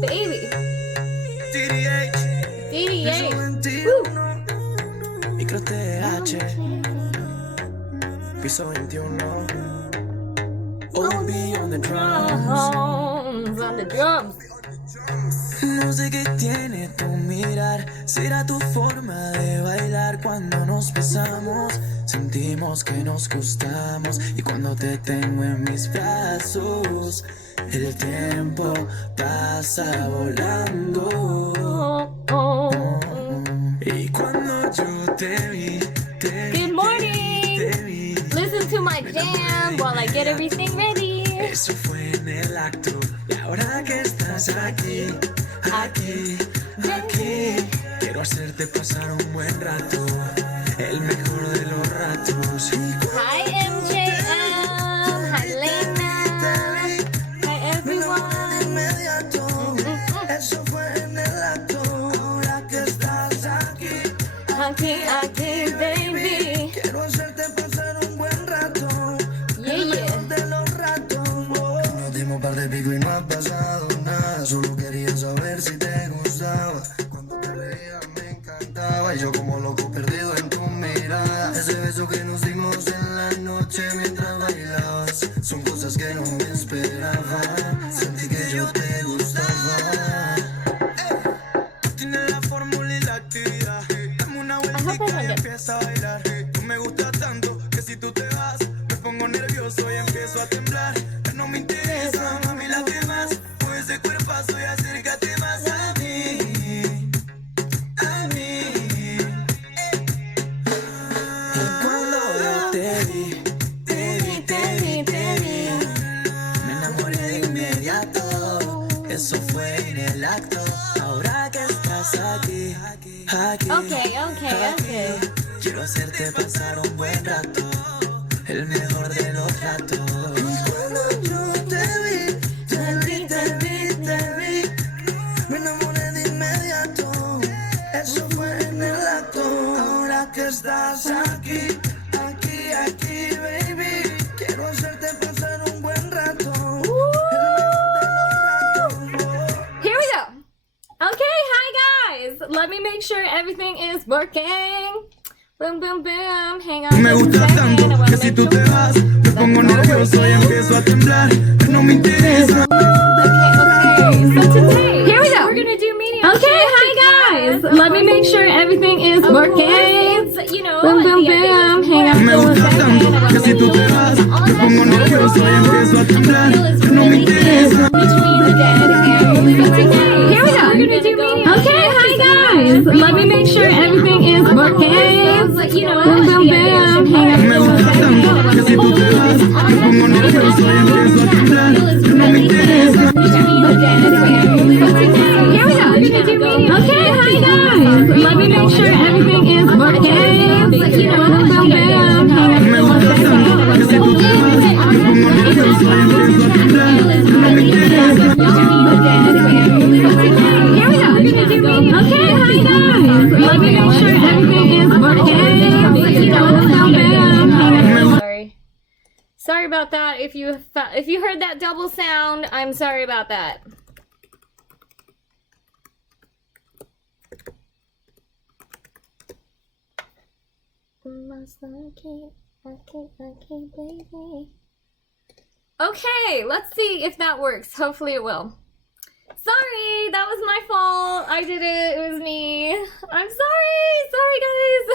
baby. DDH. Micro TH. Piso 21. OB on the drums. On the drums. No sé qué tiene tu mirar, será tu forma de bailar. Cuando nos besamos, sentimos que nos gustamos. Y cuando te tengo en mis brazos, el tiempo pasa volando. Y cuando yo te vi, Good morning. Listen to my jam while I get everything ready. Eso fue en el acto. Y ahora que estás aquí, quiero hacerte pasar un buen rato, el mejor de los ratos. Hi MJM, hi Lena, hi everyone. Eso fue en el acto. Ahora que estás aquí, Aquí, baby. quiero hacerte pasar un buen rato, el Yeah. mejor de los ratos. Nos dimos par de pico y no ha pasado nada. Solo quería saber si te gustaba. Cuando te veía me encantaba. Y yo como loco perdido en tu mirada. Ese beso que nos dimos en la noche mientras bailabas. Son cosas que no me esperaba. Sentí que yo te gustaba. Tienes la fórmula y la actividad. Dame una vueltica y empieza a bailar. Tú me gustas tanto que si tú te vas me pongo nervioso y empiezo a temblar. Ya no me interesa, mami, las demás. Pues ese cuerpazo y acércate más a mí. A mí. Y cuando yo te vi, me enamoré de inmediato. Eso fue en el acto. Ahora que estás aquí, Okay. quiero hacerte pasar un buen rato, el mejor de los ratos. Y cuando yo te vi, me enamoré de inmediato. Eso fue en el acto. Ahora que estás aquí, baby, quiero hacerte pasar un buen rato, el mejor de los ratos. Here we go. Okay, hi guys. Let me make sure everything is working. Boom, boom, boom. Hang on. Me gusta tanto que si tú te vas me pongo nervioso y empiezo a temblar. No me interesa. Okay. So today, here we go. We're gonna do medium. Okay, hi guys. Let me make sure everything is working. You know, boom, boom, boom. Hang on. Me gusta tanto que si tú te vas me pongo nervioso y empiezo a temblar. No me interesa. Between the dead and the living. Here we go. We're gonna do medium. Okay, hi guys. Let me make sure everything is working. You know, boom, boom, boom. Hang on. Me gusta tanto que si tú te vas me pongo nervioso y empiezo a temblar. No me interesa. Between the dead and the living. Here we go. We're gonna do medium. Okay, hi guys. Let me make sure everything is working. You know, boom, boom, boom. Hang on. Me gusta tanto que si tú te vas me pongo nervioso y empiezo a temblar. No me interesa. Here we go. We're gonna do medium. Okay, hi guys. Let me make sure everything is working. You know, boom, boom, boom. Hang on. Sorry about that. If you heard that double sound, I'm sorry about that. Baby. Okay, let's see if that works. Hopefully it will. Sorry, that was my fault. I did it. It was me. I'm sorry. Sorry, guys.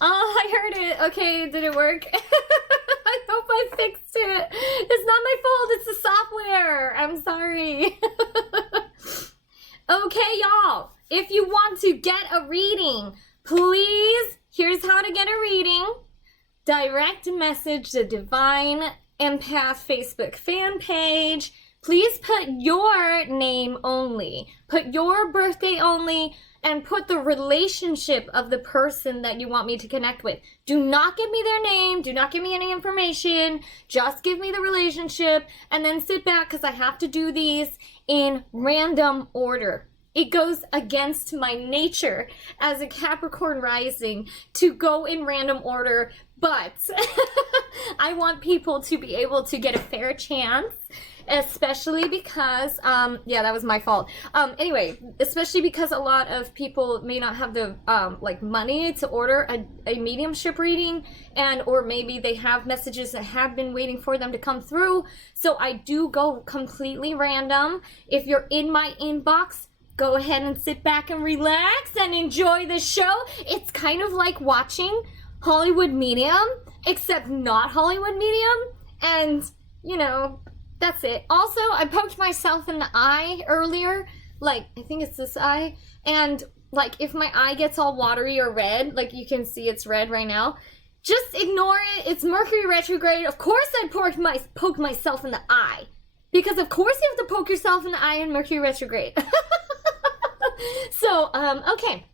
Oh, I heard it. Okay, did it work? I hope I fixed it. It's not my fault. It's the software. I'm sorry. Okay, y'all. If you want to get a reading, please, here's how to get a reading. Direct message the Divine Empath Facebook fan page. Please put your name only. Put your birthday only and put the relationship of the person that you want me to connect with. Do not give me their name. Do not give me any information. Just give me the relationship and then sit back because I have to do these in random order. It goes against my nature as a Capricorn rising to go in random order But I want people to be able to get a fair chance, especially because, yeah, that was my fault. Anyway, especially because a lot of people may not have the, like, money to order a mediumship reading, and, or maybe they have messages that have been waiting for them to come through. So I do go completely random. If you're in my inbox, go ahead and sit back and relax and enjoy the show. It's kind of like watching Hollywood Medium, except not Hollywood Medium, and, you know, that's it. Also, I poked myself in the eye earlier, like, I think it's this eye, and, like, if my eye gets all watery or red, like, you can see it's red right now, just ignore it. It's Mercury retrograde. Of course I poke myself in the eye, because of course you have to poke yourself in the eye in Mercury retrograde. So, okay.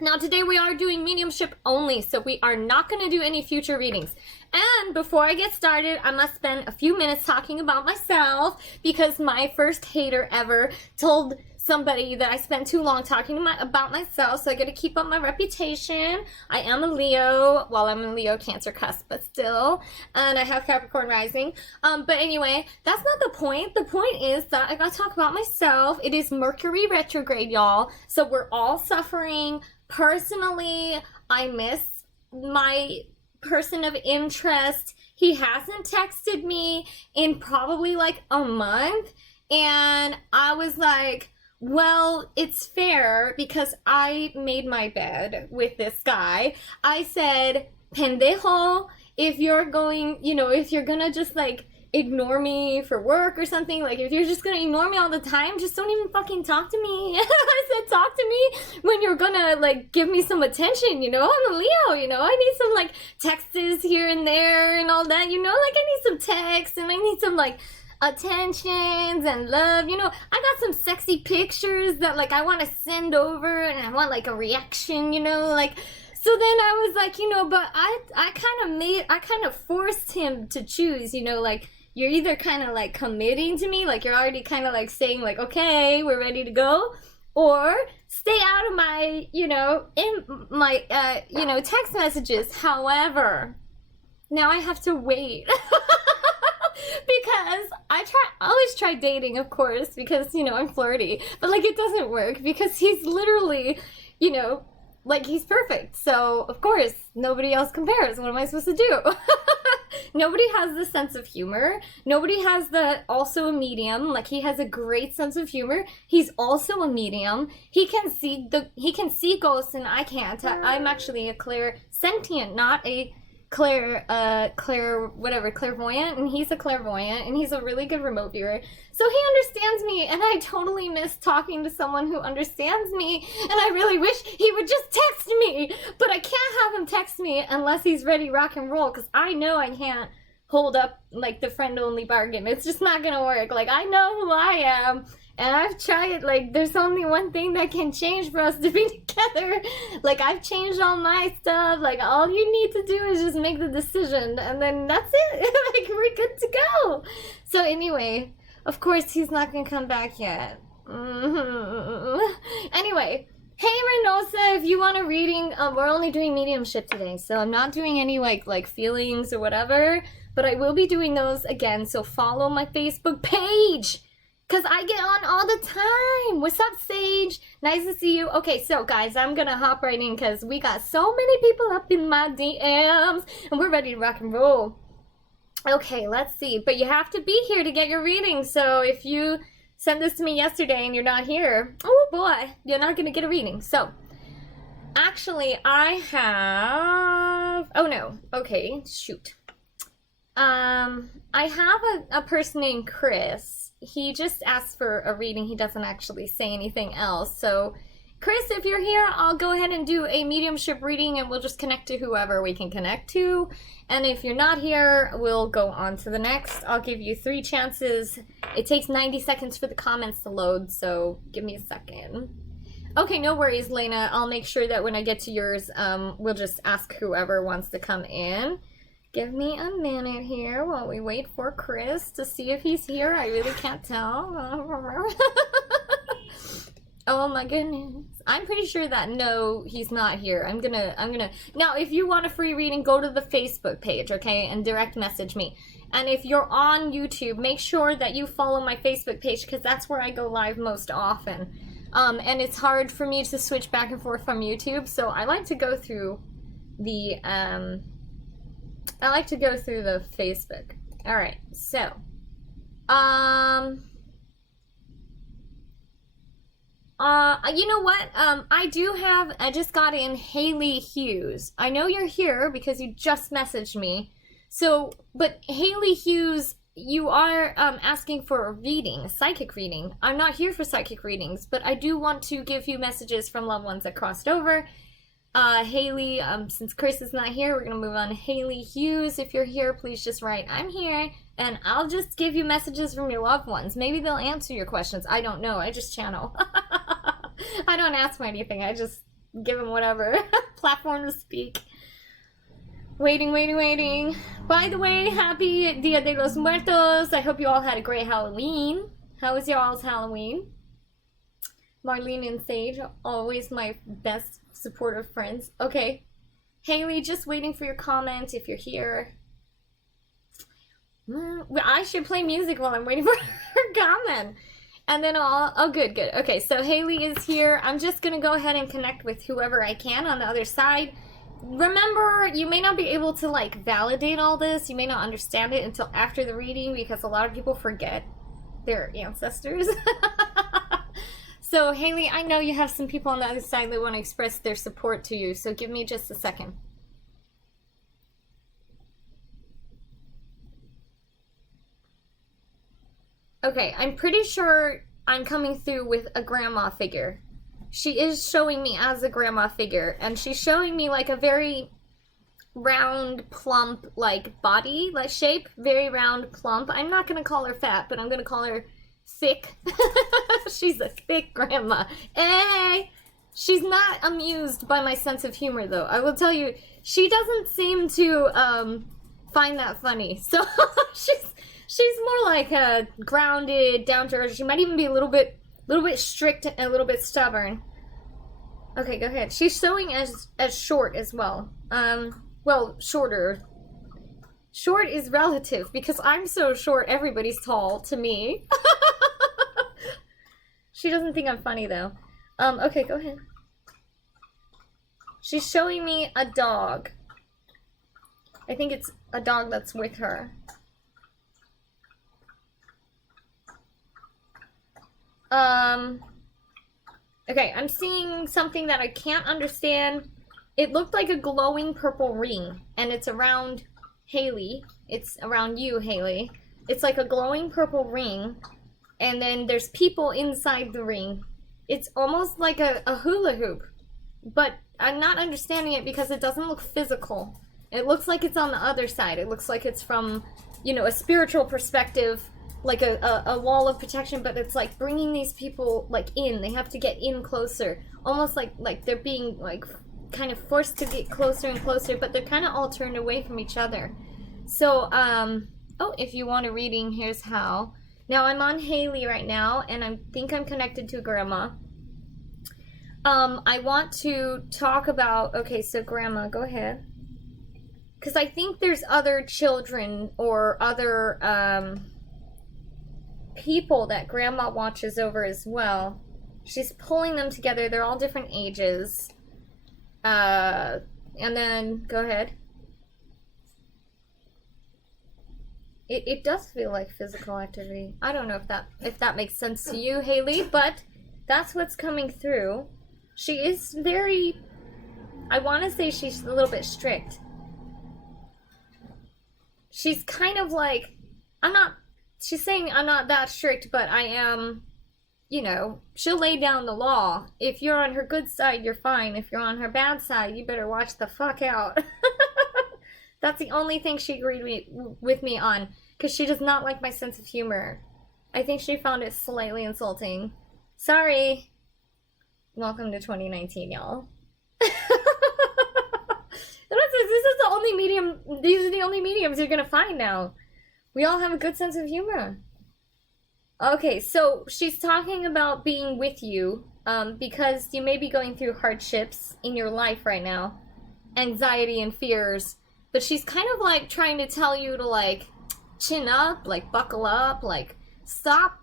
Now today we are doing mediumship only, so we are not going to do any future readings. And before I get started, I must spend a few minutes talking about myself, because my first hater ever told somebody that I spent too long talking about myself, so I got to keep up my reputation. I am a Leo. Well, I'm a Leo Cancer cusp, but still. And I have Capricorn rising. But anyway, that's not the point. The point is that I got to talk about myself. It is Mercury retrograde, y'all. So we're all suffering. Personally, I miss my person of interest. He hasn't texted me in probably like a month, and I was like, well, it's fair because I made my bed with this guy. I said, pendejo, if you're going, you know, if you're gonna just like ignore me for work or something, like if you're just gonna ignore me all the time, just don't even fucking talk to me. I said, talk to me when you're gonna like give me some attention, you know? I'm a Leo, you know? I need some like texts here and there and all that, you know? Like I need some texts and I need some like attentions and love, you know? I got some sexy pictures that like I want to send over, and I want like a reaction, you know? Like, so then I was like, you know, but I kind of forced him to choose, you know, like, you're either kind of like committing to me, like you're already kind of like saying like, okay, we're ready to go, or stay out of my, you know, in my, you know, text messages. However, now I have to wait because I always try dating, of course, because, you know, I'm flirty, but like it doesn't work because he's literally, you know, like he's perfect. So of course nobody else compares. What am I supposed to do? Nobody has the sense of humor. Nobody has also a medium. Like he has a great sense of humor. He's also a medium. He can see ghosts and I can't. I'm actually a clairsentient, not a clairvoyant, and he's a clairvoyant, and he's a really good remote viewer. So he understands me, and I totally miss talking to someone who understands me, and I really wish he would just text me, but I can't have him text me unless he's ready rock and roll, because I know I can't hold up, like, the friend-only bargain. It's just not gonna work. Like, I know who I am, and I've tried, like, there's only one thing that can change for us to be together. Like, I've changed all my stuff. Like, all you need to do is just make the decision, and then that's it. Like, we're good to go. So anyway, of course, he's not gonna come back yet. Anyway, hey, Reynosa, if you want a reading, we're only doing mediumship today, so I'm not doing any, like feelings or whatever, but I will be doing those again, so follow my Facebook page, because I get on all the time. What's up, Sage? Nice to see you. Okay, so, guys, I'm going to hop right in, because we got so many people up in my DMs, and we're ready to rock and roll. Okay, let's see. But you have to be here to get your reading, so if you sent this to me yesterday and you're not here, oh boy, you're not going to get a reading. So, actually, I have... Oh, no. Okay, shoot. I have a person named Chris. He just asked for a reading. He doesn't actually say anything else. So, Chris, if you're here, I'll go ahead and do a mediumship reading, and we'll just connect to whoever we can connect to. And if you're not here, we'll go on to the next. I'll give you 3 chances. It takes 90 seconds for the comments to load, so give me a second. Okay, no worries, Lena. I'll make sure that when I get to yours, we'll just ask whoever wants to come in. Give me a minute here while we wait for Chris to see if he's here. I really can't tell. Oh my goodness. I'm pretty sure that no, he's not here. I'm gonna now if you want a free reading, go to the Facebook page, okay, and direct message me. And if you're on YouTube, make sure that you follow my Facebook page because that's where I go live most often. And it's hard for me to switch back and forth from YouTube, so I like to go through the Facebook. All right, so you know what? I just got in Haley Hughes. I know you're here because you just messaged me. So, but Haley Hughes, you are asking for a reading, a psychic reading. I'm not here for psychic readings, but I do want to give you messages from loved ones that crossed over. Haley, since Chris is not here, we're going to move on to Haley Hughes. If you're here, please just write, I'm here, and I'll just give you messages from your loved ones. Maybe they'll answer your questions. I don't know. I just channel. I don't ask for anything. I just give them whatever platform to speak. Waiting. By the way, happy Dia de los Muertos. I hope you all had a great Halloween. How was y'all's Halloween? Marlene and Sage, always my best supportive friends. Okay. Haley, just waiting for your comment if you're here. I should play music while I'm waiting for her comment. And then good. Okay, so Haley is here. I'm just going to go ahead and connect with whoever I can on the other side. Remember, you may not be able to, like, validate all this. You may not understand it until after the reading because a lot of people forget their ancestors. So, Haley, I know you have some people on the other side that want to express their support to you, so give me just a second. Okay, I'm pretty sure I'm coming through with a grandma figure. She is showing me as a grandma figure, and she's showing me like a very round, plump, like body, like shape, very round, plump. I'm not going to call her fat, but I'm going to call her thick. She's a thick grandma. Hey! She's not amused by my sense of humor, though. I will tell you, she doesn't seem to find that funny. So she's more like grounded, down to earth. She might even be a little bit strict and a little bit stubborn. Okay, go ahead. She's showing as short as well. Well, shorter. Short is relative because I'm so short, everybody's tall to me. She doesn't think I'm funny though. Okay, go ahead. She's showing me a dog. I think it's a dog that's with her. Okay, I'm seeing something that I can't understand. It looked like a glowing purple ring, and it's around Haley. It's around you, Haley. It's like a glowing purple ring, and then there's people inside the ring. It's almost like a hula hoop, but I'm not understanding it because it doesn't look physical. It looks like it's on the other side. It looks like it's from, you know, a spiritual perspective, like a wall of protection, but it's like bringing these people like in. They have to get in closer, almost like they're being like kind of forced to get closer and closer, but they're kind of all turned away from each other. So if you want a reading, here's how. Now I'm on Haley right now, and I think I'm connected to Grandma. I want to talk about, okay, so Grandma, go ahead, because I think there's other children or other people that Grandma watches over as well. She's pulling them together. They're all different ages. And then, go ahead. It does feel like physical activity. I don't know if that makes sense to you, Haley, but that's what's coming through. She is very, I want to say she's a little bit strict. She's kind of like, she's saying I'm not that strict, but I am, you know, she'll lay down the law. If you're on her good side, you're fine. If you're on her bad side, you better watch the fuck out. That's the only thing she agreed with me on, because she does not like my sense of humor. I think she found it slightly insulting. Sorry. Welcome to 2019, y'all. This is the only medium, these are the only mediums you're gonna find now. We all have a good sense of humor. Okay, so she's talking about being with you, because you may be going through hardships in your life right now, anxiety and fears, but she's kind of like trying to tell you to like chin up, like buckle up, like stop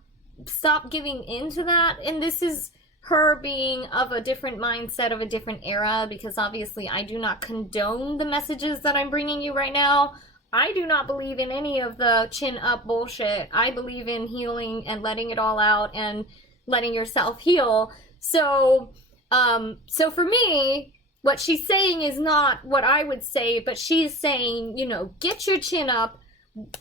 giving into that. And this is her being of a different mindset, of a different era, because obviously I do not condone the messages that I'm bringing you right now. I do not believe in any of the chin up bullshit. I believe in healing and letting it all out and letting yourself heal. So for me, what she's saying is not what I would say, but she's saying, you know, get your chin up.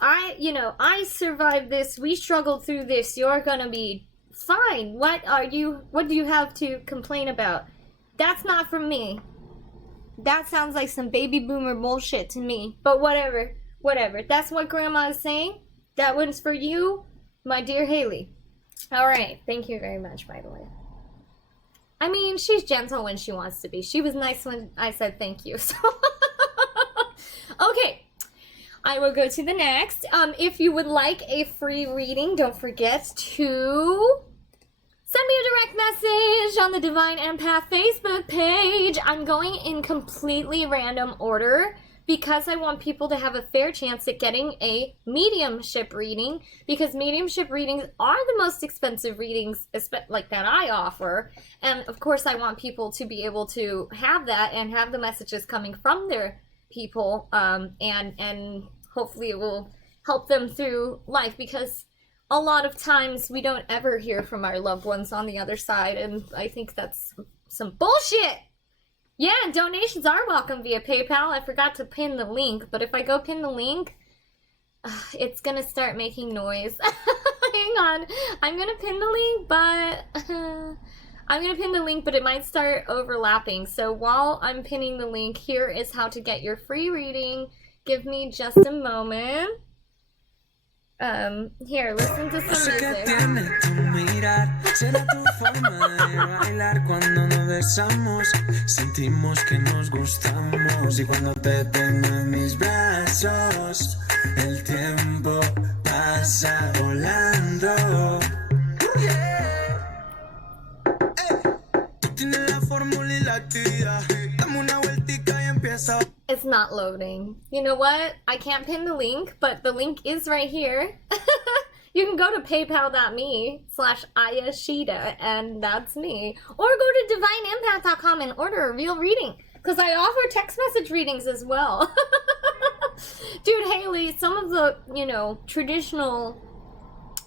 I survived this. We struggled through this. You're gonna be fine. What do you have to complain about? That's not from me. That sounds like some baby boomer bullshit to me. But whatever. That's what Grandma is saying. That one's for you, my dear Haley. Alright, thank you very much, by the way. I mean, she's gentle when she wants to be. She was nice when I said thank you. So okay, I will go to the next. If you would like a free reading, don't forget to send me a direct message on the Divine Empath Facebook page. I'm going in completely random order because I want people to have a fair chance at getting a mediumship reading, because mediumship readings are the most expensive readings like that I offer. And of course I want people to be able to have that and have the messages coming from their people, and hopefully it will help them through life, because a lot of times we don't ever hear from our loved ones on the other side, and I think that's some bullshit. Yeah, and donations are welcome via PayPal. I forgot to pin the link, but if I go pin the link, it's gonna start making noise. Hang on. I'm gonna pin the link, but it might start overlapping. So while I'm pinning the link, here is how to get your free reading. Give me just a moment. Here, listen to some music. Será tu forma de bailar cuando nos besamos. Sentimos que nos gustamos y cuando te tengo en mis brazos, el tiempo pasa volando. Tú tienes la fórmula y la actividad. Dame una vueltica y empieza. It's not loading. You know what? I can't pin the link, but the link is right here. You can go to paypal.me/Ayashida, and that's me. Or go to divineempath.com and order a real reading, because I offer text message readings as well. Dude, Haley, some of the, you know,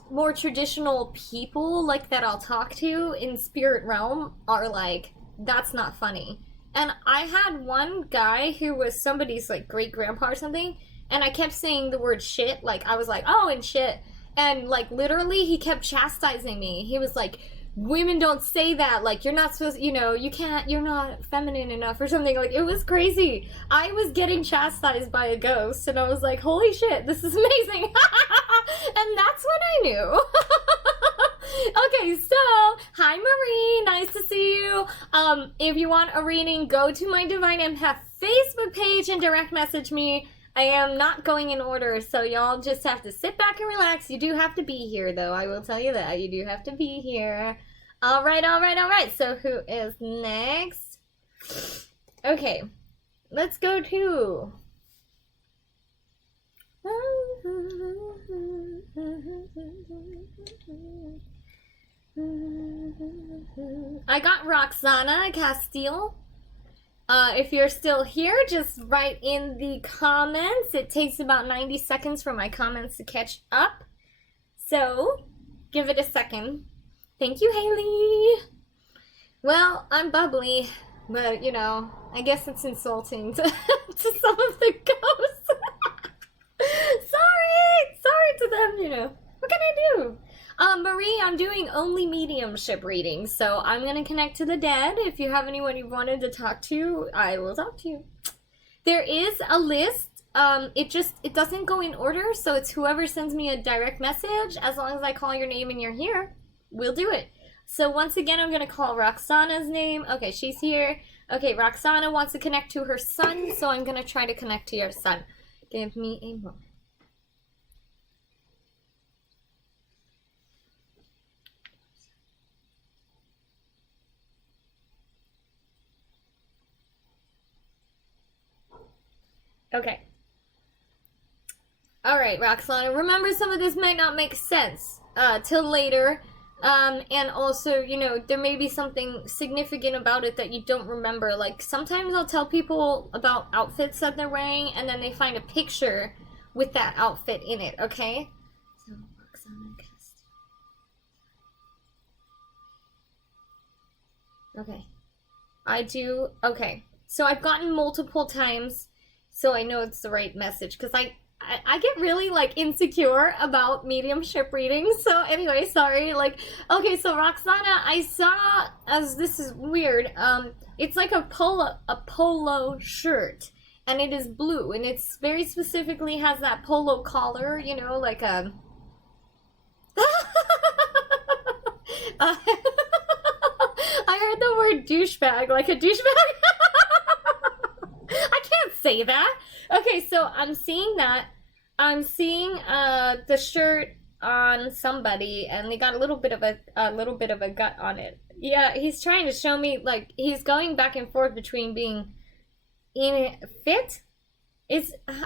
more traditional people like that I'll talk to in spirit realm are like, that's not funny. And I had one guy who was somebody's like great grandpa or something, and I kept saying the word shit, like I was like, oh, and shit. And like literally he kept chastising me. He was like, women don't say that, like you're not supposed, you know, you can't, you're not feminine enough or something. Like, it was crazy. I was getting chastised by a ghost, and I was like, holy shit, this is amazing. And that's when I knew. Okay, so hi Marie, nice to see you. If you want a reading, go to my Divine Empath Facebook page and direct message me. I am not going in order, so y'all just have to sit back and relax. You do have to be here, though. I will tell you that. You do have to be here. All right. So who is next? Okay. Let's go to... I got Roxana Castile. If you're still here, just write in the comments. It takes about 90 seconds for my comments to catch up. So, give it a second. Thank you, Haley. Well, I'm bubbly, but, you know, I guess it's insulting to, to some of the ghosts. Sorry to them, you know. What can I do? Marie, I'm doing only mediumship readings, so I'm going to connect to the dead. If you have anyone you wanted to talk to, I will talk to you. There is a list. It doesn't go in order, so it's whoever sends me a direct message. As long as I call your name and you're here, we'll do it. So once again, I'm going to call Roxana's name. Okay, she's here. Okay, Roxana wants to connect to her son, so I'm going to try to connect to your son. Give me a moment. Okay. Alright, Roxana, remember some of this might not make sense till later. And also, you know, there may be something significant about it that you don't remember. Like, sometimes I'll tell people about outfits that they're wearing, and then they find a picture with that outfit in it, okay? So, Roxana cast. Okay. Okay. So I've gotten multiple times, so I know it's the right message, because I get really, like, insecure about mediumship readings. So anyway, sorry. Like, okay, so Roxana, I saw, as this is weird, it's like a polo shirt, and it is blue, and it's very specifically has that polo collar, you know, like a... I heard the word douchebag, like a douchebag. I can't say that. Okay, so I'm seeing that. I'm seeing the shirt on somebody, and they got a little bit of a gut on it. Yeah, he's trying to show me, like, he's going back and forth between being in fit.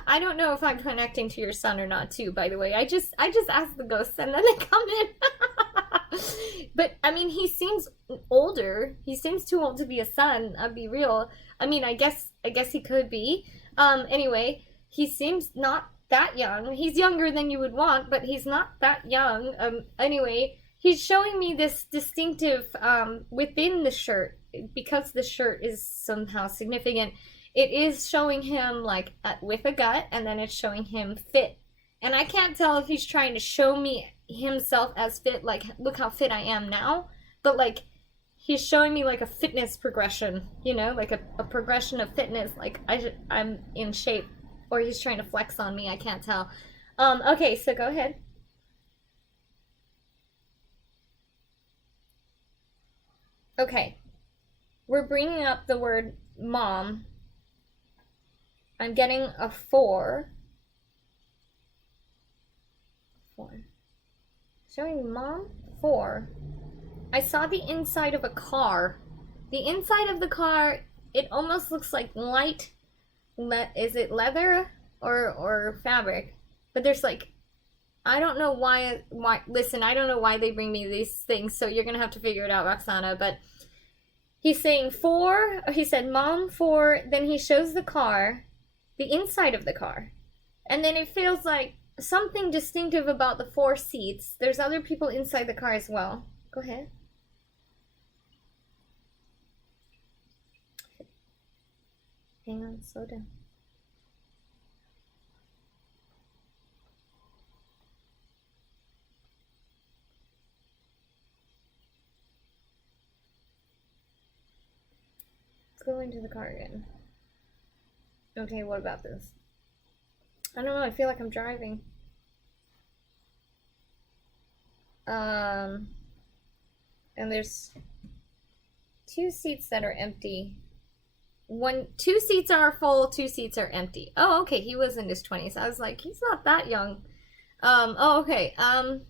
I don't know if I'm connecting to your son or not too, by the way. I just ask the ghosts and then they come in. But I mean, he seems older. He seems too old to be a son. I'll be real. I mean, I guess he could be. Anyway, he seems not that young. He's younger than you would want, but he's not that young. Anyway, he's showing me this distinctive within the shirt, because the shirt is somehow significant. It is showing him like with a gut, and then it's showing him fit. And I can't tell if he's trying to show me himself as fit, like, look how fit I am now, but like he's showing me like a fitness progression, you know, like a progression of fitness, like I'm in shape, or he's trying to flex on me. I can't tell. Okay, so go ahead. Okay, we're bringing up the word mom. I'm getting a 4. 4. Showing mom? 4. I saw the inside of a car. The inside of the car, it almost looks like light. Is it leather or fabric? But there's like, I don't know why. Listen, I don't know why they bring me these things, so you're gonna have to figure it out, Roxana. But he's saying 4. He said mom 4. Then he shows the car, the inside of the car, and then it feels like something distinctive about the 4 seats. There's other people inside the car as well. Go ahead. Hang on, slow down. Let's go into the car again. Okay, what about this? I don't know, I feel like I'm driving. And there's 2 seats that are empty. 2 seats are full, 2 seats are empty. Oh, okay, he was in his 20s. I was like, he's not that young. Oh, okay. I'm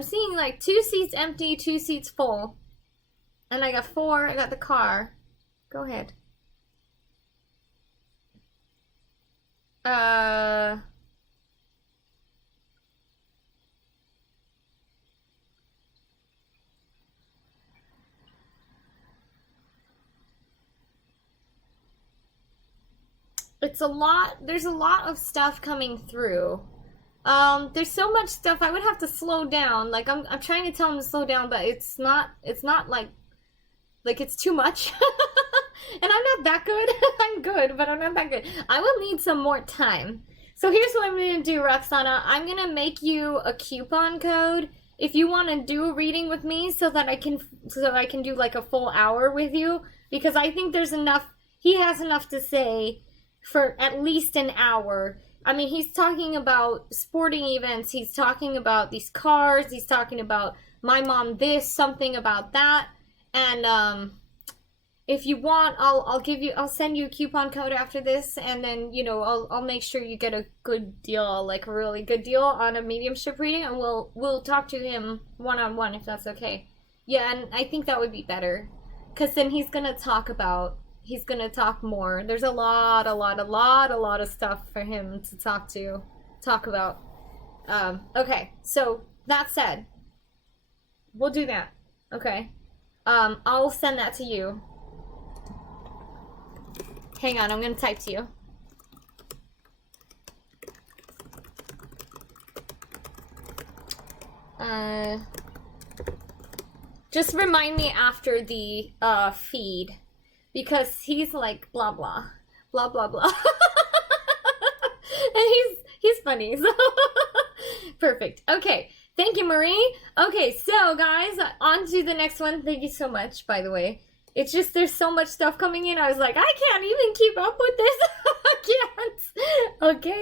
seeing like 2 seats empty, 2 seats full. And I got 4, I got the car. Go ahead. It's a lot. There's a lot of stuff coming through. There's so much stuff. I would have to slow down. Like I'm trying to tell him to slow down, but it's not like it's too much. And I'm not that good. I'm good, but I'm not that good. I will need some more time. So here's what I'm gonna do, Roxana. I'm gonna make you a coupon code if you want to do a reading with me, so that I can do like a full hour with you, because I think there's enough. He has enough to say for at least an hour. I mean, he's talking about sporting events, he's talking about these cars, he's talking about my mom this, something about that. And if you want, I'll send you a coupon code after this, and then, you know, I'll make sure you get a good deal, like a really good deal on a mediumship reading, and we'll talk to him one-on-one, if that's okay. Yeah, and I think that would be better, because then he's gonna talk about he's gonna talk more. There's a lot of stuff for him to talk about. Okay, so that said, we'll do that. Okay. I'll send that to you. Hang on, I'm gonna type to you. Just remind me after the feed, because he's like blah blah blah blah blah, and he's funny. So perfect. Okay, thank you, Marie. Okay, so guys, on to the next one. Thank you so much, by the way. It's just there's so much stuff coming in. I was like, I can't even keep up with this. I can't.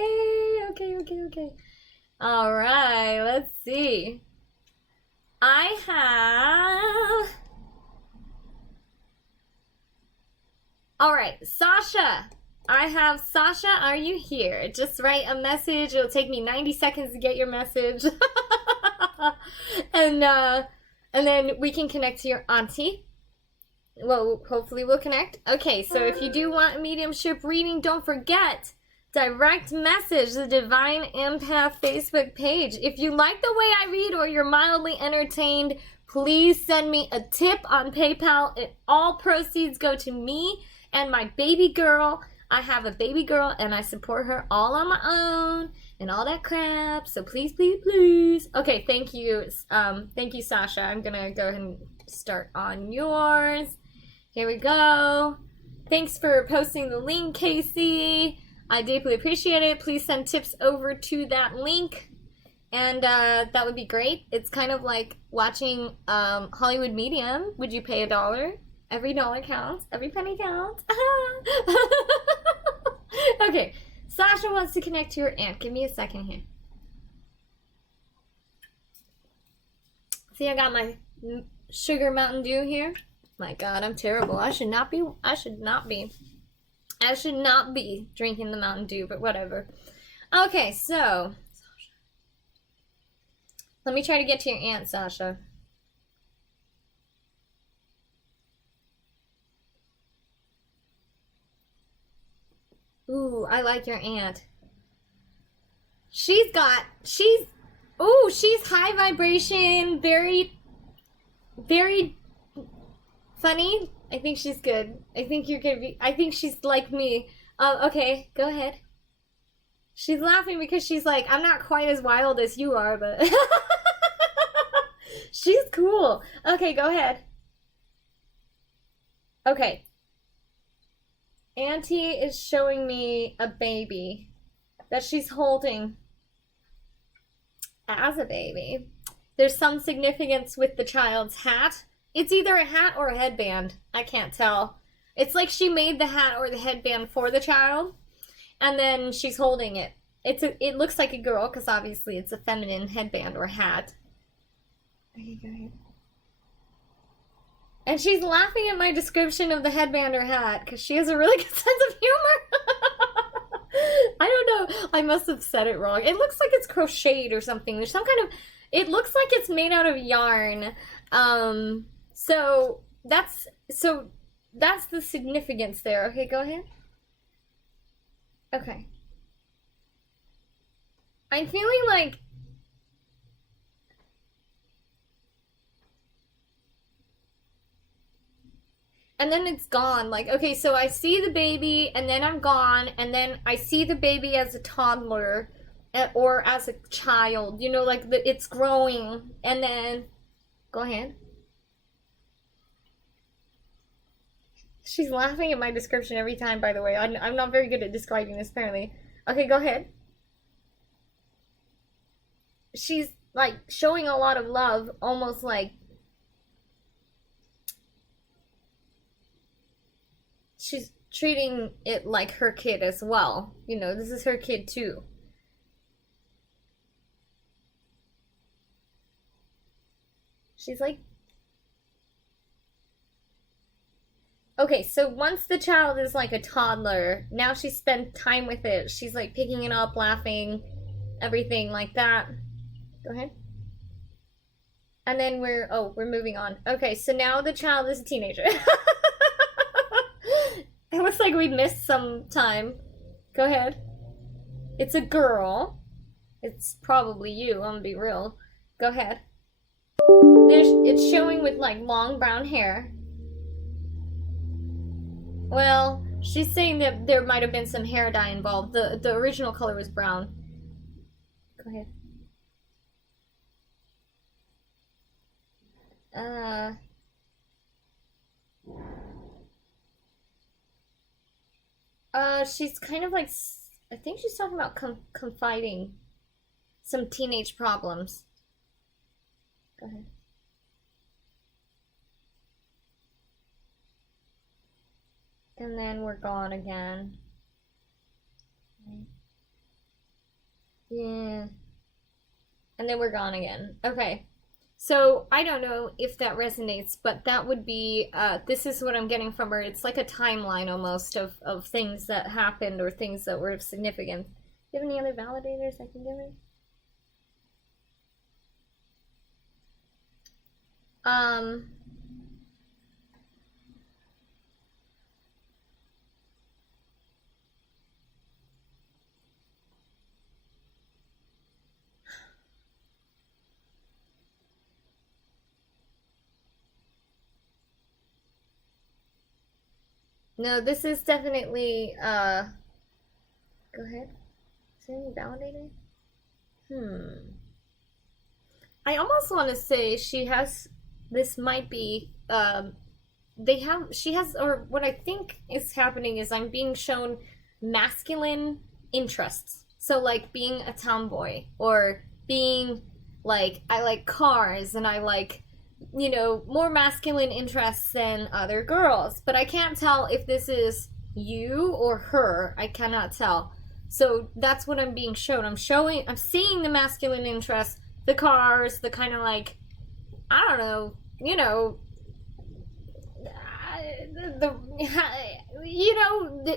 Okay. All right, let's see. I have... All right, Sasha. I have Sasha, are you here? Just write a message. It'll take me 90 seconds to get your message. and then we can connect to your auntie. Well, hopefully we'll connect. Okay, so if you do want a mediumship reading, don't forget, direct message the Divine Empath Facebook page. If you like the way I read or you're mildly entertained, please send me a tip on PayPal. All proceeds go to me and my baby girl. I have a baby girl and I support her all on my own and all that crap. So please, please, please. Okay, thank you. Thank you, Sasha. I'm gonna go ahead and start on yours. Here we go. Thanks for posting the link, Casey. I deeply appreciate it. Please send tips over to that link. And that would be great. It's kind of like watching Hollywood Medium. Would you pay $1? Every dollar counts. Every penny counts. Okay. Sasha wants to connect to her aunt. Give me a second here. See, I got my sugar Mountain Dew here. My God, I'm terrible. I should not be drinking the Mountain Dew, but whatever. Okay, so let me try to get to your aunt, Sasha. Ooh, I like your aunt. She's high vibration, very funny. I think she's good. I think she's like me. Okay, go ahead. She's laughing because she's like, I'm not quite as wild as you are, but she's cool. Okay, go ahead. Okay. Auntie is showing me a baby that she's holding as a baby. There's some significance with the child's hat. It's either a hat or a headband. I can't tell. It's like she made the hat or the headband for the child, and then she's holding it. It looks like a girl, because obviously it's a feminine headband or hat. Okay, go ahead. And she's laughing at my description of the headband or hat, because she has a really good sense of humor. I don't know. I must have said it wrong. It looks like it's crocheted or something. There's some kind of... It looks like it's made out of yarn. So that's the significance there. Okay, go ahead. Okay. I'm feeling like... And then it's gone. Like, okay, so I see the baby, and then I'm gone, and then I see the baby as a toddler, or as a child. You know, like, it's growing, and then... Go ahead. She's laughing at my description every time, by the way. I'm not very good at describing this, apparently. Okay, go ahead. She's, like, showing a lot of love, almost like... She's treating it like her kid as well. You know, this is her kid, too. She's like... Okay, so once the child is like a toddler, now she's spent time with it. She's like picking it up, laughing, everything like that. Go ahead. And then we're moving on. Okay, so now the child is a teenager. It looks like we missed some time. Go ahead. It's a girl. It's probably you, I'm gonna be real. Go ahead. It's showing with like long brown hair. Well, she's saying that there might have been some hair dye involved. The original color was brown. Go ahead. She's kind of like, I think she's talking about confiding some teenage problems. Go ahead. And then we're gone again. Yeah. And then we're gone again. Okay. So, I don't know if that resonates, but that would be, this is what I'm getting from her. It's like a timeline almost of things that happened or things that were of significance. Do you have any other validators I can give her? No, this is definitely, go ahead. Is there any validator? I almost want to say she has, this might be, she has, or what I think is happening is I'm being shown masculine interests. So, like, being a tomboy, or being, like, I like cars, and I like, you know, more masculine interests than other girls. But I can't tell if this is you or her. I cannot tell. So that's what I'm being shown. I'm seeing the masculine interests, the cars, the kind of like, I don't know, you know, the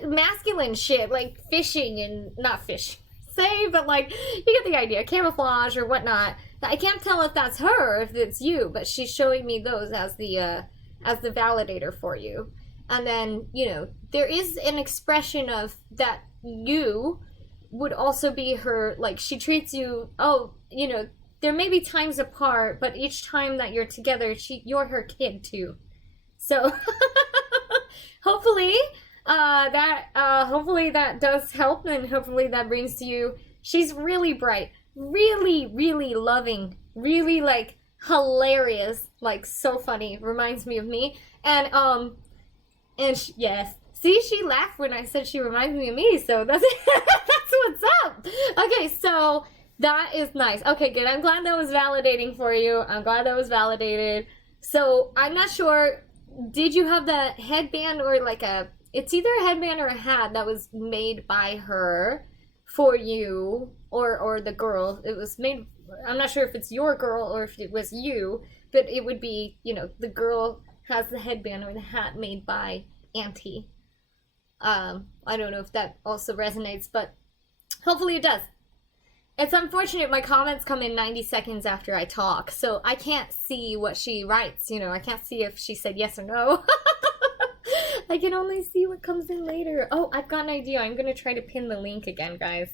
masculine shit, like fishing and not fish, say, but like, you get the idea, camouflage or whatnot. I can't tell if that's her or if it's you, but she's showing me those as the validator for you. And then, you know, there is an expression of that you would also be her, like, she treats you, oh, you know, there may be times apart, but each time that you're together, you're her kid too. So, hopefully, hopefully that does help, and hopefully that brings to you, she's really bright. Really, really loving, really like hilarious, like so funny, reminds me of me. And yes, see, she laughed when I said she reminds me of me, so that's that's what's up. Okay, so that is nice. Okay, good. I'm glad that was validating for you. I'm glad that was validated. So I'm not sure, did you have the headband or like it's either a headband or a hat that was made by her for you, or the girl. It was made, I'm not sure if it's your girl or if it was you, but it would be, you know, the girl has the headband or the hat made by Auntie. I don't know if that also resonates, but hopefully it does. It's unfortunate my comments come in 90 seconds after I talk, so I can't see what she writes, you know, I can't see if she said yes or no. I can only see what comes in later. Oh, I've got an idea. I'm going to try to pin the link again, guys,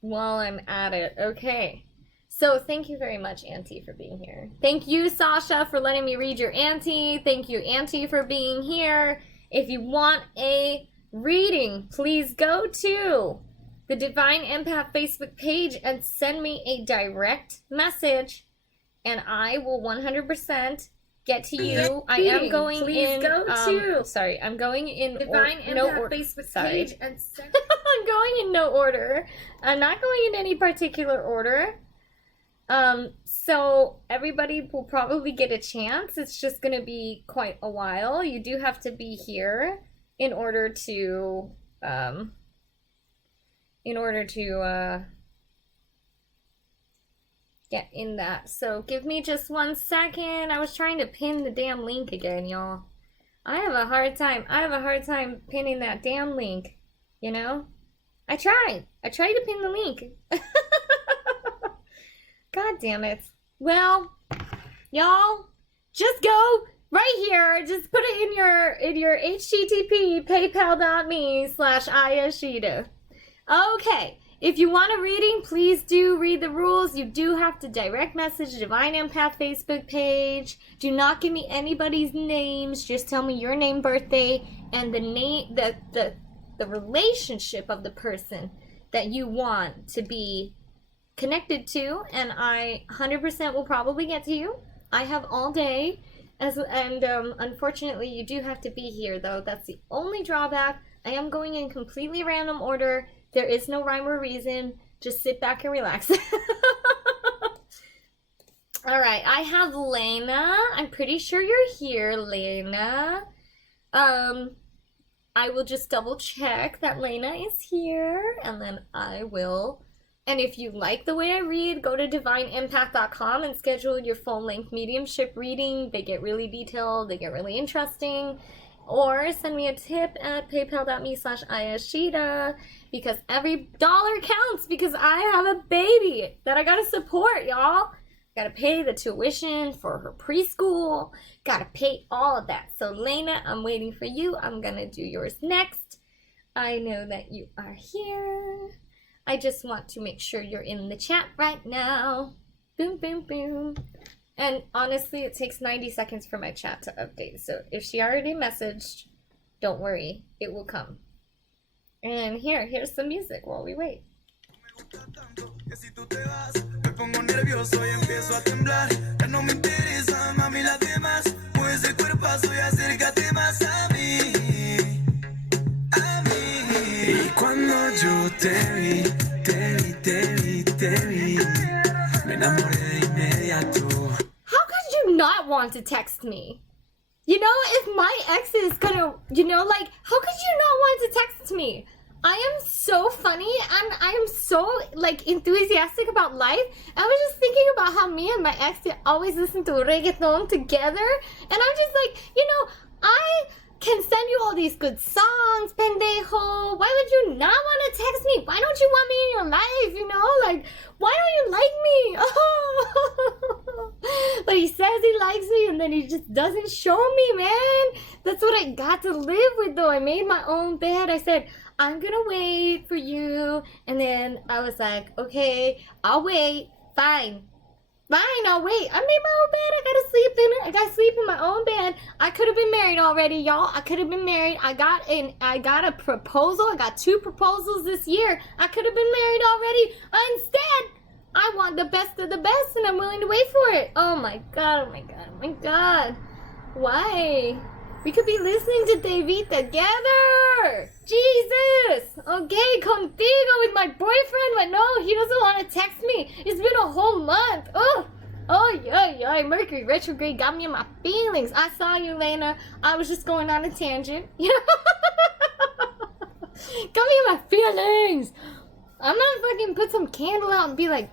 while I'm at it. Okay. So thank you very much, Auntie, for being here. Thank you, Sasha, for letting me read your Auntie. Thank you, Auntie, for being here. If you want a reading, please go to the Divine Empath Facebook page and send me a direct message, and I will 100% get to you. I am going in. I'm going in Divine Empath Facebook page and I'm going in no order. I'm not going in any particular order. So everybody will probably get a chance. It's just gonna be quite a while. You do have to be here in order to get in that. So give me just 1 second. I was trying to pin the damn link again, y'all. I have a hard time pinning that damn link, you know? I tried to pin the link. God damn it. Well, y'all, just go right right here. Just put it in your HTTP paypal.me/Ayashida. Okay. If you want a reading, please do read the rules. You do have to direct message Divine Empath Facebook page. Do not give me anybody's names. Just tell me your name, birthday, and the name, the relationship of the person that you want to be connected to, and I 100% will probably get to you. I have all day, unfortunately, you do have to be here, though. That's the only drawback. I am going in completely random order. There is no rhyme or reason. Just sit back and relax. Alright, I have Lena. I'm pretty sure you're here, Lena. I will just double check that Lena is here, and then I will. And if you like the way I read, go to divineempath.com and schedule your full-length mediumship reading. They get really detailed. They get really interesting. Or send me a tip at paypal.me/Ayashida, because every dollar counts, because I have a baby that I gotta support, y'all. Gotta pay the tuition for her preschool. Gotta pay all of that. So Lena, I'm waiting for you. I'm gonna do yours next. I know that you are here. I just want to make sure you're in the chat right now. Boom, boom, boom. And honestly, it takes 90 seconds for my chat to update. So if she already messaged, don't worry, it will come. And here's some music while we wait. How could you not want to text me? You know, if my ex is gonna, you know, like, how could you not want to text me? I am so funny, and I am so, like, enthusiastic about life. I was just thinking about how me and my ex always listen to reggaeton together, and I'm just like, you know, I can send you all these good songs, pendejo. Why would you not want to text me? Why don't you want me in your life, you know? Like, why don't you like me? But he says he likes me, and then he just doesn't show me, man. That's what I got to live with, though. I made my own bed. I said, I'm gonna wait for you. And then I was like, okay, I'll wait. Fine, I'll wait. I made my own bed. I gotta sleep in it. I gotta sleep in my own bed. I could have been married already, y'all. I could have been married. I got a proposal. I got 2 proposals this year. I could have been married already. Instead, I want the best of the best, and I'm willing to wait for it. Oh my god, oh my god, oh my god. Why? We could be listening to David together. Jesus. Okay, contigo with my boyfriend, but no, he doesn't want to text me. It's been a whole month. Oh, yeah. Mercury retrograde got me in my feelings. I saw you, Lena. I was just going on a tangent. Got me in my feelings. I'm not fucking put some candle out and be like,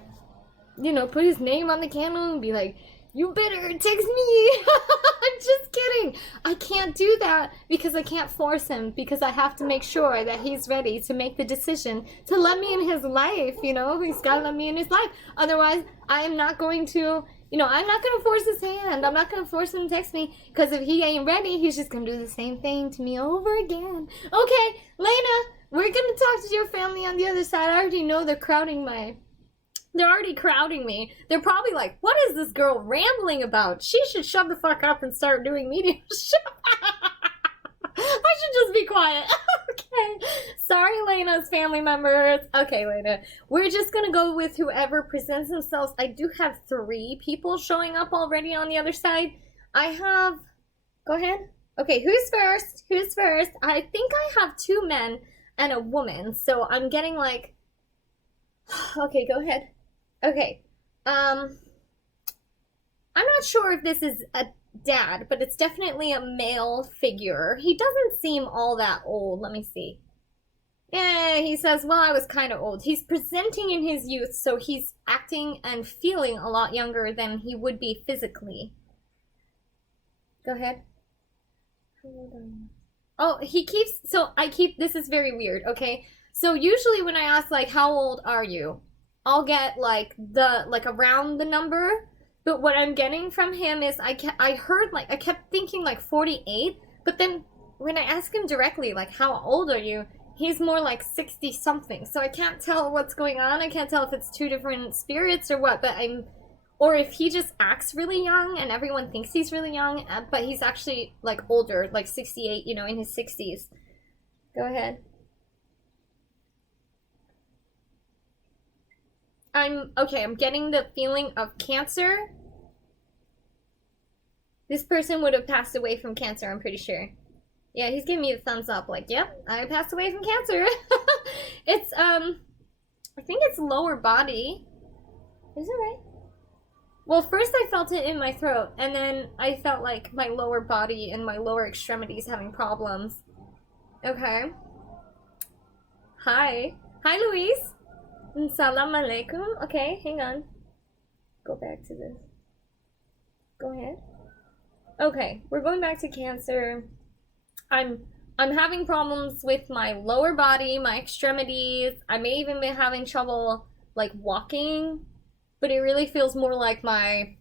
you know, put his name on the candle and be like, you better text me. I'm just kidding. I can't do that because I can't force him, because I have to make sure that he's ready to make the decision to let me in his life, you know? He's got to let me in his life. Otherwise, I am not going to, you know, I'm not going to force his hand. I'm not going to force him to text me, because if he ain't ready, he's just going to do the same thing to me over again. Okay, Lena, we're going to talk to your family on the other side. I already know they're already crowding me. They're probably like, what is this girl rambling about? She should shut the fuck up and start doing mediumship. I should just be quiet. Okay. Sorry, Lena's family members. Okay, Lena. We're just gonna go with whoever presents themselves. I do have 3 people showing up already on the other side. Go ahead. Okay, who's first? I think I have 2 men and a woman. So I'm getting like, okay, go ahead. Okay, I'm not sure if this is a dad, but it's definitely a male figure. He doesn't seem all that old. Let me see. Yeah, he says, well, I was kind of old. He's presenting in his youth, so he's acting and feeling a lot younger than he would be physically. Go ahead. Oh, this is very weird, okay? So usually when I ask, like, how old are you? I'll get like around the number, But what I'm getting from him is I kept thinking like 48, but then when I ask him directly, like, how old are you? He's more like 60 something. So I can't tell what's going on. I can't tell if it's two different spirits or what, or if he just acts really young and everyone thinks he's really young, but he's actually like older, like 68, you know, in his 60s. Go ahead. I'm getting the feeling of cancer. This person would have passed away from cancer, I'm pretty sure. Yeah, he's giving me the thumbs up, like, yep, I passed away from cancer. It's, I think it's lower body. Is it right? Well, first I felt it in my throat, and then I felt like my lower body and my lower extremities having problems. Okay. Hi. Hi, Luis. Salam alaikum. Okay, hang on. Go back to this. Go ahead. Okay, we're going back to cancer. I'm having problems with my lower body, my extremities. I may even be having trouble like walking, but it really feels more like my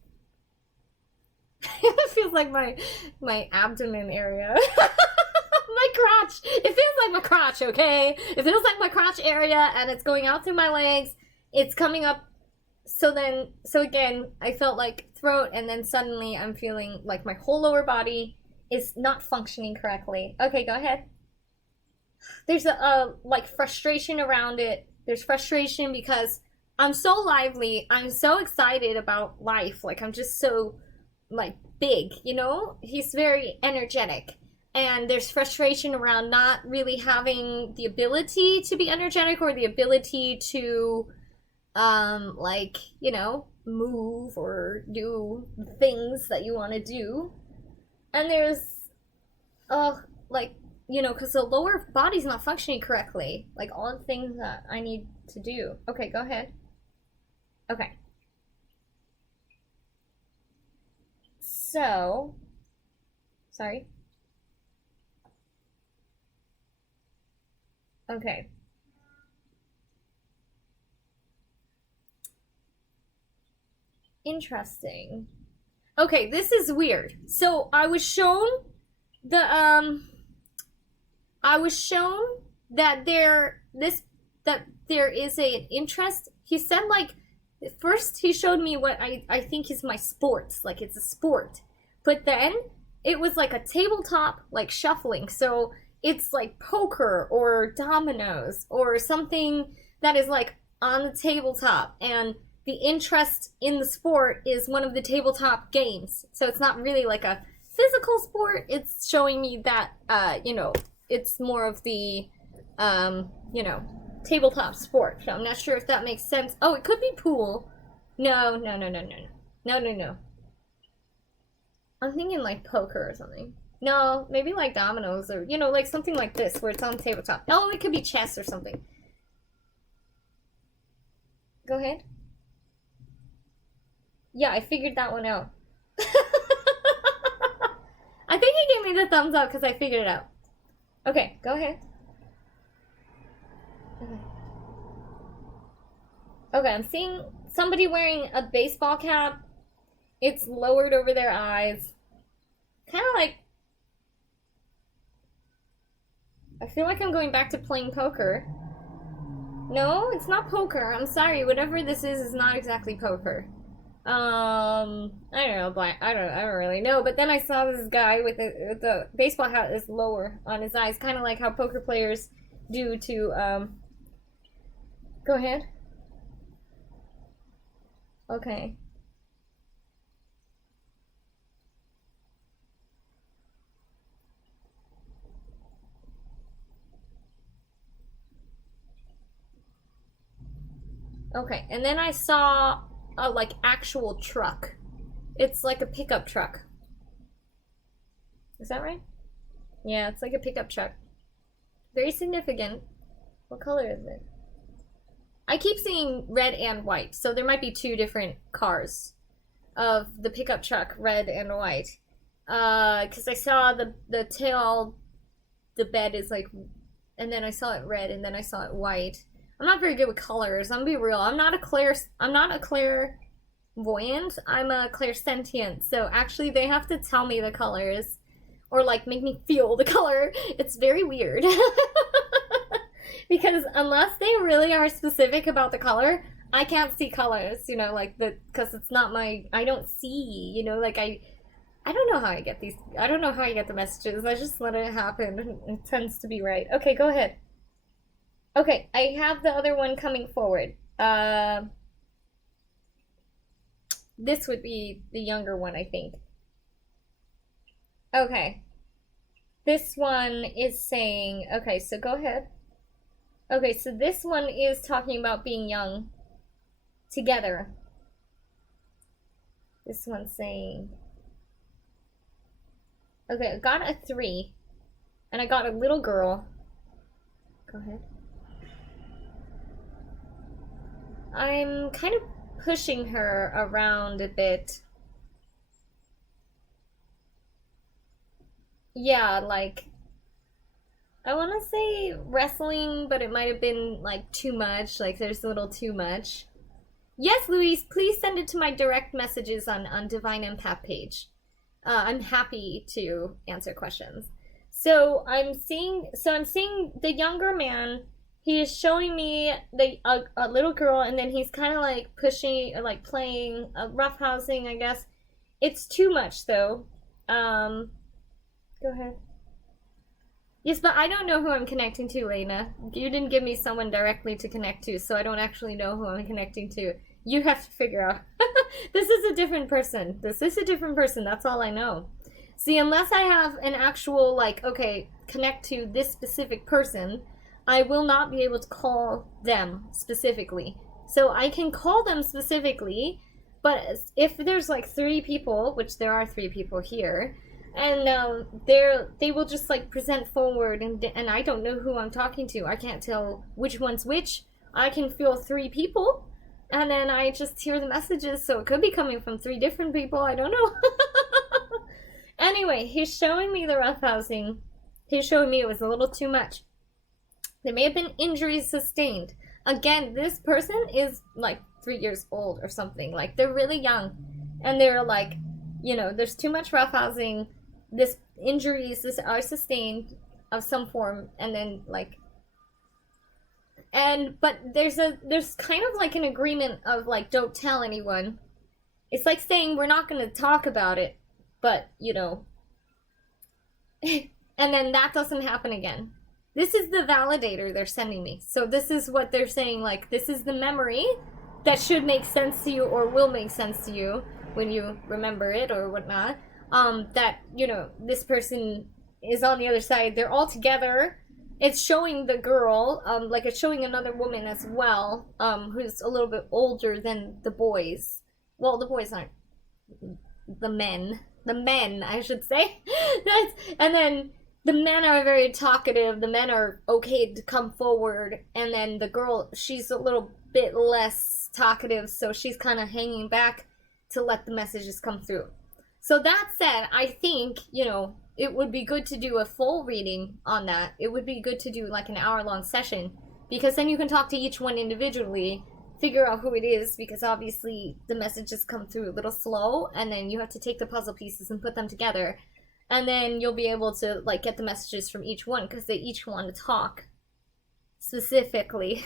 it feels like my abdomen area. My crotch. It feels like my crotch, okay? It feels like my crotch area, and it's going out through my legs. It's coming up. So again, I felt like throat, and then suddenly I'm feeling like my whole lower body is not functioning correctly. Okay, go ahead. There's a like frustration around it. There's frustration because I'm so lively. I'm so excited about life. Like, I'm just so like big, you know? He's very energetic. And there's frustration around not really having the ability to be energetic or the ability to, like, you know, move or do things that you want to do. And there's, like, you know, because the lower body's not functioning correctly. Like, all the things that I need to do. Okay, go ahead. Okay. So, sorry. Okay. Interesting. Okay, this is weird. So I was shown that there is an interest. He said, like, first he showed me what I think is my sports, like it's a sport. But then it was like a tabletop, like, shuffling. So it's like poker or dominoes or something that is like on the tabletop, and the interest in the sport is one of the tabletop games. So it's not really like a physical sport. It's showing me that, you know, it's more of the, you know, tabletop sport. So I'm not sure if that makes sense. Oh, it could be pool. No. I'm thinking like poker or something. No, maybe like dominoes or, you know, like something like this where it's on the tabletop. Oh, it could be chess or something. Go ahead. Yeah, I figured that one out. I think he gave me the thumbs up because I figured it out. Okay, go ahead. Okay, I'm seeing somebody wearing a baseball cap. It's lowered over their eyes. Kind of like... I feel like I'm going back to playing poker. No, it's not poker. I'm sorry. Whatever this is not exactly poker. I don't know, but I don't really know. But then I saw this guy with the baseball hat is lower on his eyes, kind of like how poker players do to, Go ahead. Okay. Okay, and then I saw a, like, actual truck. It's like a pickup truck. Is that right? Yeah, it's like a pickup truck. Very significant. What color is it? I keep seeing red and white, so there might be two different cars of the pickup truck, red and white. Because I saw the tail, the bed is like, and then I saw it red, and then I saw it white. I'm not very good with colors. I'm gonna be real. I'm not a clear clairvoyant. I'm a clairsentient. So actually they have to tell me the colors or like make me feel the color. It's very weird. Because unless they really are specific about the color, I can't see colors, you know, like because it's not I don't see, you know, like I don't know how I get the messages. I just let it happen. It tends to be right. Okay, go ahead. Okay, I have the other one coming forward. This would be the younger one, I think. Okay. This one is saying, okay, so go ahead. Okay, so this one is talking about being young together. This one's saying, okay, I got a 3, and I got a little girl. Go ahead. I'm kind of pushing her around a bit. Yeah, like, I want to say wrestling, but it might have been, like, too much. Like, there's a little too much. Yes, Louise, please send it to my direct messages on Divine Empath page. I'm happy to answer questions. So I'm seeing the younger man. He is showing me a little girl, and then he's kind of like pushing, or like playing, roughhousing, I guess. It's too much, though. Go ahead. Yes, but I don't know who I'm connecting to, Lena. You didn't give me someone directly to connect to, so I don't actually know who I'm connecting to. You have to figure out. This is a different person. This is a different person. That's all I know. See, unless I have an actual, like, okay, connect to this specific person, I will not be able to call them specifically. So I can call them specifically, but if there's like 3 people, which there are 3 people here, and they will just like present forward, and I don't know who I'm talking to. I can't tell which one's which. I can feel 3 people, and then I just hear the messages, so it could be coming from 3 different people. I don't know. Anyway, he's showing me the roughhousing. He's showing me it was a little too much. There may have been injuries sustained. Again, this person is like 3 years old or something. Like, they're really young. And they're like, you know, there's too much roughhousing. This injuries are sustained of some form. And then, like... But there's kind of like an agreement of like, don't tell anyone. It's like saying we're not going to talk about it. But, you know... And then that doesn't happen again. This is the validator they're sending me. So this is what they're saying, like, this is the memory that should make sense to you or will make sense to you when you remember it or whatnot. That, you know, this person is on the other side. They're all together. It's showing the girl, like it's showing another woman as well, who's a little bit older than the boys. Well, the boys aren't. The men, I should say. And then... The men are very talkative. The men are okay to come forward. And then the girl, she's a little bit less talkative, so she's kind of hanging back to let the messages come through. So that said, I think, you know, it would be good to do a full reading on that. It would be good to do like an hour-long session, because then you can talk to each one individually, figure out who it is, because obviously the messages come through a little slow, and then you have to take the puzzle pieces and put them together. And then you'll be able to, like, get the messages from each one, because they each want to talk specifically.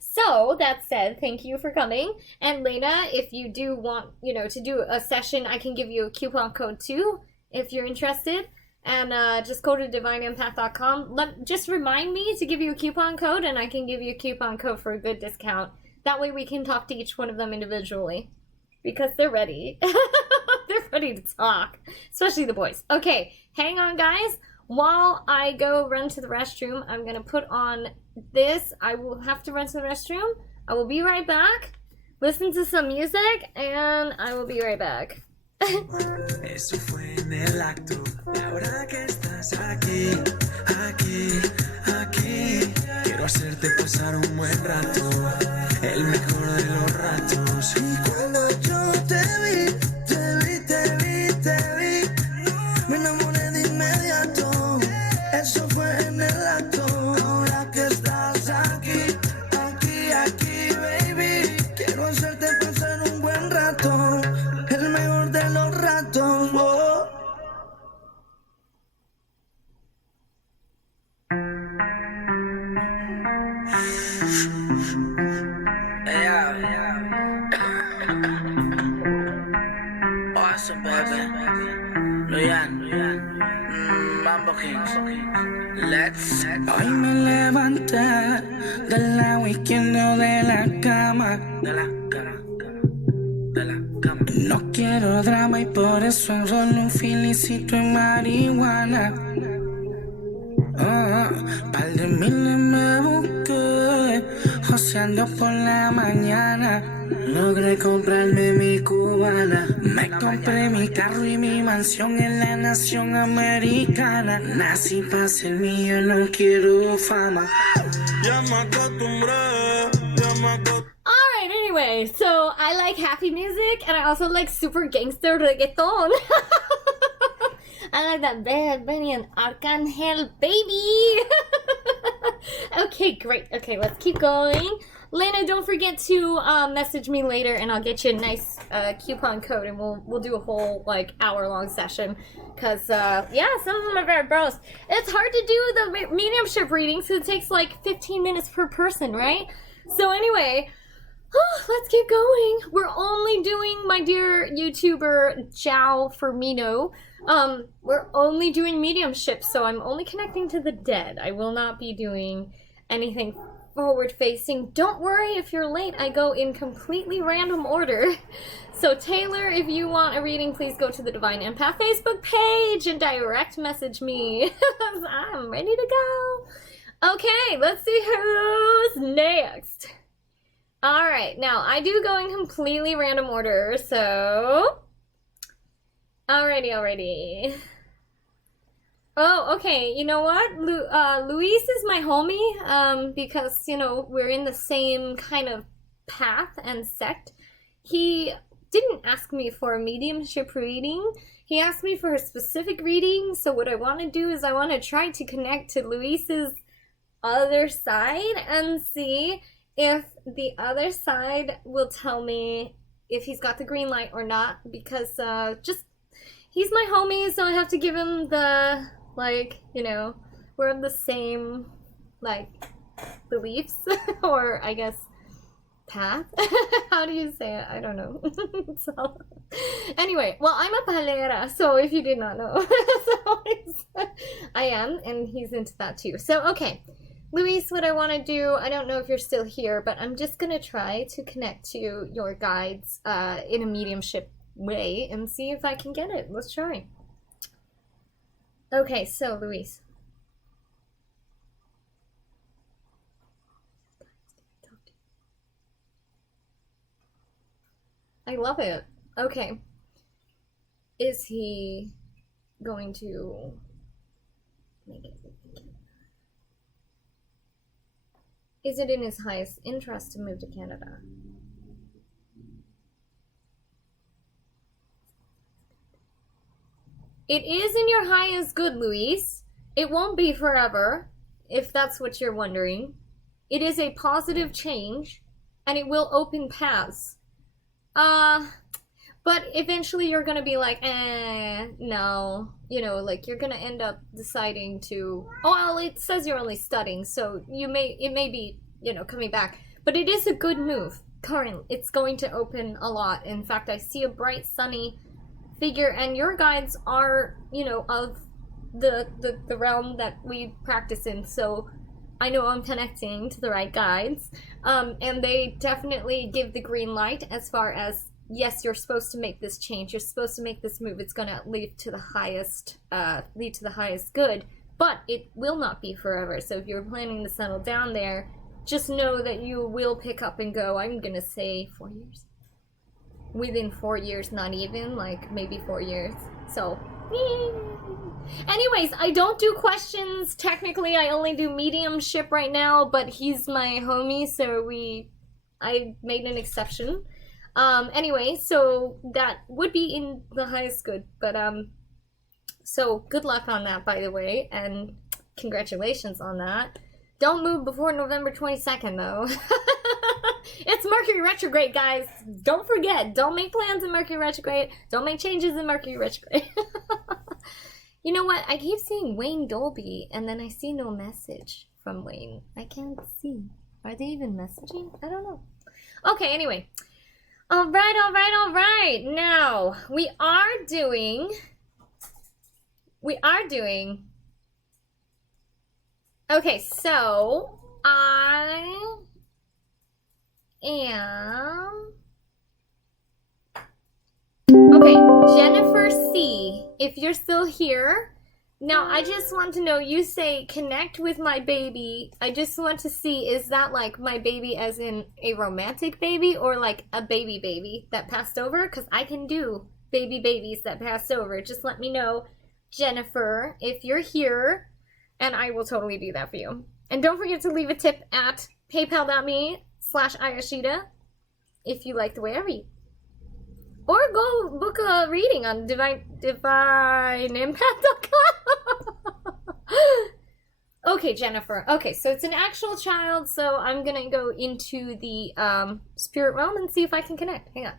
So, that said, thank you for coming. And Lena, if you do want, you know, to do a session, I can give you a coupon code too, if you're interested. And just go to divineempath.com. Just remind me to give you a coupon code, and I can give you a coupon code for a good discount. That way we can talk to each one of them individually. Because they're ready. They're ready to talk. Especially the boys. Okay, hang on, guys. While I go run to the restroom, I'm going to put on this. I will have to run to the restroom. I will be right back. Listen to some music, and I will be right back. Eso fue en el acto. Ahora que estás aquí, aquí, aquí, quiero hacerte pasar un buen rato, el mejor de los ratos. Y cuando yo te vi, me enamoré de inmediato. Eso fue en el acto. Ahora que estás aquí, aquí, aquí, baby, quiero hacerte pasar Mambo Kings. Let's. Hoy me levanté de la weekend o de la cama. No quiero drama y por eso enrollo un filicito en marihuana. Par de miles me busqué, joseando por la mañana. Logré comprarme mi cubana. Me compré mi carro y mi mansión en la nación americana. Nací para ser mío, no quiero fama. Ya me acostumbré, ya me acostumbré. Alright, anyway, so I like happy music and I also like super gangster reggaeton. I like that Bad Bunny and Arcangel, baby! Okay, great. Okay, let's keep going. Lena, don't forget to message me later and I'll get you a nice coupon code and we'll do a whole like hour-long session. Cause yeah, some of them are very gross. It's hard to do the mediumship readings because it takes like 15 minutes per person, right? So anyway, let's keep going. We're only doing, my dear YouTuber Jow Firmino. We're only doing mediumship, so I'm only connecting to the dead. I will not be doing anything forward facing. Don't worry if you're late, I go in completely random order. So Taylor, if you want a reading, please go to the Divine Empath Facebook page and direct message me. I'm ready to go. Okay, let's see who's next. Alright, now I do go in completely random order, so... Alrighty. Oh, okay, you know what? Luis is my homie, because, you know, we're in the same kind of path and sect. He didn't ask me for a mediumship reading. He asked me for a specific reading, so what I want to do is I want to try to connect to Luis's other side and see if the other side will tell me if he's got the green light or not, because he's my homie, so I have to give him the, like, you know, we're in the same, like, beliefs, or I guess path. How do you say it? I don't know. So, anyway, well, I'm a palera, so if you did not know. I am, and he's into that too. So, okay. Luis, what I want to do, I don't know if you're still here, but I'm just going to try to connect to your guides in a mediumship way and see if I can get it. Let's try. Okay, so Luis. I love it. Okay. Is he going to make it? Is it in his highest interest to move to Canada? It is in your highest good, Luis. It won't be forever, if that's what you're wondering. It is a positive change, and it will open paths. But eventually you're gonna be like, no. You know, like, you're gonna end up deciding to... Oh, well, it says you're only studying, so it may be, you know, coming back. But it is a good move. Currently, it's going to open a lot. In fact, I see a bright, sunny figure, and your guides are, you know, of the realm that we practice in, so I know I'm connecting to the right guides. And they definitely give the green light as far as, yes, you're supposed to make this change, you're supposed to make this move, it's going to lead to the highest good, but it will not be forever. So if you're planning to settle down there, just know that you will pick up and go, I'm going to say 4 years. Within 4 years, not even, like maybe 4 years. So, anyways, I don't do questions. Technically, I only do mediumship right now, but he's my homie, so I made an exception. Anyway, so that would be in the highest good, but, so good luck on that, by the way, and congratulations on that. Don't move before November 22nd, though. It's Mercury retrograde, guys. Don't forget. Don't make plans in Mercury retrograde. Don't make changes in Mercury retrograde. You know what? I keep seeing Wayne Dolby, and then I see no message from Wayne. I can't see. Are they even messaging? I don't know. Okay, anyway. All right. Now, we are doing We are doing. Okay, so I am. Okay, Jennifer C., if you're still here. Now, I just want to know, you say connect with my baby. I just want to see, is that like my baby as in a romantic baby or like a baby that passed over? Because I can do babies that passed over. Just let me know, Jennifer, if you're here, and I will totally do that for you. And don't forget to leave a tip at paypal.me/Ayashida if you like the way I read. Or go book a reading on divineimpact.com. Okay, Jennifer. Okay, so it's an actual child, so I'm gonna go into the spirit realm and see if I can connect. Hang on.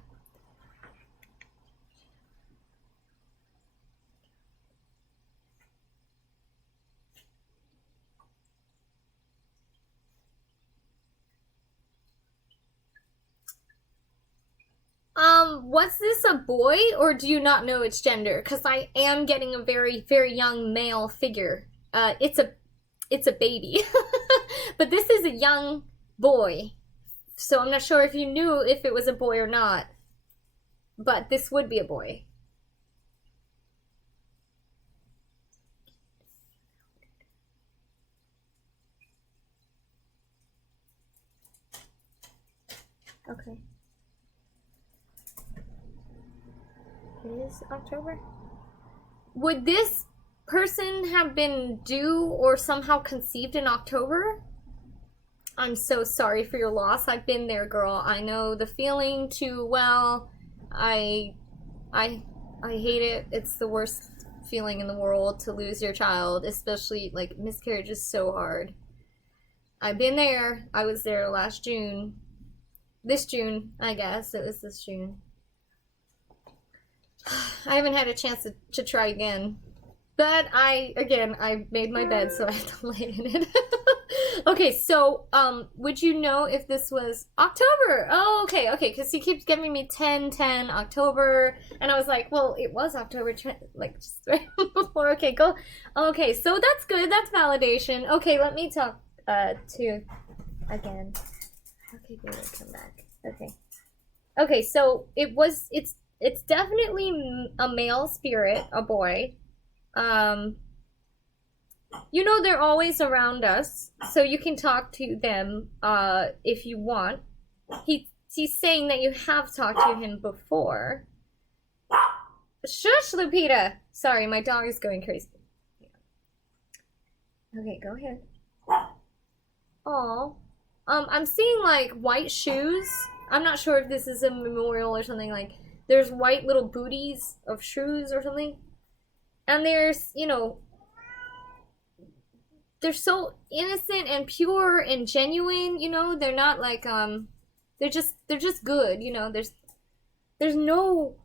Was this a boy, or do you not know its gender? Because I am getting a very, very young male figure. It's a baby. But this is a young boy. So I'm not sure if you knew if it was a boy or not. But this would be a boy. Okay. It is October. Would this person have been due or somehow conceived in October? I'm so sorry for your loss. I've been there, girl. I know the feeling too well. I hate it. It's the worst feeling in the world to lose your child, especially like miscarriage is so hard. I've been there. I was there last June. This June, I guess. It was this June. I haven't had a chance to try again. But I made my bed, so I have to lay in it. Okay, so, would you know if this was October? Oh, okay, because he keeps giving me 10/10 October, and I was like, well, it was October, like, just right before. Okay, go. Okay, so that's good. That's validation. Okay, let me talk, to, again. Okay, good, come back. Okay. Okay, so it's definitely a male spirit, a boy. You know they're always around us, so you can talk to them if you want. He's saying that you have talked to him before. Shush, Lupita! Sorry, my dog is going crazy. Okay, go ahead. Aw. I'm seeing like white shoes. I'm not sure if this is a memorial or something. Like there's white little booties of shoes or something. And there's, you know, they're so innocent and pure and genuine, you know. They're not like they're just good, you know. There's no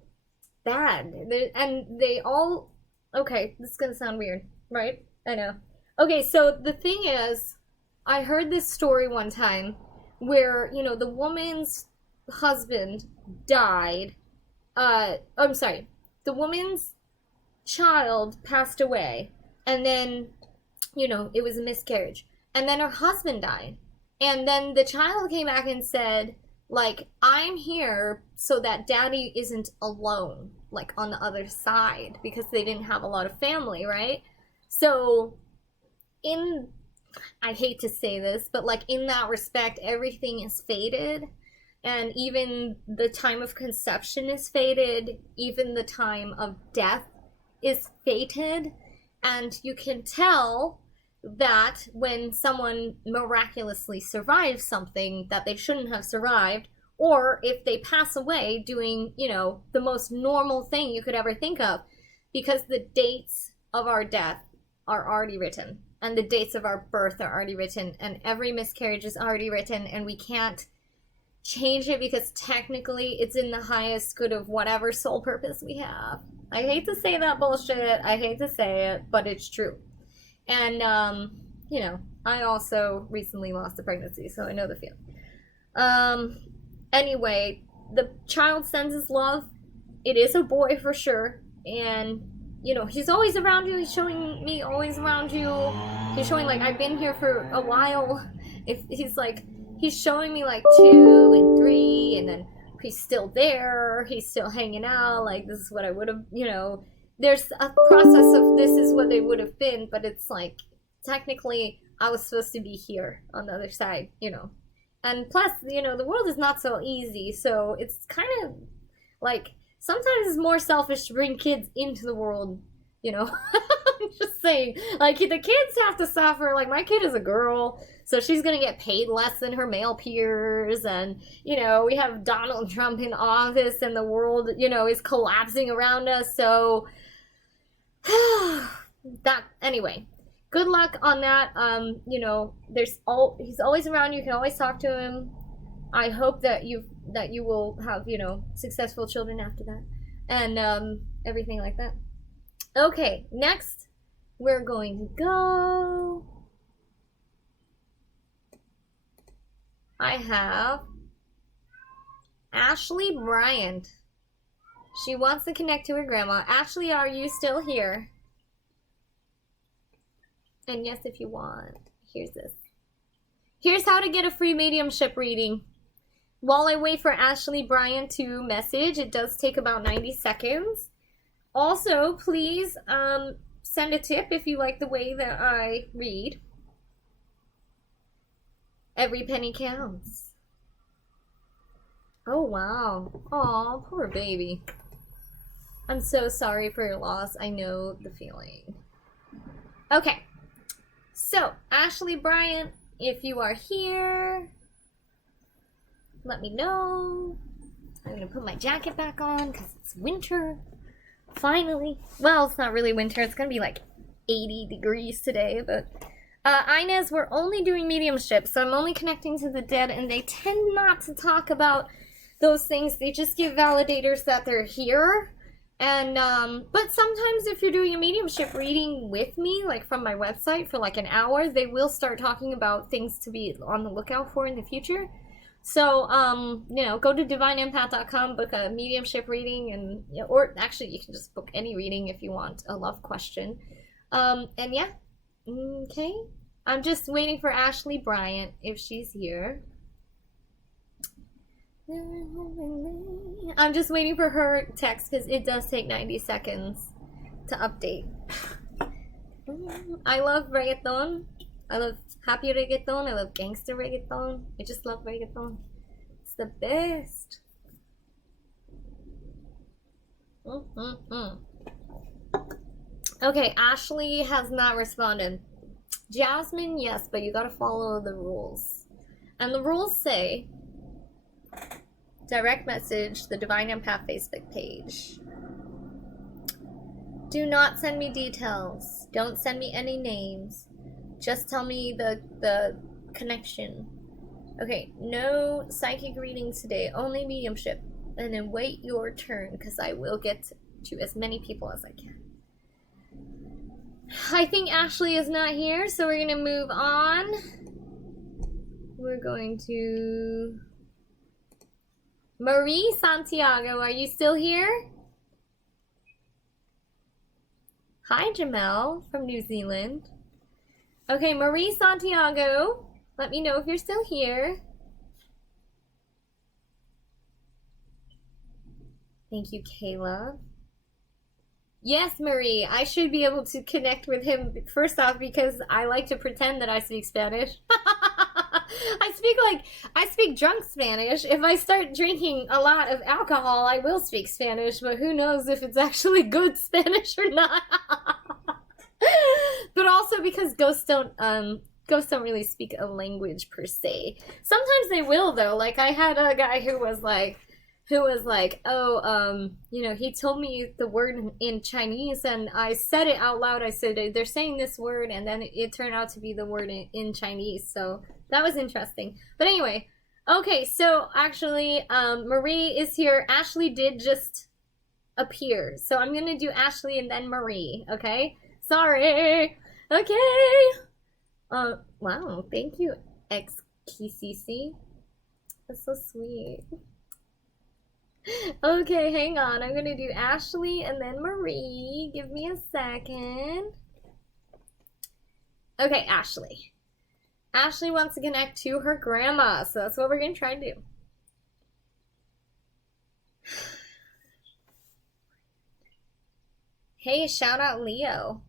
bad. And they all, okay, this is gonna sound weird, right? I know. Okay, so the thing is, I heard this story one time where, you know, the woman's husband died. I'm sorry, the woman's child passed away, and then, you know, it was a miscarriage, and then her husband died, and then the child came back and said, like, I'm here so that daddy isn't alone, like, on the other side, because they didn't have a lot of family, right? So, I hate to say this, but, like, in that respect, everything is fated, and even the time of conception is fated, even the time of death is fated, and you can tell that when someone miraculously survives something that they shouldn't have survived, or if they pass away doing, you know, the most normal thing you could ever think of, because the dates of our death are already written, and the dates of our birth are already written, and every miscarriage is already written, and we can't change it because technically it's in the highest good of whatever soul purpose we have. I hate to say that bullshit. I hate to say it, but it's true. And, you know, I also recently lost a pregnancy, so I know the feeling. Anyway, the child sends his love. It is a boy for sure. And you know, he's always around you. He's showing me always around you. He's showing like I've been here for a while. If he's like he's showing me like 2 and 3, and then he's still there. He's still hanging out. Like this is what I would have, you know. There's a process of this is what they would have been, but it's like technically I was supposed to be here on the other side, you know. And plus, you know, the world is not so easy, so it's kind of like sometimes it's more selfish to bring kids into the world, you know. I'm just saying, like the kids have to suffer. Like my kid is a girl, so she's gonna get paid less than her male peers, and you know we have Donald Trump in office, and the world, you know, is collapsing around us. So that anyway. Good luck on that. You know, he's always around. You can always talk to him. I hope that you will have, you know, successful children after that, and everything like that. Okay, next we're going to go. I have Ashley Bryant. She wants to connect to her grandma. Ashley, are you still here? And yes, if you want, here's this. Here's how to get a free mediumship reading. While I wait for Ashley Bryant to message, it does take about 90 seconds. Also, please send a tip if you like the way that I read. Every penny counts. Oh, wow. Aw, poor baby. I'm so sorry for your loss. I know the feeling. Okay. So, Ashley Bryant, if you are here, let me know. I'm going to put my jacket back on because it's winter. Finally. Well, it's not really winter. It's going to be like 80 degrees today. But Inez, we're only doing mediumship, so I'm only connecting to the dead, and they tend not to talk about those things. They just give validators that they're here. And, but sometimes if you're doing a mediumship reading with me, like from my website for like an hour, they will start talking about things to be on the lookout for in the future. So, you know, go to divineempath.com, book a mediumship reading, and, you know, or actually you can just book any reading if you want a love question. And yeah, okay. I'm just waiting for Ashley Bryant if she's here. I'm just waiting for her text because it does take 90 seconds to update. I love reggaeton. I love happy reggaeton. I love gangster reggaeton. I just love reggaeton. It's the best. Okay, Ashley has not responded. Jasmine, yes, but you gotta follow the rules. And the rules say direct message the Divine Empath Facebook page. Do not send me details. Don't send me any names. Just tell me the connection. Okay, no psychic readings today. Only mediumship. And then wait your turn, because I will get to as many people as I can. I think Ashley is not here, so we're going to move on. We're going to... Marie Santiago, are you still here? Hi, Jamel from New Zealand. Okay, Marie Santiago, let me know if you're still here. Thank you, Kayla. Yes, Marie, I should be able to connect with him first off because I like to pretend that I speak Spanish. I speak drunk Spanish. If I start drinking a lot of alcohol, I will speak Spanish, but who knows if it's actually good Spanish or not. But also because ghosts don't really speak a language per se. Sometimes they will though. Like I had a guy who was like, oh, you know, he told me the word in Chinese, and I said it out loud. I said, they're saying this word, and then it turned out to be the word in Chinese, so that was interesting. But anyway, okay, so actually, Marie is here. Ashley did just appear, so I'm gonna do Ashley and then Marie, okay? Sorry. Okay. Wow, thank you, XKCC. That's so sweet. Okay, hang on. I'm gonna do Ashley and then Marie. Give me a second. Okay, Ashley. Ashley wants to connect to her grandma, so that's what we're gonna try to do. Hey, shout out Leo.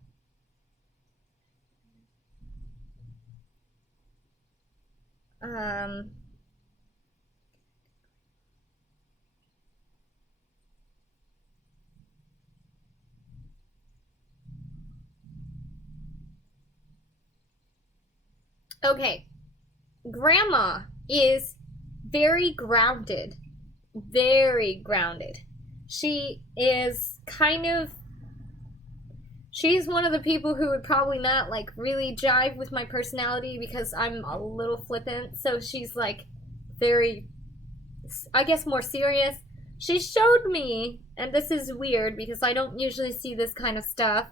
Okay. Grandma is very grounded. Very grounded. She is kind of... She's one of the people who would probably not, like, really jive with my personality because I'm a little flippant. So she's, like, very, I guess, more serious. She showed me, and this is weird because I don't usually see this kind of stuff.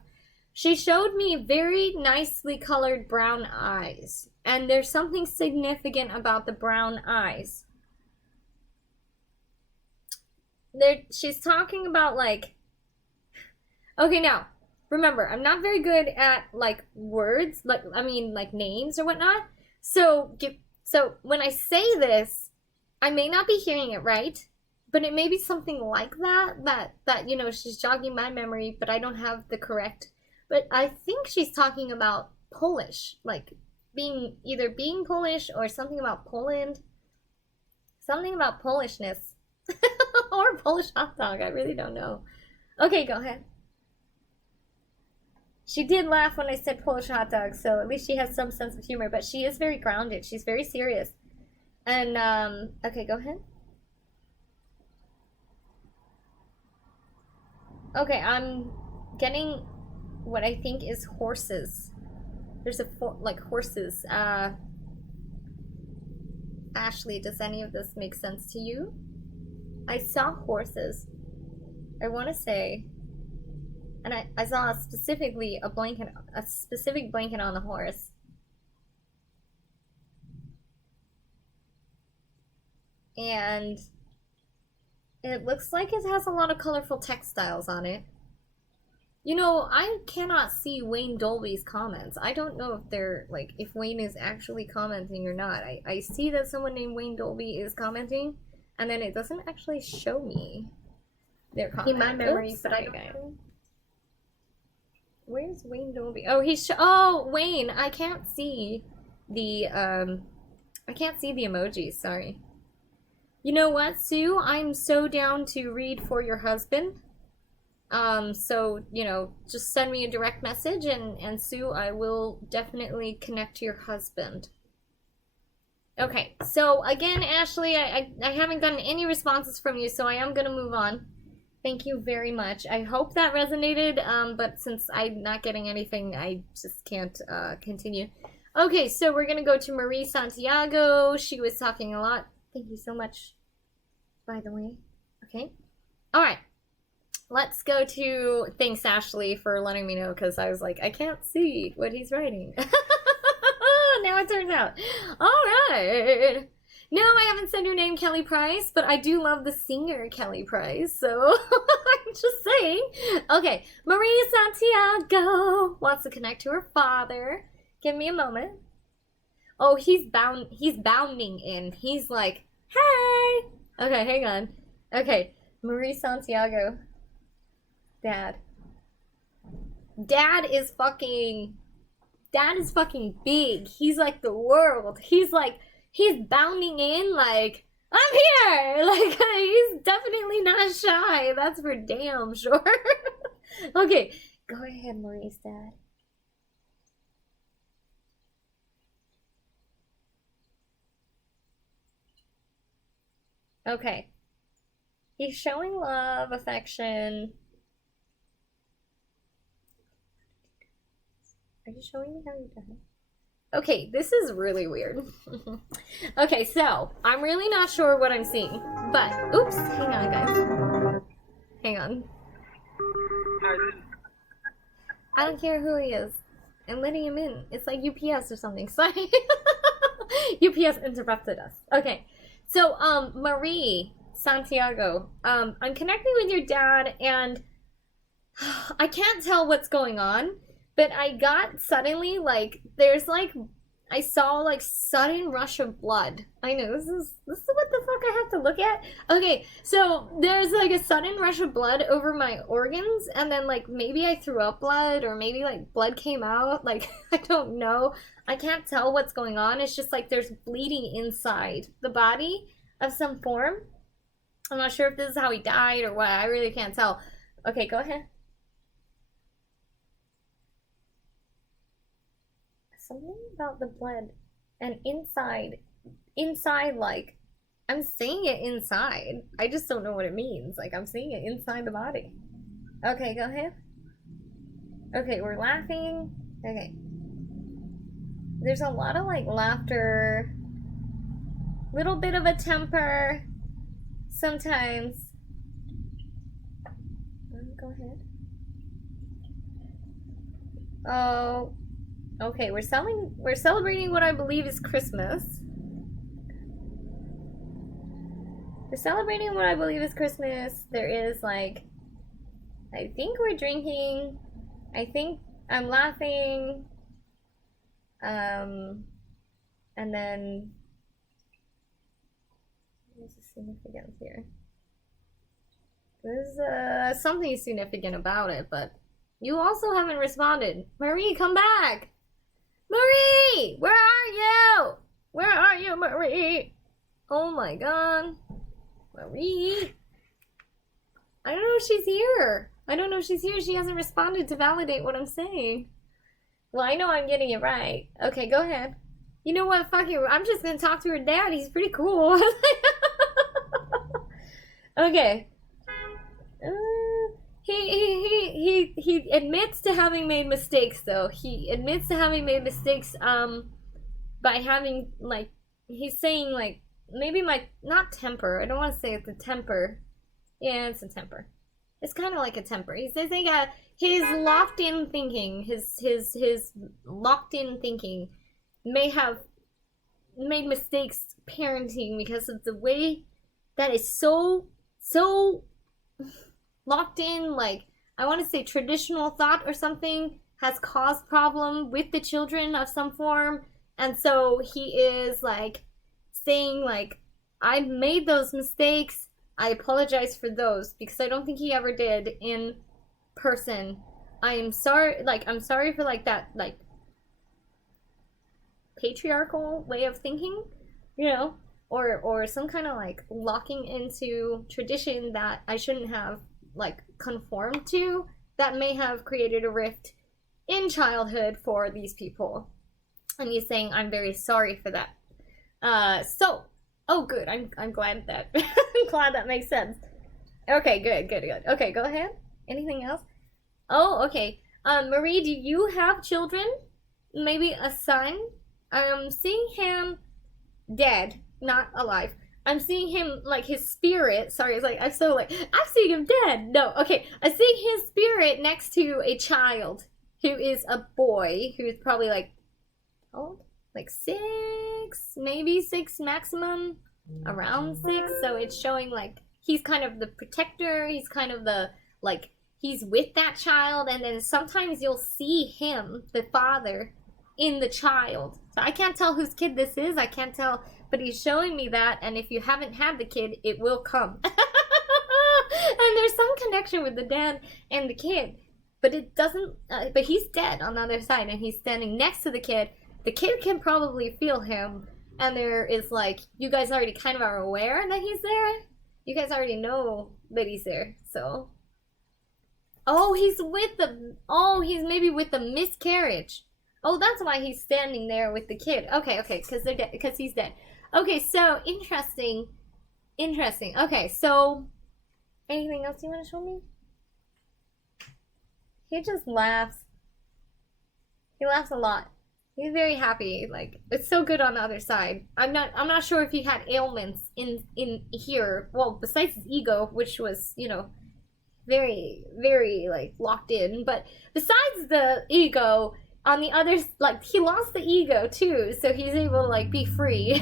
She showed me very nicely colored brown eyes. And there's something significant about the brown eyes. She's talking about, like... Okay, now... Remember, I'm not very good at, like, words, like, I mean, like, names or whatnot. So when I say this, I may not be hearing it right, but it may be something like that, you know, she's jogging my memory, but I don't have the correct. But I think she's talking about Polish, like, either being Polish or something about Poland. Something about Polishness. Or Polish hot dog, I really don't know. Okay, go ahead. She did laugh when I said Polish hot dog, so at least she has some sense of humor, but she is very grounded. She's very serious. And, okay, go ahead. Okay, I'm getting what I think is horses. There's like, horses. Ashley, does any of this make sense to you? I saw horses. I want to say... And I saw specifically a specific blanket on the horse. And it looks like it has a lot of colorful textiles on it. You know, I cannot see Wayne Dolby's comments. I don't know if they're, like, if Wayne is actually commenting or not. I see that someone named Wayne Dolby is commenting, and then it doesn't actually show me their comment. In my memory, Oops, but I don't know. Where's Wayne Dolby? Oh, Wayne, I can't see the emojis, sorry. You know what, Sue? I'm so down to read for your husband. So, you know, just send me a direct message and Sue, I will definitely connect to your husband. Okay, so again, Ashley, I haven't gotten any responses from you, so I am gonna move on. Thank you very much. I hope that resonated, but since I'm not getting anything, I just can't continue. Okay, so we're going to go to Marie Santiago. She was talking a lot. Thank you so much, by the way. Okay. All right. Let's go to... Thanks, Ashley, for letting me know, because I was like, I can't see what he's writing. Now it turns out. All right. No, I haven't said your name, Kelly Price, but I do love the singer, Kelly Price, so I'm just saying. Okay, Marie Santiago wants to connect to her father. Give me a moment. Oh, he's bounding in. He's like, hey! Okay, hang on. Okay, Marie Santiago. Dad is fucking big. He's like the world. He's bounding in like, I'm here! Like, he's definitely not shy. That's for damn sure. Okay, go ahead, Marie's dad. Okay. He's showing love, affection. Are you showing me how you done it? Okay, this is really weird. Okay, so, I'm really not sure what I'm seeing, but, oops, hang on, guys. Hang on. I don't care who he is. I'm letting him in. It's like UPS or something. Sorry. UPS interrupted us. Okay, so, Marie Santiago. I'm connecting with your dad, and I can't tell what's going on, but I got suddenly, like, there's, like, I saw, like, sudden rush of blood. I know, this is what the fuck I have to look at? Okay, so there's, like, a sudden rush of blood over my organs, and then, like, maybe I threw up blood, or maybe, like, blood came out. Like, I don't know. I can't tell what's going on. It's just, like, there's bleeding inside the body of some form. I'm not sure if this is how he died or what. I really can't tell. Okay, go ahead. Something about the blood and inside, like, I'm seeing it inside. I just don't know what it means. Like, I'm seeing it inside the body. Okay, go ahead. Okay, we're laughing. Okay. There's a lot of, like, laughter. Little bit of a temper. Sometimes. Go ahead. Oh. Okay, we're celebrating what I believe is Christmas. We're celebrating what I believe is Christmas. There is, like, I think we're drinking. I think I'm laughing. And then what's the significance here? There's something significant about it, but you also haven't responded. Marie, come back! Marie! Where are you? Where are you, Marie? Oh my god. Marie. I don't know if she's here. I don't know if she's here. She hasn't responded to validate what I'm saying. Well, I know I'm getting it right. Okay, go ahead. You know what? Fuck you. I'm just gonna talk to her dad. He's pretty cool. Okay. He admits to having made mistakes, though. He admits to having made mistakes by having, like, he's saying, like, maybe my, not temper, I don't want to say it's a temper. Yeah, it's a temper. It's kind of like a temper. He says his locked-in thinking, his locked-in thinking may have made mistakes parenting because of the way that is so locked in, like, I want to say traditional thought or something has caused problem with the children of some form. And so he is, like, saying, like, I made those mistakes. I apologize for those because I don't think he ever did in person. I'm sorry, like, I'm sorry for, like, that, like, patriarchal way of thinking, you know, or some kind of, like, locking into tradition that I shouldn't have, like, conformed to, that may have created a rift in childhood for these people. And he's saying, I'm very sorry for that. Oh, good. I'm glad that I'm glad that makes sense. Okay, good. Okay, go ahead. Anything else? Oh, okay. Marie, do you have children? Maybe a son? I'm seeing him dead, not alive. I'm seeing him, like, his spirit. Sorry, it's like, I'm seeing him dead. No, okay. I'm seeing his spirit next to a child who is a boy who is probably, like, how old? Like 6, maybe 6 maximum, around 6. So it's showing, like, he's kind of the protector. He's kind of the, like, he's with that child. And then sometimes you'll see him, the father, in the child. So I can't tell whose kid this is. I can't tell. But he's showing me that, and if you haven't had the kid, it will come. And there's some connection with the dad and the kid. But it doesn't, but he's dead on the other side, and he's standing next to the kid. The kid can probably feel him, and there is, like, you guys already kind of are aware that he's there. You guys already know that he's there, so. Oh, he's maybe with the miscarriage. Oh, that's why he's standing there with the kid. Okay, because he's dead. Okay, so, interesting. Okay, so, anything else you want to show me? He just laughs. He laughs a lot. He's very happy. Like, it's so good on the other side. I'm not sure if he had ailments in here. Well, besides his ego, which was, you know, very, very, like, locked in. But besides the ego, on the other, like, he lost the ego too, so he's able to, like, be free.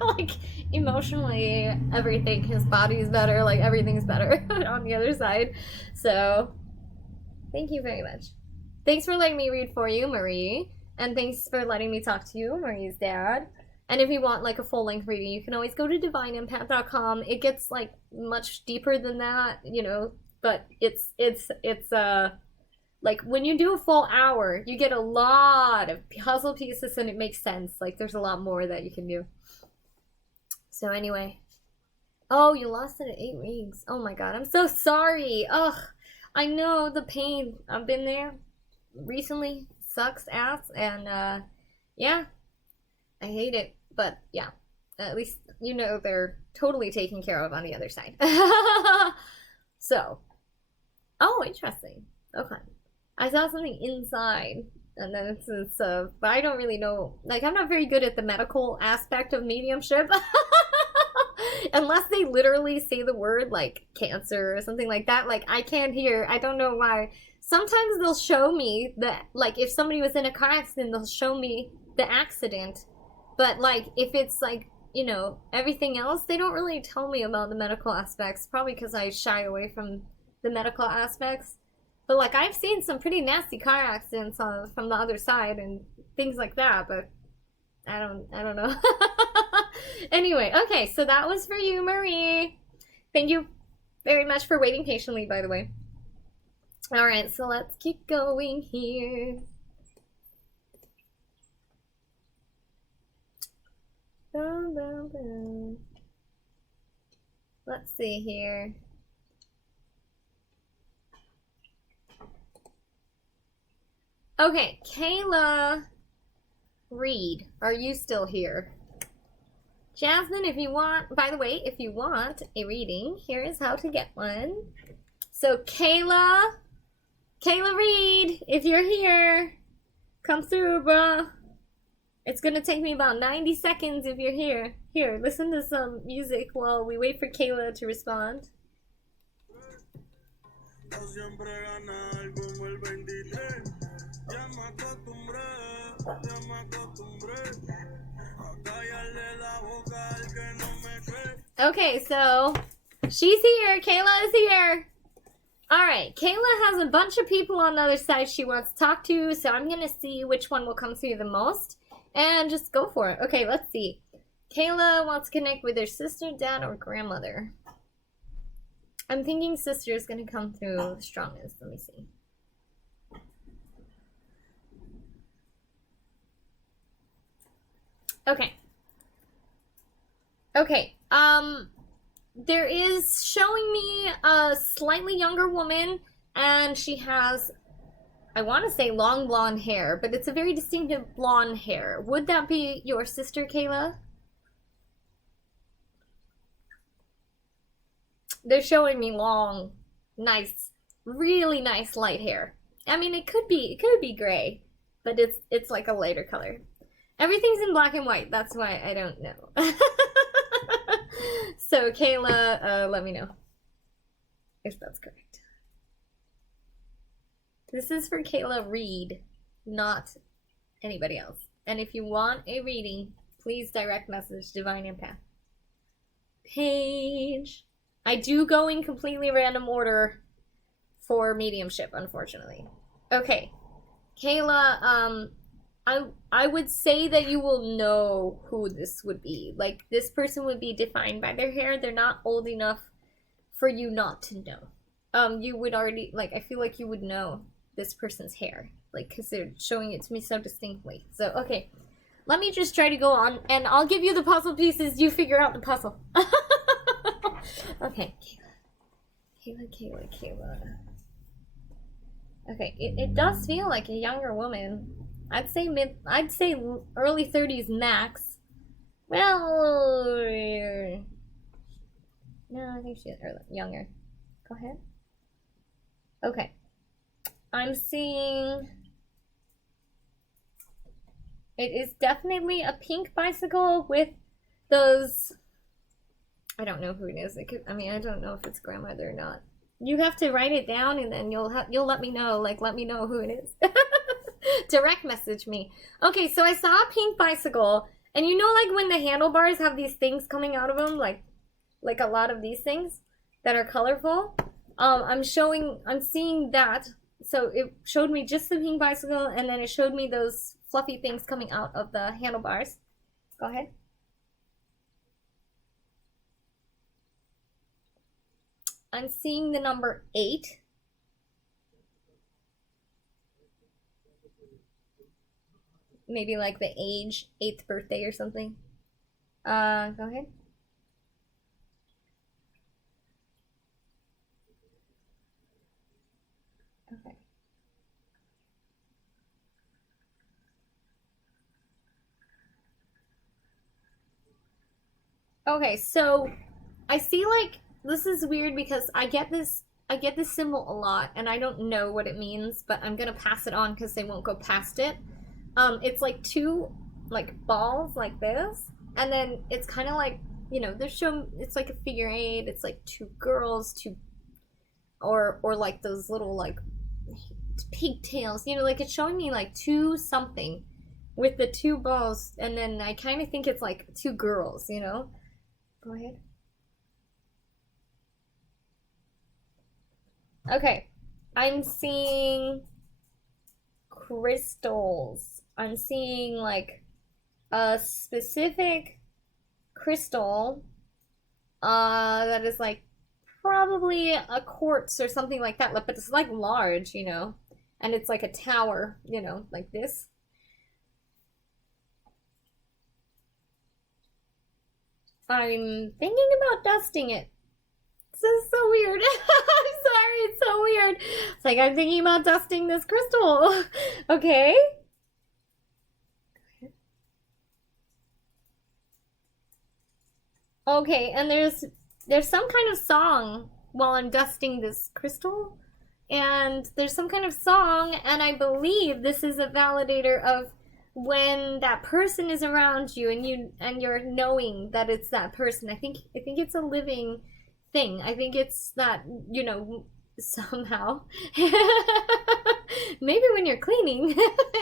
Like, emotionally, everything, his body's better, like, everything's better on the other side. So, thank you very much. Thanks for letting me read for you, Marie. And thanks for letting me talk to you, Marie's dad. And if you want, like, a full-length reading, you can always go to divineempath.com. It gets, like, much deeper than that, you know, but it's like, when you do a full hour, you get a lot of puzzle pieces and it makes sense. Like, there's a lot more that you can do. So anyway. Oh, you lost it at 8 weeks. Oh my god, I'm so sorry. Ugh, I know the pain. I've been there recently. Sucks ass. And, yeah. I hate it. But, yeah. At least, you know, they're totally taken care of on the other side. So. Oh, interesting. Okay. I saw something inside, and then it's but I don't really know, like, I'm not very good at the medical aspect of mediumship. Unless they literally say the word, like, cancer or something like that, like, I can't hear, I don't know why. Sometimes they'll show me that, like, if somebody was in a car accident, they'll show me the accident, but, like, if it's, like, you know, everything else, they don't really tell me about the medical aspects, probably because I shy away from the medical aspects. But, like, I've seen some pretty nasty car accidents from the other side and things like that, but I don't know. Anyway, okay, so that was for you, Marie. Thank you very much for waiting patiently, by the way. Alright, so let's keep going here. Let's see here. Okay, Kayla Reed, are you still here? Jasmine, if you want, by the way, if you want a reading, here is how to get one. So Kayla Reed, if you're here, come through, bruh. It's gonna take me about 90 seconds if you're here. Here, listen to some music while we wait for Kayla to respond. Okay, so she's here. Kayla is here. Alright, Kayla has a bunch of people on the other side she wants to talk to, so I'm gonna see which one will come through the most and just go for it. Okay, let's see. Kayla wants to connect with her sister, dad, or grandmother. I'm thinking sister is gonna come through the strongest. Let me see. Okay. Okay, there is showing me a slightly younger woman, and she has, I want to say long blonde hair, but it's a very distinctive blonde hair. Would that be your sister, Kayla? They're showing me long, nice, really nice light hair. I mean, it could be gray, but it's like a lighter color. Everything's in black and white, that's why I don't know. So, Kayla, let me know if that's correct. This is for Kayla Reed, not anybody else. And if you want a reading, please direct message Divine Empath. Paige. I do go in completely random order for mediumship, unfortunately. Okay. Kayla, I would say that you will know who this would be. Like, this person would be defined by their hair. They're not old enough for you not to know. You would already, like, I feel like you would know this person's hair. Like, because they're showing it to me so distinctly. So, okay. Let me just try to go on, and I'll give you the puzzle pieces. You figure out the puzzle. Okay. Kayla. Okay, it does feel like a younger woman. I'd say early 30s max. Well, no, I think she's younger. Go ahead. Okay. I'm seeing it is definitely a pink bicycle with those, I don't know who it is. I don't know if it's grandmother or not. You have to write it down, and then you'll let me know. Like, let me know who it is. Direct message me. Okay, so I saw a pink bicycle, and you know, like when the handlebars have these things coming out of them, like a lot of these things that are colorful. I'm seeing that. So it showed me just the pink bicycle, and then it showed me those fluffy things coming out of the handlebars. Go ahead. I'm seeing the number 8. Maybe like the age, 8th birthday or something. Go ahead. Okay. Okay, so I see, like, this is weird because I get this symbol a lot and I don't know what it means, but I'm gonna pass it on because they won't go past it. It's like 2 like balls like this, and then it's kind of like, you know, it's like a figure 8. It's like 2 girls, or like those little like pigtails, you know, like it's showing me like 2 something with the 2 balls, and then I kind of think it's like 2 girls, you know. Go ahead. Okay, I'm seeing crystals. I'm seeing like a specific crystal that is like probably a quartz or something like that, but it's like large, you know, and it's like a tower, you know, like this. I'm thinking about dusting it. This is so weird. I'm sorry, it's so weird. It's like I'm thinking about dusting this crystal. Okay. Okay, and there's some kind of song while I'm dusting this crystal. And there's some kind of song, and I believe this is a validator of when that person is around you and you're knowing that it's that person. I think it's a living thing. I think it's that, you know, somehow maybe when you're cleaning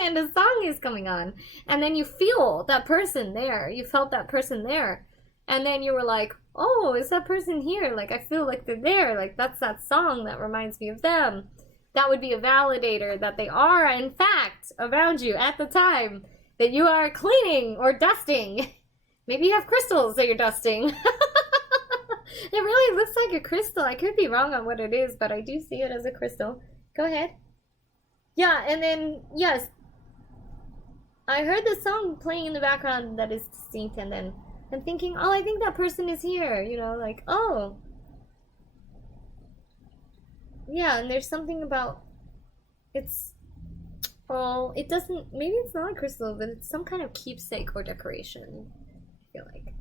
and a song is coming on, and then you feel that person there, you felt that person there, and then you were like, oh, is that person here? Like, I feel like they're there, like that's that song that reminds me of them. That would be a validator that they are in fact around you at the time that you are cleaning or dusting. Maybe you have crystals that you're dusting. It really looks like a crystal. I could be wrong on what it is, but I do see it as a crystal. Go ahead. Yeah, and then, yes, I heard the song playing in the background that is distinct, and then I'm thinking, oh, I think that person is here, you know, like, oh. Yeah, and there's something about, it's, well, it doesn't, maybe it's not a crystal, but it's some kind of keepsake or decoration, I feel like.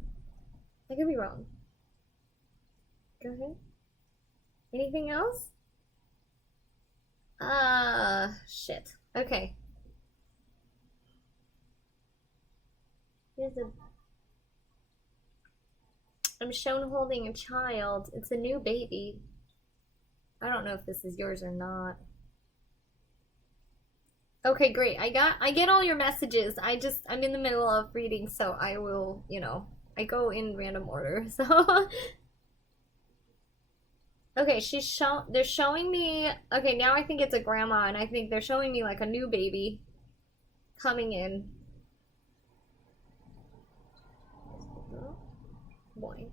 I could be wrong. Go ahead. Anything else? Shit. Okay. I'm shown holding a child. It's a new baby. I don't know if this is yours or not. Okay, great. I get all your messages. I'm in the middle of reading, so I will, you know, I go in random order, so. Okay, they're showing me, okay, now I think it's a grandma, and I think they're showing me like a new baby coming in. Boy.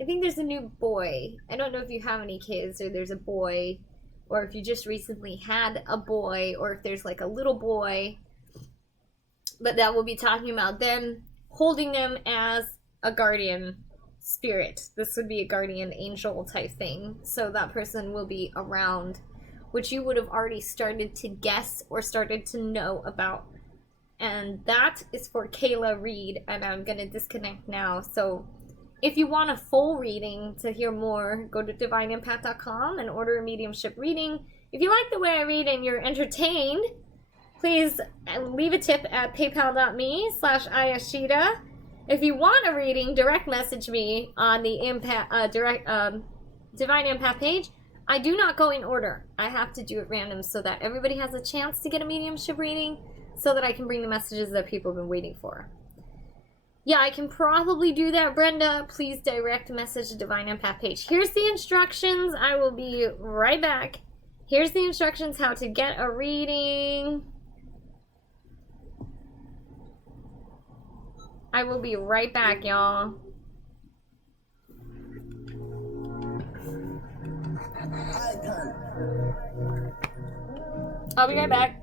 I think there's a new boy. I don't know if you have any kids, or there's a boy, or if you just recently had a boy, or if there's like a little boy. But that will be talking about them, holding them as a guardian spirit. This would be a guardian angel type thing. So that person will be around, which you would have already started to guess or started to know about. And that is for Kayla Reed, and I'm going to disconnect now. So if you want a full reading to hear more, go to divineempath.com and order a mediumship reading. If you like the way I read and you're entertained, please leave a tip at paypal.me/Ayashida. If you want a reading, direct message me on the Divine Empath page. I do not go in order. I have to do it random so that everybody has a chance to get a mediumship reading. so that I can bring the messages that people have been waiting for. Yeah, I can probably do that, Brenda. Please direct message to Divine Empath page. Here's the instructions. I will be right back. Here's the instructions how to get a reading. I will be right back, y'all. I'll be right back.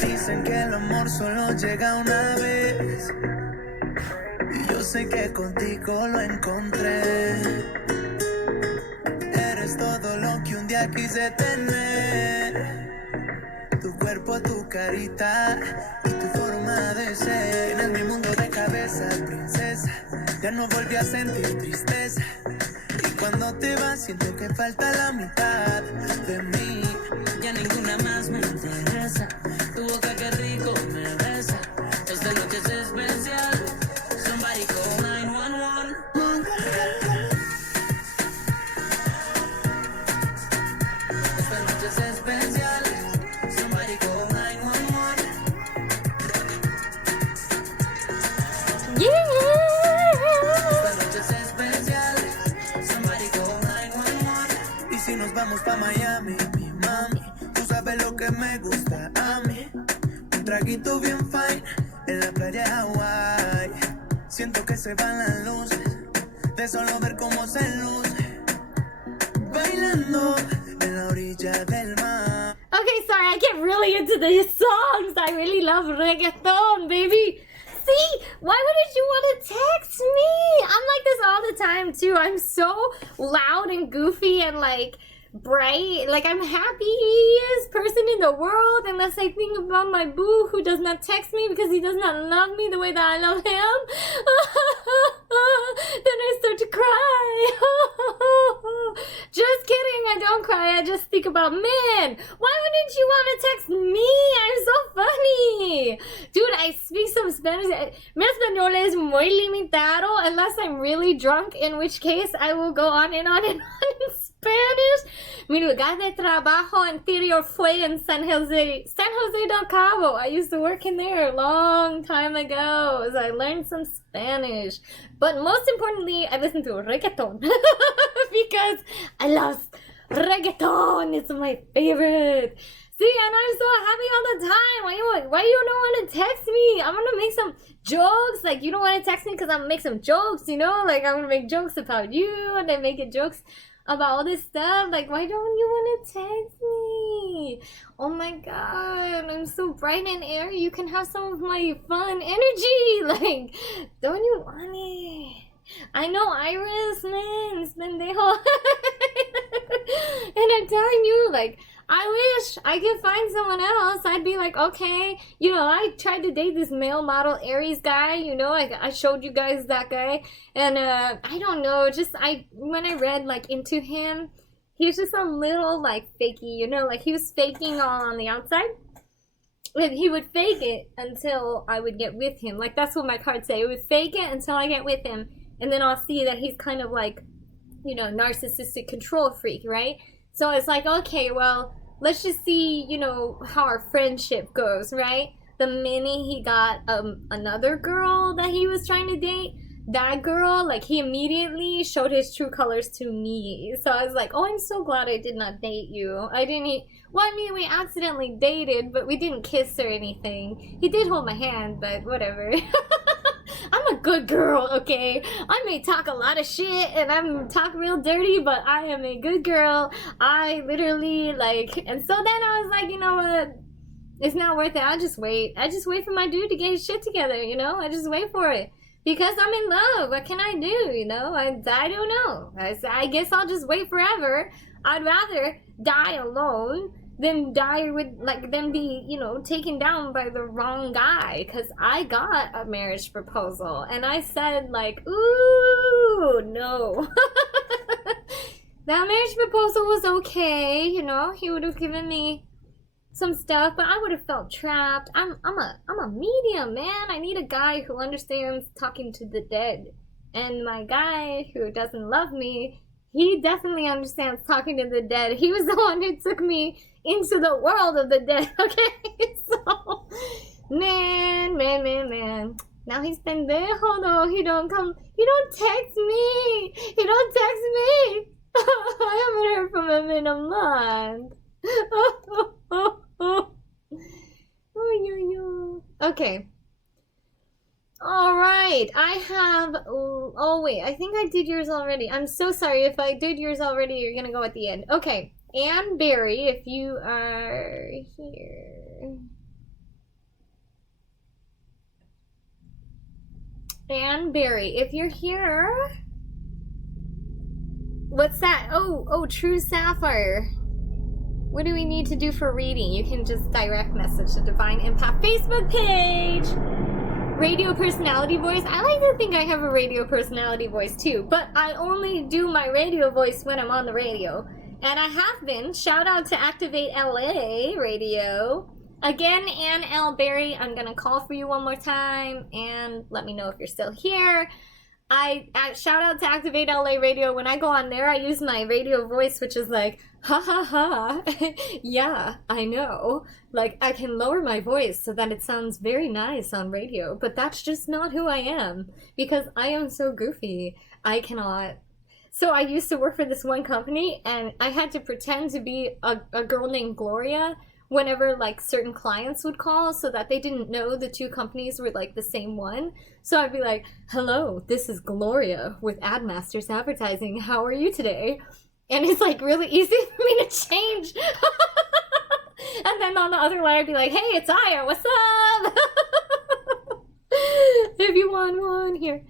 Dicen que el amor solo llega una vez y yo sé que contigo lo encontré. Eres todo lo que un día quise tener. Tu cuerpo, tu carita y tu forma de ser. Tienes mi mundo de cabeza, princesa. Ya no volví a sentir tristeza. Y cuando te vas siento que falta la mitad de mí. Ya ninguna más me interesa. Tu boca que rico me besa. Esta noche es especial. Somebody call 911. Esta noche es especial. Somebody call 911. Yeah! Esta noche es especial. Somebody call 911. Y si nos vamos pa' Miami, mi mami, tú sabes lo que me gusta a mí. Un traguito bien fine en la playa de Hawái. Siento que se van las luces de solo ver cómo se luce. Bailando en la orilla del mar. Okay, sorry, I get really into these songs. I really love reggaeton, baby. See, why wouldn't you want to text me? I'm like this all the time, too. I'm so loud and goofy and, like, bright. Like, I'm happiest person in the world unless I think about my boo who does not text me because he does not love me the way that I love him. Then I start to cry. Just kidding, I don't cry. I just think about, man, why wouldn't you want to text me? I'm so funny. Dude, I speak some Spanish. Mi español es muy limitado unless I'm really drunk, in which case I will go on and on and on in Spanish. Mi lugar de trabajo anterior fue en San Jose del Cabo. I used to work in there a long time ago, so I learned some Spanish. But most importantly, I listen to reggaeton because I love reggaeton. It's my favorite. See, and I'm so happy all the time. Why you don't want to text me? I'm gonna make some jokes. Like, you don't want to text me because I'm gonna make some jokes, you know? Like, I'm gonna make jokes about you and then make jokes about all this stuff. Like, why don't you want to text me? Oh my god, I'm so bright and airy. You can have some of my fun energy. Like, don't you want it? I know, Iris, man, it's pendejo. And I'm telling you, like, I wish I could find someone else. I'd be like, okay, you know, I tried to date this male model Aries guy, you know, I showed you guys that guy, and I don't know, just when I read like into him, he was just a little like fakey, you know, like he was faking all on the outside. He would fake it until I would get with him. Like, that's what my cards say. It would fake it until I get with him, and then I'll see that he's kind of like, you know, narcissistic control freak, right? So it's like, okay, well, let's just see, you know, how our friendship goes, right? The minute he got another girl that he was trying to date, that girl, like, he immediately showed his true colors to me. So I was like, oh, I'm so glad I did not date you. Well, I mean, we accidentally dated, but we didn't kiss or anything. He did hold my hand, but whatever. I'm a good girl, okay? I may talk a lot of shit and I'm talk real dirty, but I am a good girl. I literally, like, and so then I was like, you know what? It's not worth it. I just wait for my dude to get his shit together, you know? I just wait for it. Because I'm in love. What can I do, you know? I don't know. I guess I'll just wait forever. I'd rather die alone than die with, like, than be, you know, taken down by the wrong guy. Because I got a marriage proposal. And I said, like, ooh, no. That marriage proposal was okay, you know? He would have given me some stuff, but I would have felt trapped. I'm a medium, man. I need a guy who understands talking to the dead. And my guy who doesn't love me, He definitely understands talking to the dead. He was the one who took me into the world of the dead, okay? So, man. Now he's been there. Oh no, he don't text me. He don't text me. I haven't heard from him in a month. Okay. All right. I have. Oh wait, I think I did yours already. I'm so sorry if I did yours already. You're gonna go at the end. Okay. Anne Barry, if you are here. Anne Barry, if you're here. What's that? Oh, True Sapphire. What do we need to do for reading? You can just direct message the Divine Empath Facebook page. Radio personality voice. I like to think I have a radio personality voice too, but I only do my radio voice when I'm on the radio. And I have been. Shout out to Activate LA Radio. Again, Ann L. Berry, I'm going to call for you one more time and let me know if you're still here. I shout out to Activate LA Radio. When I go on there, I use my radio voice, which is like, ha ha ha, yeah, I know. Like, I can lower my voice so that it sounds very nice on radio, but that's just not who I am, because I am so goofy. I cannot. So I used to work for this one company, and I had to pretend to be a girl named Gloria whenever like certain clients would call, so that they didn't know the two companies were like the same one. So I'd be like, hello, this is Gloria with Admasters Advertising. How are you today? And it's like really easy for me to change. And then on the other line I'd be like, hey, it's Aya, what's up? If you want one here.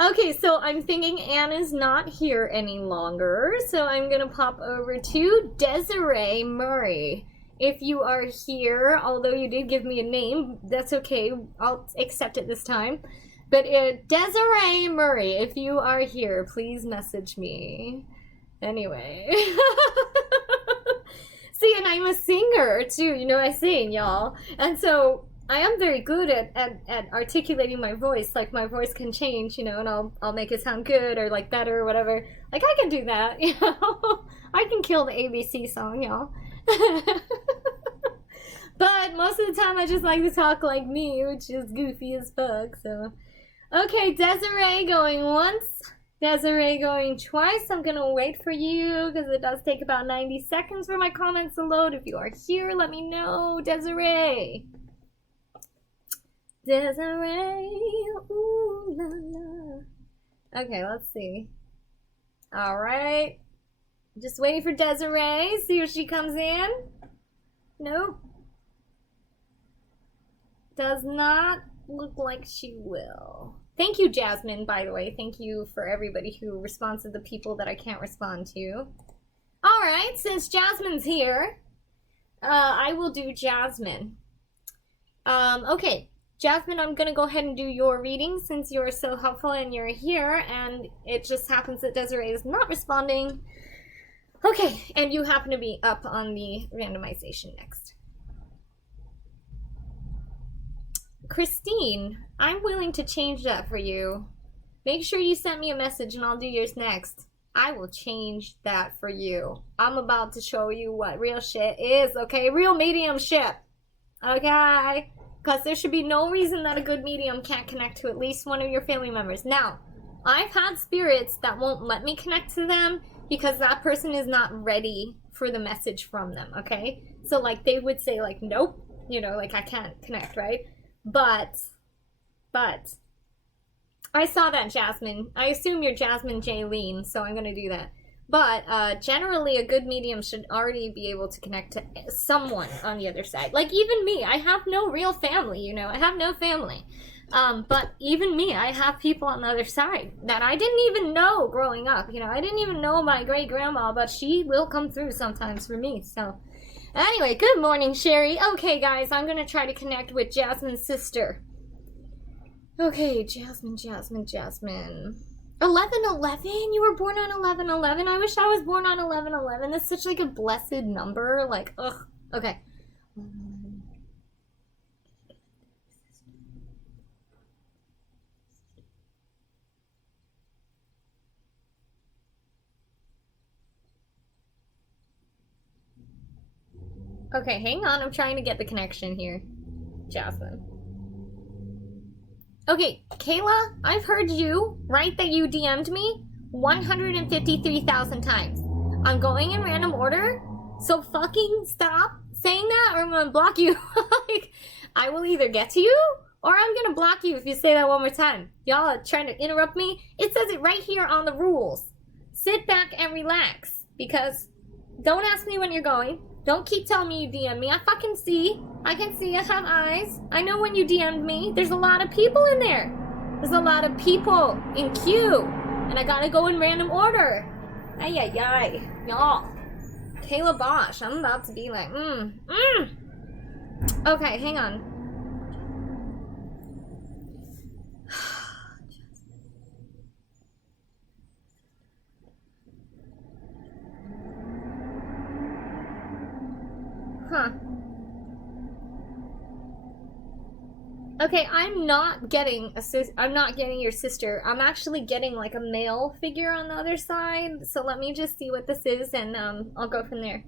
Okay, so I'm thinking Anna's not here any longer, so I'm gonna pop over to Desiree Murray. If you are here, although you did give me a name, that's okay. I'll accept it this time. But Desiree Murray, if you are here, please message me. Anyway. See, and I'm a singer too. You know, I sing, y'all. And so I am very good at articulating my voice. Like, my voice can change, you know, and I'll make it sound good or like better or whatever. Like, I can do that, you know. I can kill the ABC song, y'all. But most of the time I just like to talk like me, which is goofy as fuck. So okay, Desiree going once, Desiree going twice. I'm gonna wait for you because it does take about 90 seconds for my comments to load. If you are here, let me know. Desiree, ooh la la. Okay, let's see. All right, just waiting for Desiree, see if she comes in. Nope. Does not look like she will. Thank you, Jasmine, by the way. Thank you for everybody who responds to the people that I can't respond to. Alright, since Jasmine's here, I will do Jasmine. Okay, Jasmine, I'm gonna go ahead and do your reading since you're so helpful and you're here, and it just happens that Desiree is not responding. Okay, and you happen to be up on the randomization next. Christine, I'm willing to change that for you. Make sure you send me a message and I'll do yours next. I will change that for you. I'm about to show you what real shit is, okay? Real mediumship, okay? Because there should be no reason that a good medium can't connect to at least one of your family members. Now, I've had spirits that won't let me connect to them because that person is not ready for the message from them, okay? So, like, they would say, like, nope, you know, like, I can't connect, right? But, I saw that, Jasmine. I assume you're Jasmine Jaylene, so I'm going to do that. But, generally, a good medium should already be able to connect to someone on the other side. Like, even me, I have no real family, you know, I have no family. But even me, I have people on the other side that I didn't even know growing up, you know. I didn't even know my great-grandma, but she will come through sometimes for me, so... Anyway, good morning, Sherry. Okay, guys, I'm going to try to connect with Jasmine's sister. Okay, Jasmine. 11/11? You were born on 11/11? I wish I was born on 11/11. That's such, like, a blessed number. Like, ugh. Okay. Okay, hang on. I'm trying to get the connection here. Jasmine. Okay, Kayla, I've heard you, right, that you DM'd me 153,000 times. I'm going in random order, so fucking stop saying that or I'm gonna block you. Like, I will either get to you or I'm gonna block you if you say that one more time. Y'all are trying to interrupt me. It says it right here on the rules. Sit back and relax, because don't ask me when you're going. Don't keep telling me you DM me. I fucking see. I can see. I have eyes. I know when you DM'd me. There's a lot of people in there. There's a lot of people in queue. And I gotta go in random order. Ay, ay, ay. Y'all. Kayla Bosch. I'm about to be like, Okay, hang on. Huh. Okay, I'm not getting your sister. I'm actually getting like a male figure on the other side. So let me just see what this is and I'll go from there.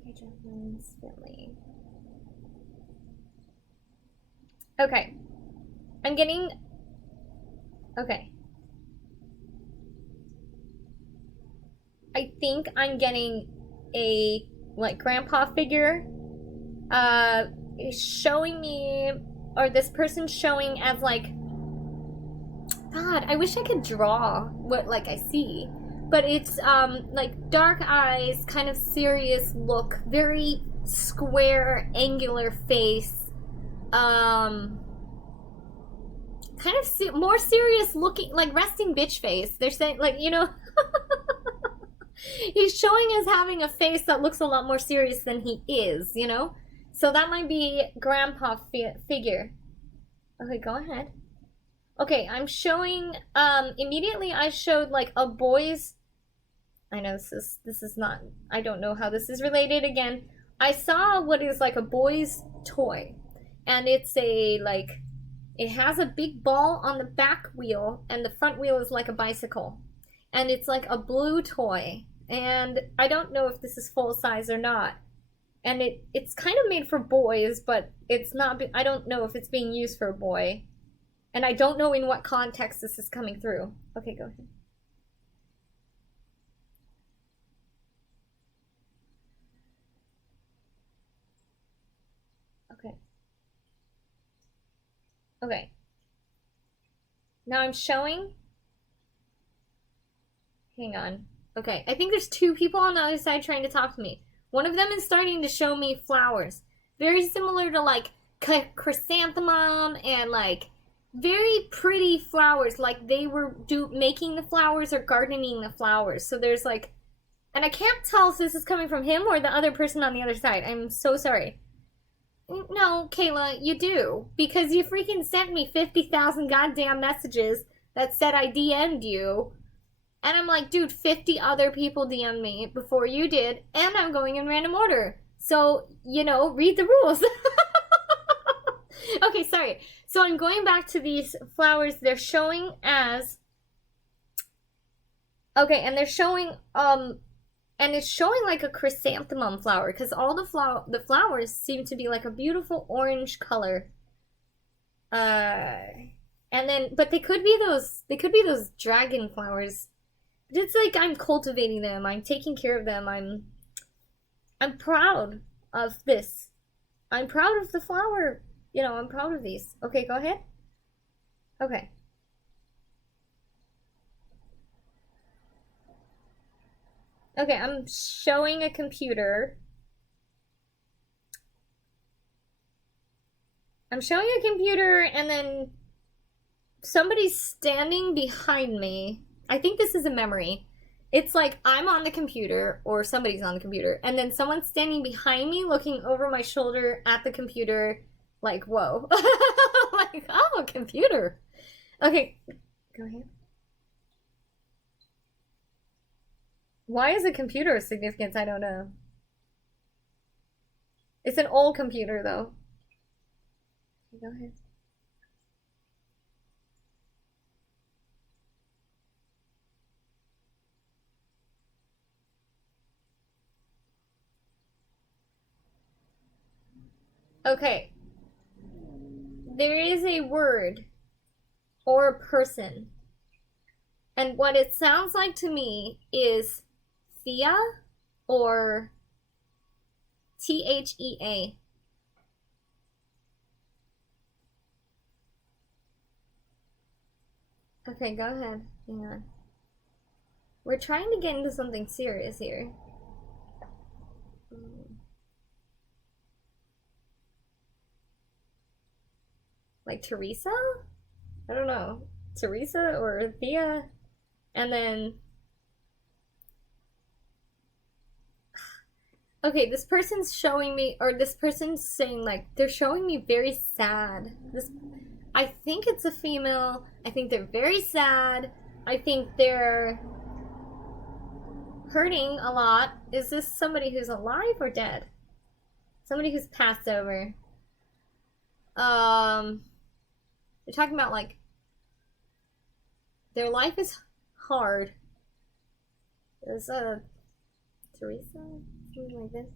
Okay, Jasmine's family. Okay. I'm getting... Okay. I think I'm getting a like grandpa figure is showing me, or this person showing as like, God, I wish I could draw what like I see, but it's like dark eyes, kind of serious look, very square, angular face, kind of more serious looking, like resting bitch face. They're saying, like, you know. He's showing as having a face that looks a lot more serious than he is, you know? So that might be grandpa figure. Okay, go ahead. Okay, I'm showing, immediately I showed like a boy's, I know this is not, I don't know how this is related again. I saw what is like a boy's toy. And it's a, like, it has a big ball on the back wheel and the front wheel is like a bicycle. And it's like a blue toy. And I don't know if this is full size or not. And it's kind of made for boys, but it's not, I don't know if it's being used for a boy. And I don't know in what context this is coming through. Okay, go ahead. Okay. Okay. Now I'm showing. Hang on. Okay, I think there's two people on the other side trying to talk to me. One of them is starting to show me flowers. Very similar to like chrysanthemum and like very pretty flowers. Like they were making the flowers or gardening the flowers. So there's like, and I can't tell if this is coming from him or the other person on the other side. I'm so sorry. No, Kayla, you do. Because you freaking sent me 50,000 goddamn messages that said I DM'd you. And I'm like, dude, 50 other people DM'd me before you did, and I'm going in random order. So, you know, read the rules. Okay, sorry. So I'm going back to these flowers. They're showing as... Okay, and they're showing, and it's showing like a chrysanthemum flower, because all the flowers seem to be like a beautiful orange color. And then, but they could be those dragon flowers. It's like I'm cultivating them. I'm taking care of them. I'm proud of this. I'm proud of the flower. You know, I'm proud of these. Okay, go ahead. Okay. Okay, I'm showing a computer. I'm showing a computer and then somebody's standing behind me. I think this is a memory. It's like I'm on the computer or somebody's on the computer and then someone's standing behind me looking over my shoulder at the computer like, whoa. Like, oh, a computer. Okay, go ahead. Why is a computer of significance? I don't know. It's an old computer though. Okay, go ahead. Okay. There is a word or a person. And what it sounds like to me is Thea or Thea. Okay, go ahead. Hang on. We're trying to get into something serious here. Like Teresa? I don't know. Teresa or Thea? And then... Okay, this person's showing me, or this person's saying, like, they're showing me very sad. I think it's a female. I think they're very sad. I think they're hurting a lot. Is this somebody who's alive or dead? Somebody who's passed over. They're talking about, like, their life is hard. There's a Teresa, something like this.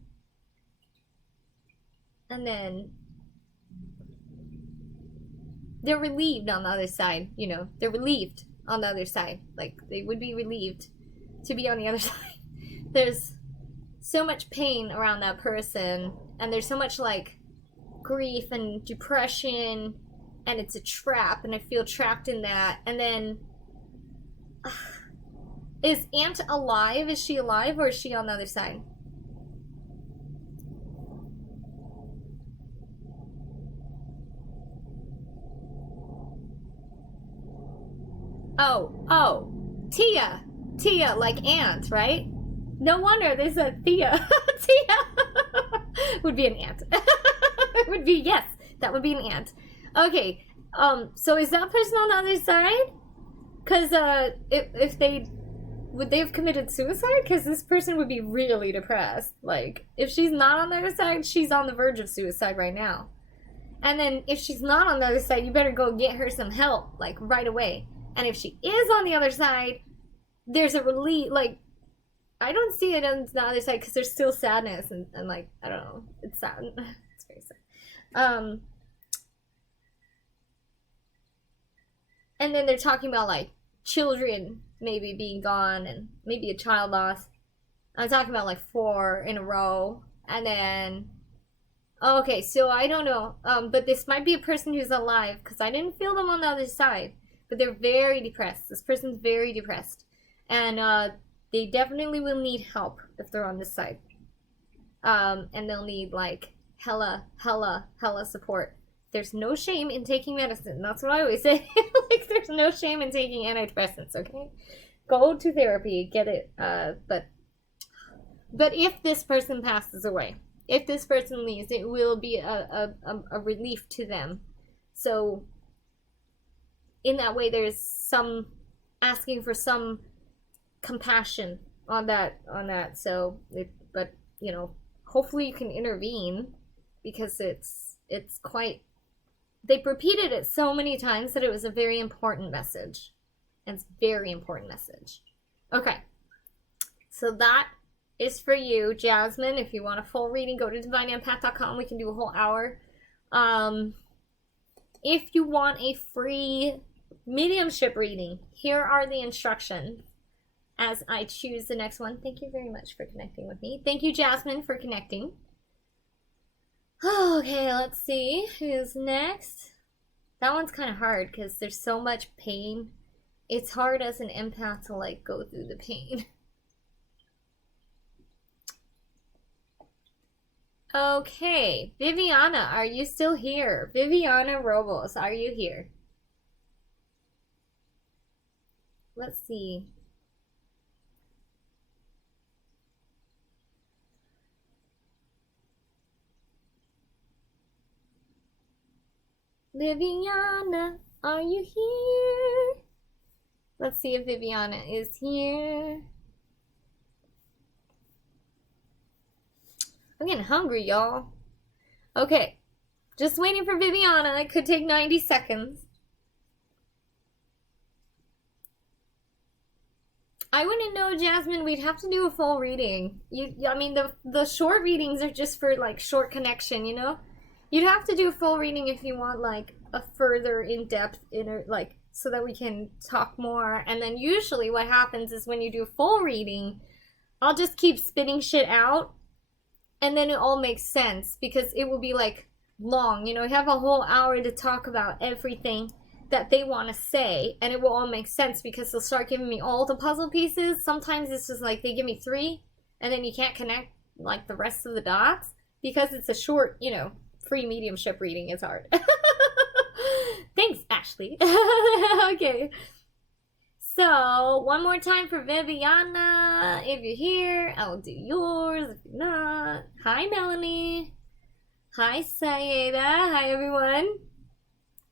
And then they're relieved on the other side, you know. They're relieved on the other side. Like, they would be relieved to be on the other side. There's so much pain around that person, and there's so much, like, grief and depression, and it's a trap, and I feel trapped in that. And then, is Aunt alive? Is she alive, or is she on the other side? Oh, Tia, like aunt, right? No wonder there's a Thea. Tia would be an aunt. It would be, yes, that would be an aunt. Okay, so is that person on the other side? Because, if would they have committed suicide? Because this person would be really depressed. Like, if she's not on the other side, she's on the verge of suicide right now. And then, if she's not on the other side, you better go get her some help, like, right away. And if she is on the other side, there's a relief, like, I don't see it on the other side because there's still sadness and like, I don't know, it's sad. It's very sad. And then they're talking about, like, children maybe being gone and maybe a child loss. I'm talking about, like, 4 in a row. And then, okay, so I don't know, but this might be a person who's alive because I didn't feel them on the other side. But they're very depressed. This person's very depressed. And they definitely will need help if they're on this side. And they'll need, like, hella support. There's no shame in taking medicine. That's what I always say. Like, there's no shame in taking antidepressants, okay? Go to therapy, get it. But if this person passes away, if this person leaves, it will be a relief to them. So in that way, there's some asking for some compassion on that. So, but you know, hopefully you can intervene because it's quite. They've repeated it so many times that it was a very important message, and it's a very important message. Okay, so that is for you, Jasmine. If you want a full reading, go to divineempath.com. We can do a whole hour. If you want a free mediumship reading, here are the instructions as I choose the next one. Thank you very much for connecting with me. Thank you, Jasmine, for connecting. Okay, let's see who's next. That one's kind of hard because there's so much pain. It's hard as an empath to, like, go through the pain. Okay, Viviana, are you still here? Viviana Robles, are you here? Let's see. Viviana, are you here? Let's see if Viviana is here. I'm getting hungry, y'all. Okay, just waiting for Viviana. It could take 90 seconds. I wouldn't know, Jasmine. We'd have to do a full reading. I mean, the short readings are just for, like, short connection, you know? You'd have to do a full reading if you want like a further in-depth inner, like, so that we can talk more. And then usually what happens is when you do a full reading, I'll just keep spitting shit out, and then it all makes sense because it will be like long. You know, we have a whole hour to talk about everything that they want to say, and it will all make sense because they'll start giving me all the puzzle pieces. Sometimes it's just like they give me 3, and then you can't connect like the rest of the dots because it's a short, you know, free mediumship reading. It's hard. Thanks, Ashley. Okay. So, one more time for Viviana. If you're here, I will do yours. If you're not, hi, Melanie. Hi, Sayeda. Hi, everyone.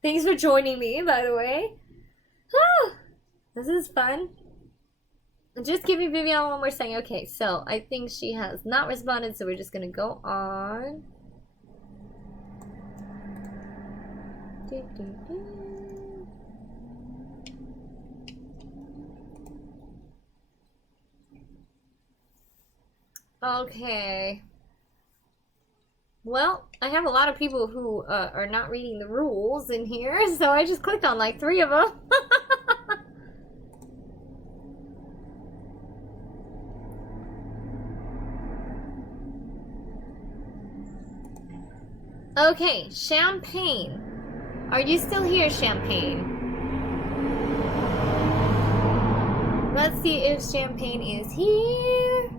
Thanks for joining me, by the way. This is fun. Just give me Viviana one more second. Okay, so I think she has not responded, so we're just going to go on. Okay. Well, I have a lot of people who are not reading the rules in here, so I just clicked on like 3 of them. Okay, Champagne. Are you still here, Champagne? Let's see if Champagne is here.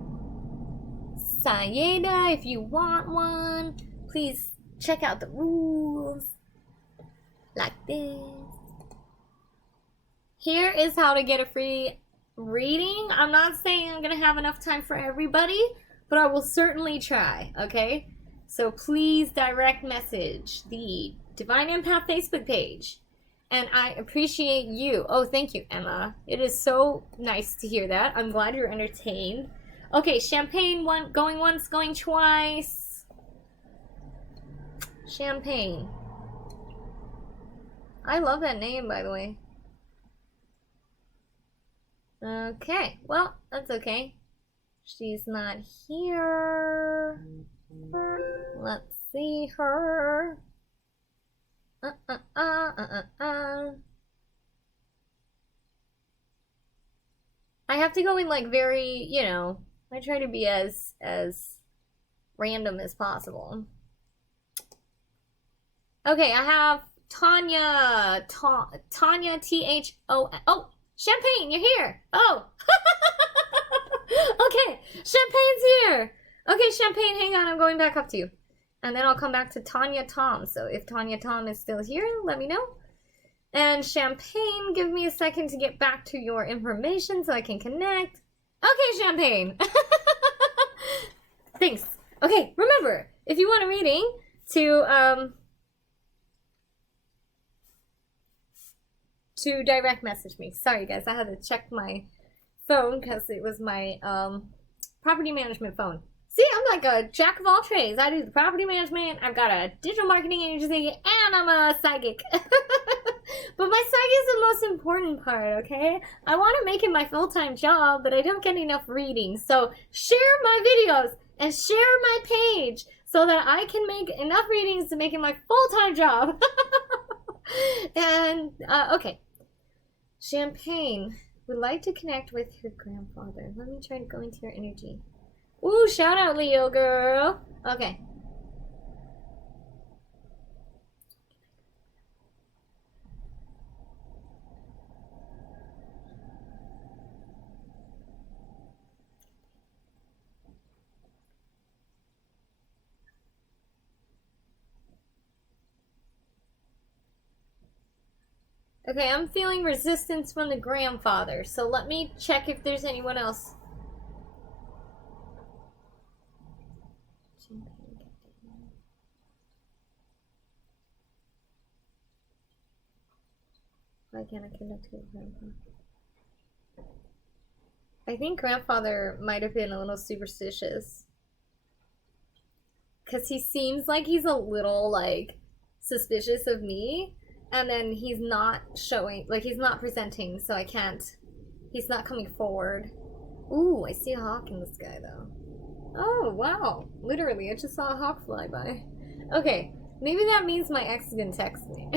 Sayeda, if you want one, please check out the rules. Like this. Here is how to get a free reading. I'm not saying I'm going to have enough time for everybody, but I will certainly try, okay? So please direct message the Divine Empath Facebook page. And I appreciate you. Oh, thank you, Emma. It is so nice to hear that. I'm glad you're entertained. Okay, Champagne, going once, going twice. Champagne. I love that name, by the way. Okay, well, that's okay. She's not here. Let's see her. I have to go in like very, you know, I try to be as random as possible. Okay, I have Tanya. Tanya Thon. Oh, Champagne, you're here. Oh. Okay, Champagne's here. Okay, Champagne, hang on, I'm going back up to you. And then I'll come back to Tanya Tom. So if Tanya Tom is still here, let me know. And Champagne, give me a second to get back to your information so I can connect. Okay, Champagne. Thanks. Okay, remember, if you want a reading, to direct message me. Sorry, guys, I had to check my phone because it was my property management phone. See, I'm like a jack of all trades. I do the property management, I've got a digital marketing agency, and I'm a psychic. But my psychic is the most important part, okay? I want to make it my full-time job, but I don't get enough readings. So share my videos and share my page so that I can make enough readings to make it my full-time job. And, okay. Champagne would like to connect with her grandfather. Let me try to go into your energy. Ooh, shout out, Leo girl. Okay. Okay, I'm feeling resistance from the grandfather, so let me check if there's anyone else. Why can't I connect to grandpa? I think grandfather might have been a little superstitious. Because he seems like he's a little, like, suspicious of me. And then he's not showing, like, he's not presenting, so I can't, he's not coming forward. Ooh, I see a hawk in the sky, though. Oh, wow. Literally, I just saw a hawk fly by. Okay, Maybe that means my ex is gonna text me.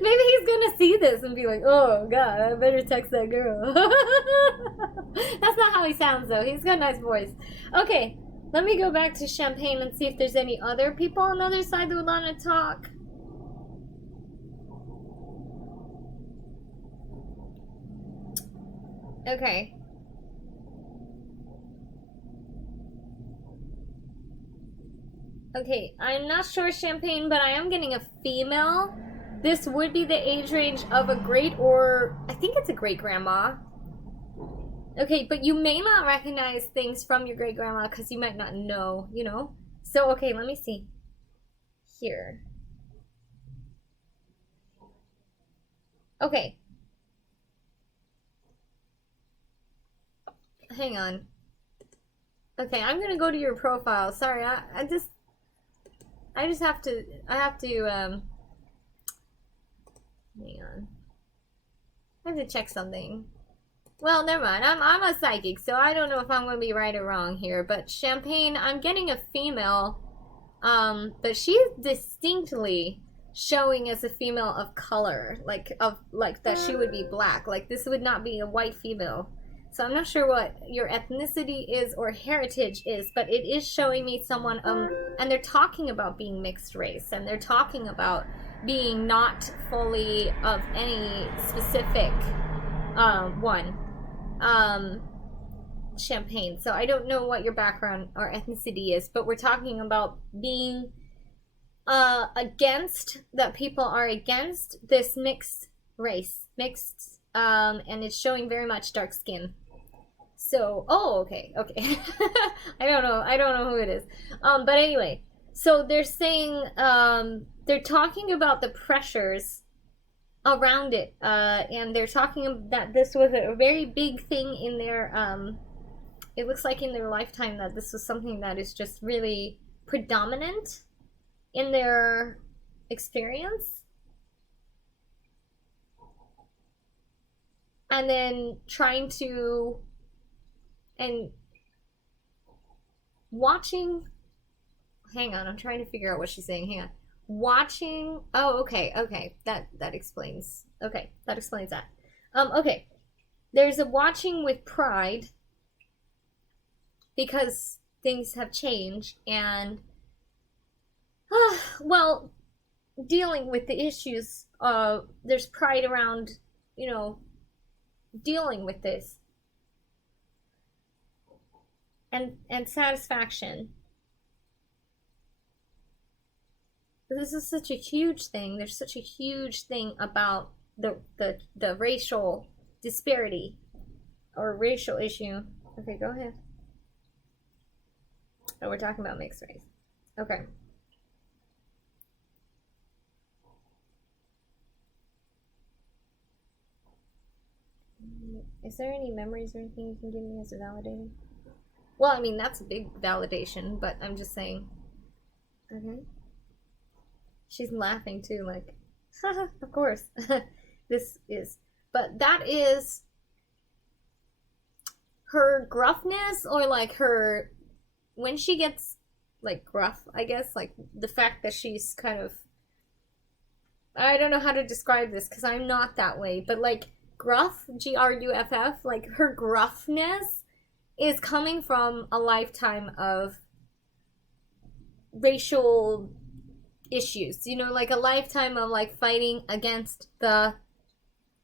Maybe he's gonna see this and be like, oh god, I better text that girl. That's not how he sounds though. He's got a nice voice. Okay, let me go back to Champagne and see if there's any other people on the other side that would want to talk. Okay. Okay, I'm not sure Champagne, but I am getting a female. This would be the age range of a great or... I think it's a great-grandma. Okay, but you may not recognize things from your great-grandma because you might not know, you know? So, okay, let me see. Here. Okay. Hang on. Okay, I'm gonna go to your profile. Sorry, I just have to, hang on. I have to check something. Well, never mind. I'm a psychic, so I don't know if I'm gonna be right or wrong here. But Champagne, I'm getting a female, but she's distinctly showing as a female of color, like that she would be black. Like this would not be a white female. So I'm not sure what your ethnicity is or heritage is, but it is showing me someone, and they're talking about being mixed race, and they're talking about being not fully of any specific Champagne. So I don't know what your background or ethnicity is, but we're talking about being against, that people are against this mixed race, and it's showing very much dark skin. So, oh, okay. I don't know who it is. But anyway, so they're saying, they're talking about the pressures around it, and they're talking that this was a very big thing in their, it looks like in their lifetime, that this was something that is just really predominant in their experience. And then trying to, and watching, hang on, I'm trying to figure out what she's saying, hang on. Watching, oh, okay, that explains, okay, that explains that. Okay, there's a watching with pride, because things have changed, and, well, dealing with the issues, there's pride around, you know, dealing with this, and satisfaction. This is such a huge thing. There's such a huge thing about the racial disparity or racial issue. Okay, go ahead. Oh, we're talking about mixed race. Okay. Is there any memories or anything you can give me as a validator? Well, I mean, that's a big validation, but I'm just saying. Okay. She's laughing too, like, haha, of course. This is, but that is her gruffness, or like her, when she gets like gruff, I guess, like the fact that she's kind of, I don't know how to describe this because I'm not that way, but like gruff, Gruff, like her gruffness is coming from a lifetime of racial issues, you know, like a lifetime of like fighting against the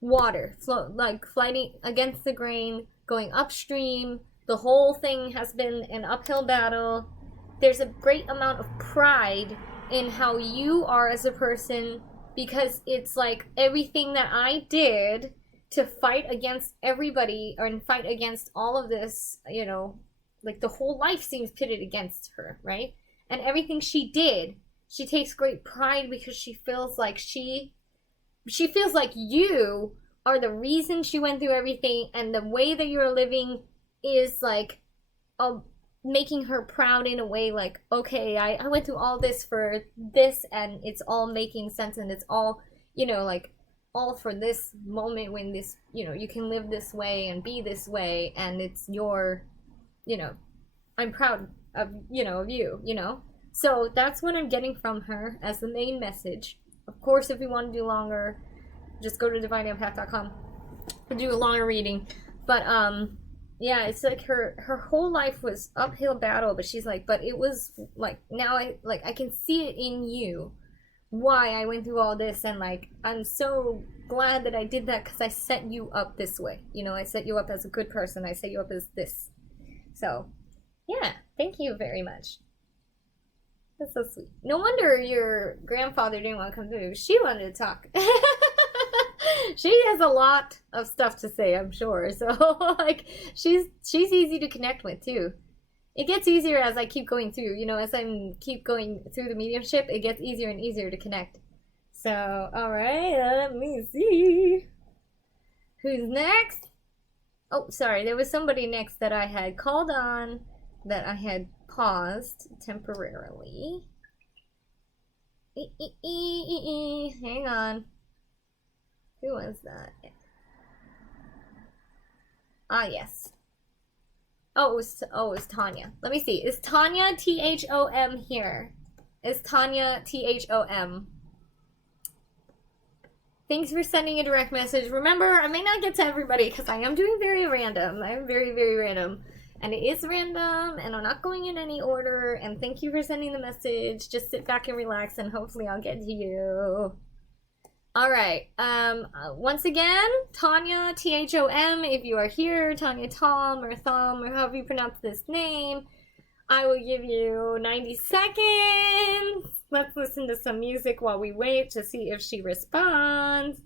water, like fighting against the grain, going upstream. The whole thing has been an uphill battle. There's a great amount of pride in how you are as a person, because it's like everything that I did to fight against everybody, or fight against all of this, you know, like the whole life seems pitted against her, right? And everything she did, she takes great pride, because she feels like she feels like you are the reason she went through everything, and the way that you're living is like making her proud in a way, like, okay, I went through all this for this, and it's all making sense, and it's all, you know, like all for this moment when this, you know, you can live this way and be this way, and it's your, you know, I'm proud of, you know, of you, you know. So that's what I'm getting from her as the main message. Of course, if you want to do longer, just go to divineempath.com and do a longer reading. But yeah, it's like her whole life was uphill battle, but she's like, but it was like, now I can see it in you why I went through all this, and like I'm so glad that I did that because I set you up this way. You know, I set you up as a good person. I set you up as this. So yeah, thank you very much. That's so sweet. No wonder your grandfather didn't want to come through. She wanted to talk. She has a lot of stuff to say, I'm sure. So like she's easy to connect with too. It gets easier as I keep going through, you know, as I keep going through the mediumship, it gets easier and easier to connect. So, alright, let me see. Who's next? Oh, sorry, there was somebody next that I had called on that I had paused temporarily. Hang on. Who was that? Ah, yes. Oh, it was Tanya. Let me see. Is Tanya THOM here? Is Tanya THOM? Thanks for sending a direct message. Remember, I may not get to everybody because I am doing very random. I'm very, very random. And it is random, and I'm not going in any order. And thank you for sending the message. Just sit back and relax, and hopefully I'll get to you. Alright, once again, Tanya, THOM, if you are here, Tanya Tom, or Thom, or however you pronounce this name, I will give you 90 seconds. Let's listen to some music while we wait to see if she responds.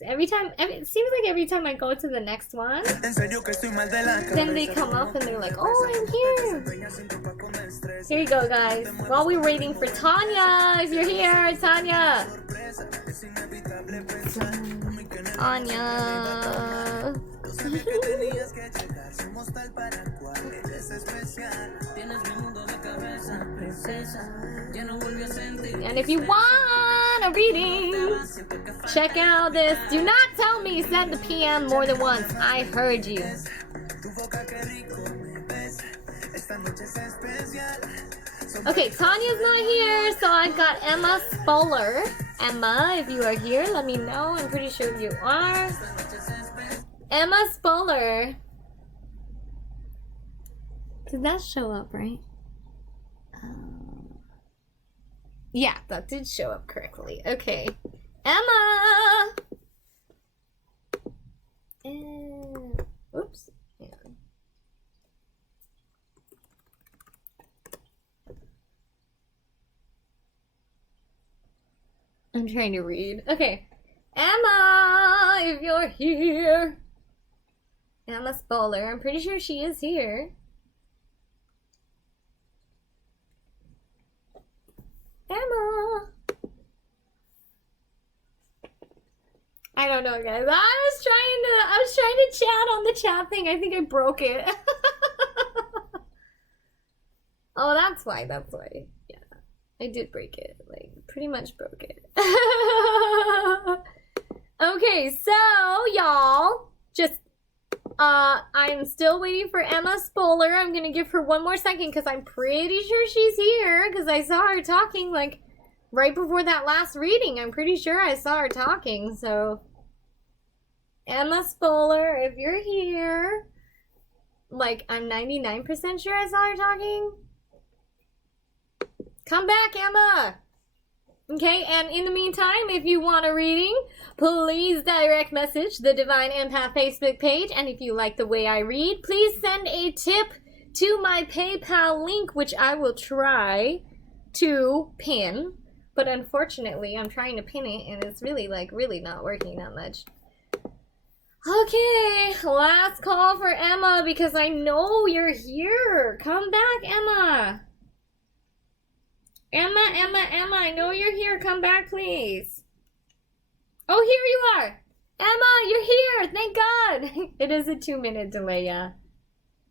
It seems like every time I go to the next one, then they come up and they're like, oh, I'm here. Here you go, guys. While we're waiting for Tanya, if you're here, Tanya. Tanya. And if you want a reading, check out this. Do not tell me send the PM more than once. I heard you. Okay, Tanya's not here, so I've got Emma Spoller. Emma, if you are here, let me know. I'm pretty sure you are. Emma Spoller. Did that show up, right? Yeah, that did show up correctly. Okay. Emma! Oops. Yeah. I'm trying to read. Okay. Emma, if you're here. Emma Spoller. I'm pretty sure she is here. Emma. I don't know, guys. I was trying to chat on the chat thing. I think I broke it. Oh, that's why. Yeah. I did break it. Like, pretty much broke it. Okay, so y'all, just I'm still waiting for Emma Spoller. I'm gonna give her one more second because I'm pretty sure she's here because I saw her talking like right before that last reading. I'm pretty sure I saw her talking. So Emma Spoller, if you're here, like I'm 99% sure I saw her talking. Come back, Emma. Okay, and in the meantime, if you want a reading, please direct message the Divine Empath Facebook page. And if you like the way I read, please send a tip to my PayPal link, which I will try to pin. But unfortunately, I'm trying to pin it, and it's really not working that much. Okay, last call for Emma, because I know you're here. Come back, Emma. Emma, I know you're here. Come back, please. Oh, here you are. Emma, you're here. Thank God. It is a 2-minute delay, yeah.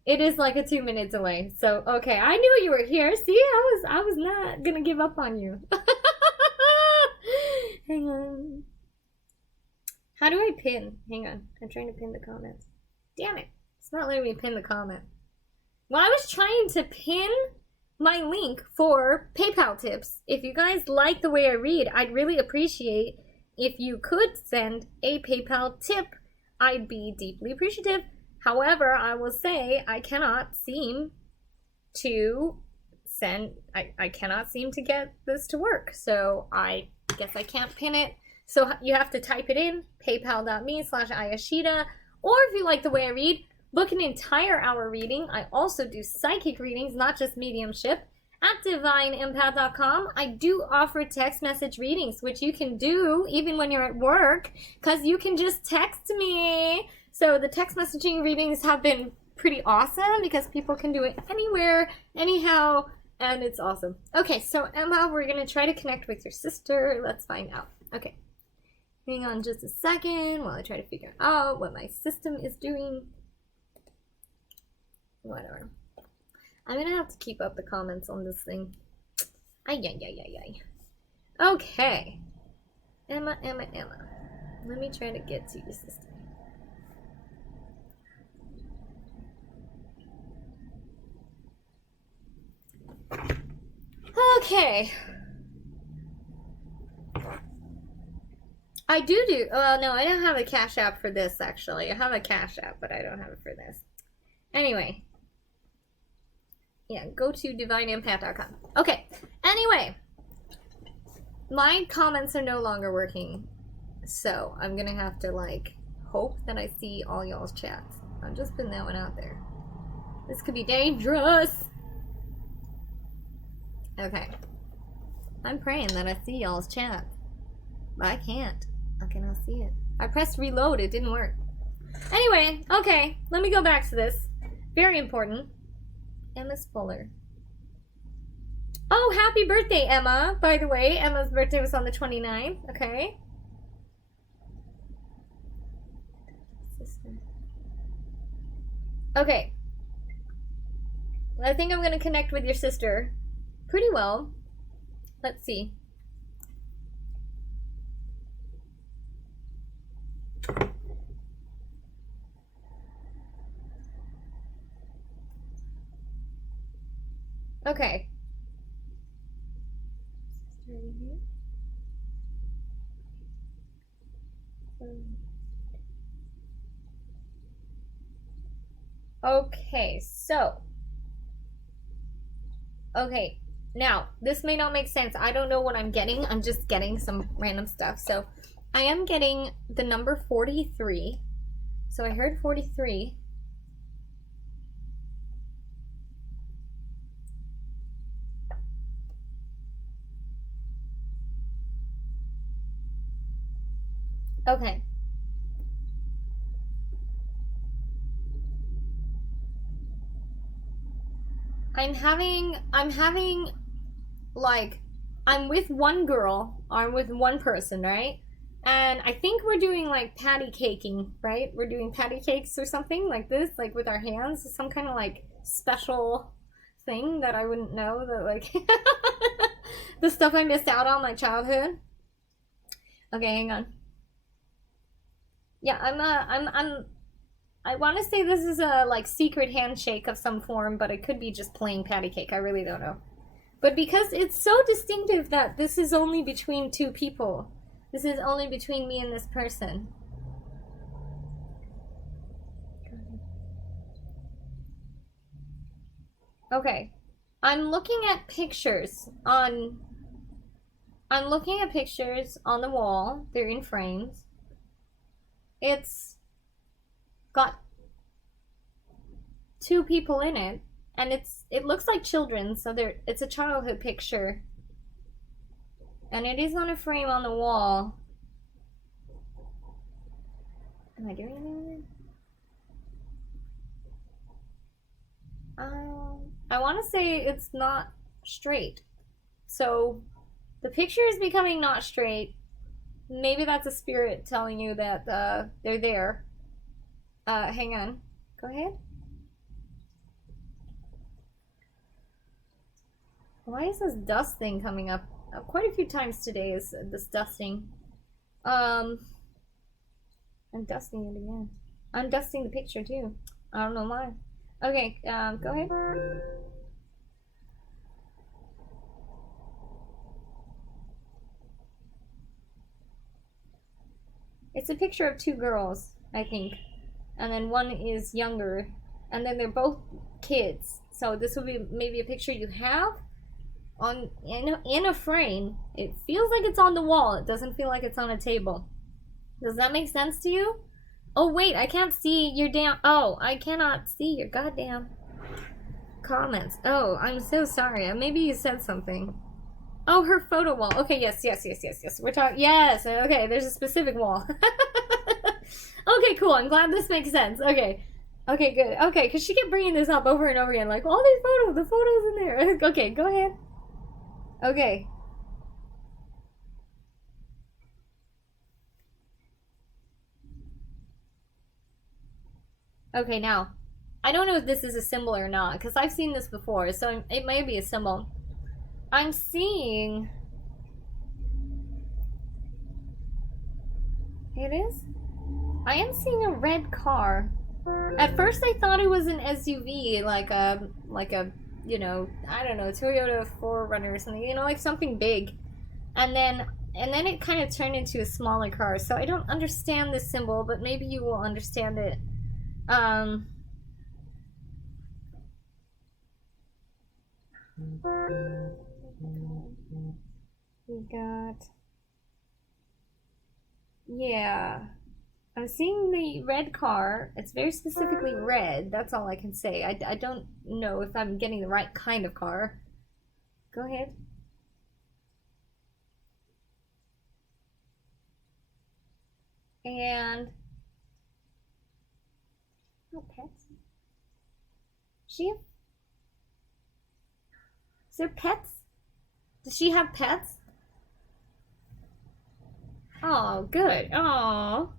It is like a 2-minute delay. So, okay, I knew you were here. See, I was not gonna give up on you. Hang on. How do I pin? Hang on. I'm trying to pin the comments. Damn it. It's not letting me pin the comment. When I was trying to pin my link for PayPal tips. If you guys like the way I read, I'd really appreciate if you could send a PayPal tip. I'd be deeply appreciative. However, I will say I cannot seem to I cannot seem to get this to work. So I guess I can't pin it. So you have to type it in, paypal.me/Ayashida. Or if you like the way I read, book an entire hour reading. I also do psychic readings, not just mediumship. At divineempath.com, I do offer text message readings, which you can do even when you're at work, because you can just text me. So the text messaging readings have been pretty awesome because people can do it anywhere, anyhow, and it's awesome. Okay, so Emma, we're going to try to connect with your sister. Let's find out. Okay, hang on just a second while I try to figure out what my system is doing. Whatever. I'm going to have to keep up the comments on this thing. Ay. Okay. Emma. Let me try to get to your sister. Okay. I do. Well, no, I don't have a Cash App for this, actually. I have a Cash App, but I don't have it for this. Anyway. Yeah, go to divineempath.com. Okay. Anyway. My comments are no longer working. So, I'm gonna have to, hope that I see all y'all's chats. I'm just putting that one out there. This could be dangerous. Okay. I'm praying that I see y'all's chat. But I can't. I cannot see it. I pressed reload. It didn't work. Anyway, okay. Let me go back to this. Very important. Emma's Fuller. Oh, happy birthday, Emma. By the way, Emma's birthday was on the 29th. Okay. Okay. I think I'm going to connect with your sister pretty well. Let's see. Okay. Okay, so. Okay, now, this may not make sense. I don't know what I'm getting. I'm just getting some random stuff. So, I am getting the number 43. So, I heard 43. Okay. I'm having, I'm with one girl, or I'm with one person, right? And I think we're doing, patty caking, right? We're doing patty cakes or something like this, with our hands. Some kind of, special thing that I wouldn't know, that, the stuff I missed out on my childhood. Okay, hang on. Yeah, I want to say this is a, secret handshake of some form, but it could be just plain patty cake. I really don't know. But because it's so distinctive that this is only between two people. This is only between me and this person. Okay. I'm looking at pictures on the wall. They're in frames. It's got two people in it, and it looks like children, so it's a childhood picture, and it is on a frame on the wall. Am I doing anything? I want to say it's not straight, so the picture is becoming not straight. Maybe that's a spirit telling you that they're there. Hang on. Go ahead. Why is this dust thing coming up? Quite a few times today is this dusting. I'm dusting it again. I'm dusting the picture too. I don't know why. Okay, go ahead. it's a picture of two girls, I think. And then one is younger. And then they're both kids. So this would be maybe a picture you have in a frame. It feels like it's on the wall. It doesn't feel like it's on a table. Does that make sense to you? Oh wait, I can't see your damn... Oh, I cannot see your goddamn comments. Oh, I'm so sorry. Maybe you said something. Oh, her photo wall. Okay, yes. We're talking... Yes, okay, there's a specific wall. Okay, cool. I'm glad this makes sense. Okay, good. Okay, because she kept bringing this up over and over again. Like, all these photos, the photos in there. Okay, go ahead. Okay. Okay, now, I don't know if this is a symbol or not, because I've seen this before, so it may be a symbol. I'm seeing... It is? I am seeing a red car. At first I thought it was an SUV, like a, you know, I don't know, Toyota 4Runner or something, you know, like something big. And then it kind of turned into a smaller car, so I don't understand this symbol, but maybe you will understand it. We got... Yeah. I'm seeing the red car. It's very specifically red. That's all I can say. I don't know if I'm getting the right kind of car. Go ahead. And... Oh, pets. She have... Is there pets? Does she have pets? Oh, good. Oh.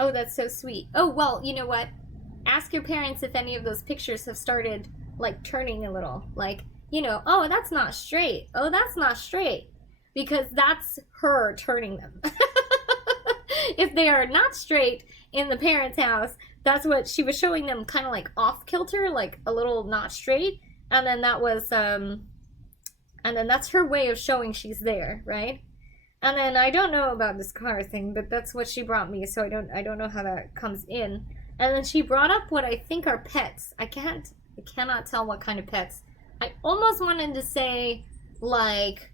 Oh, that's so sweet. Oh, well, you know what? Ask your parents if any of those pictures have started, like, turning a little. Like, you know, oh, that's not straight. Oh, that's not straight. Because that's her turning them. If they are not straight in the parents' house, that's what she was showing them, kind of like off-kilter, like a little not straight. And then that was, and then that's her way of showing she's there, right? And then I don't know about this car thing, but that's what she brought me, so I don't know how that comes in. And then she brought up what I think are pets. I cannot tell what kind of pets. I almost wanted to say, like,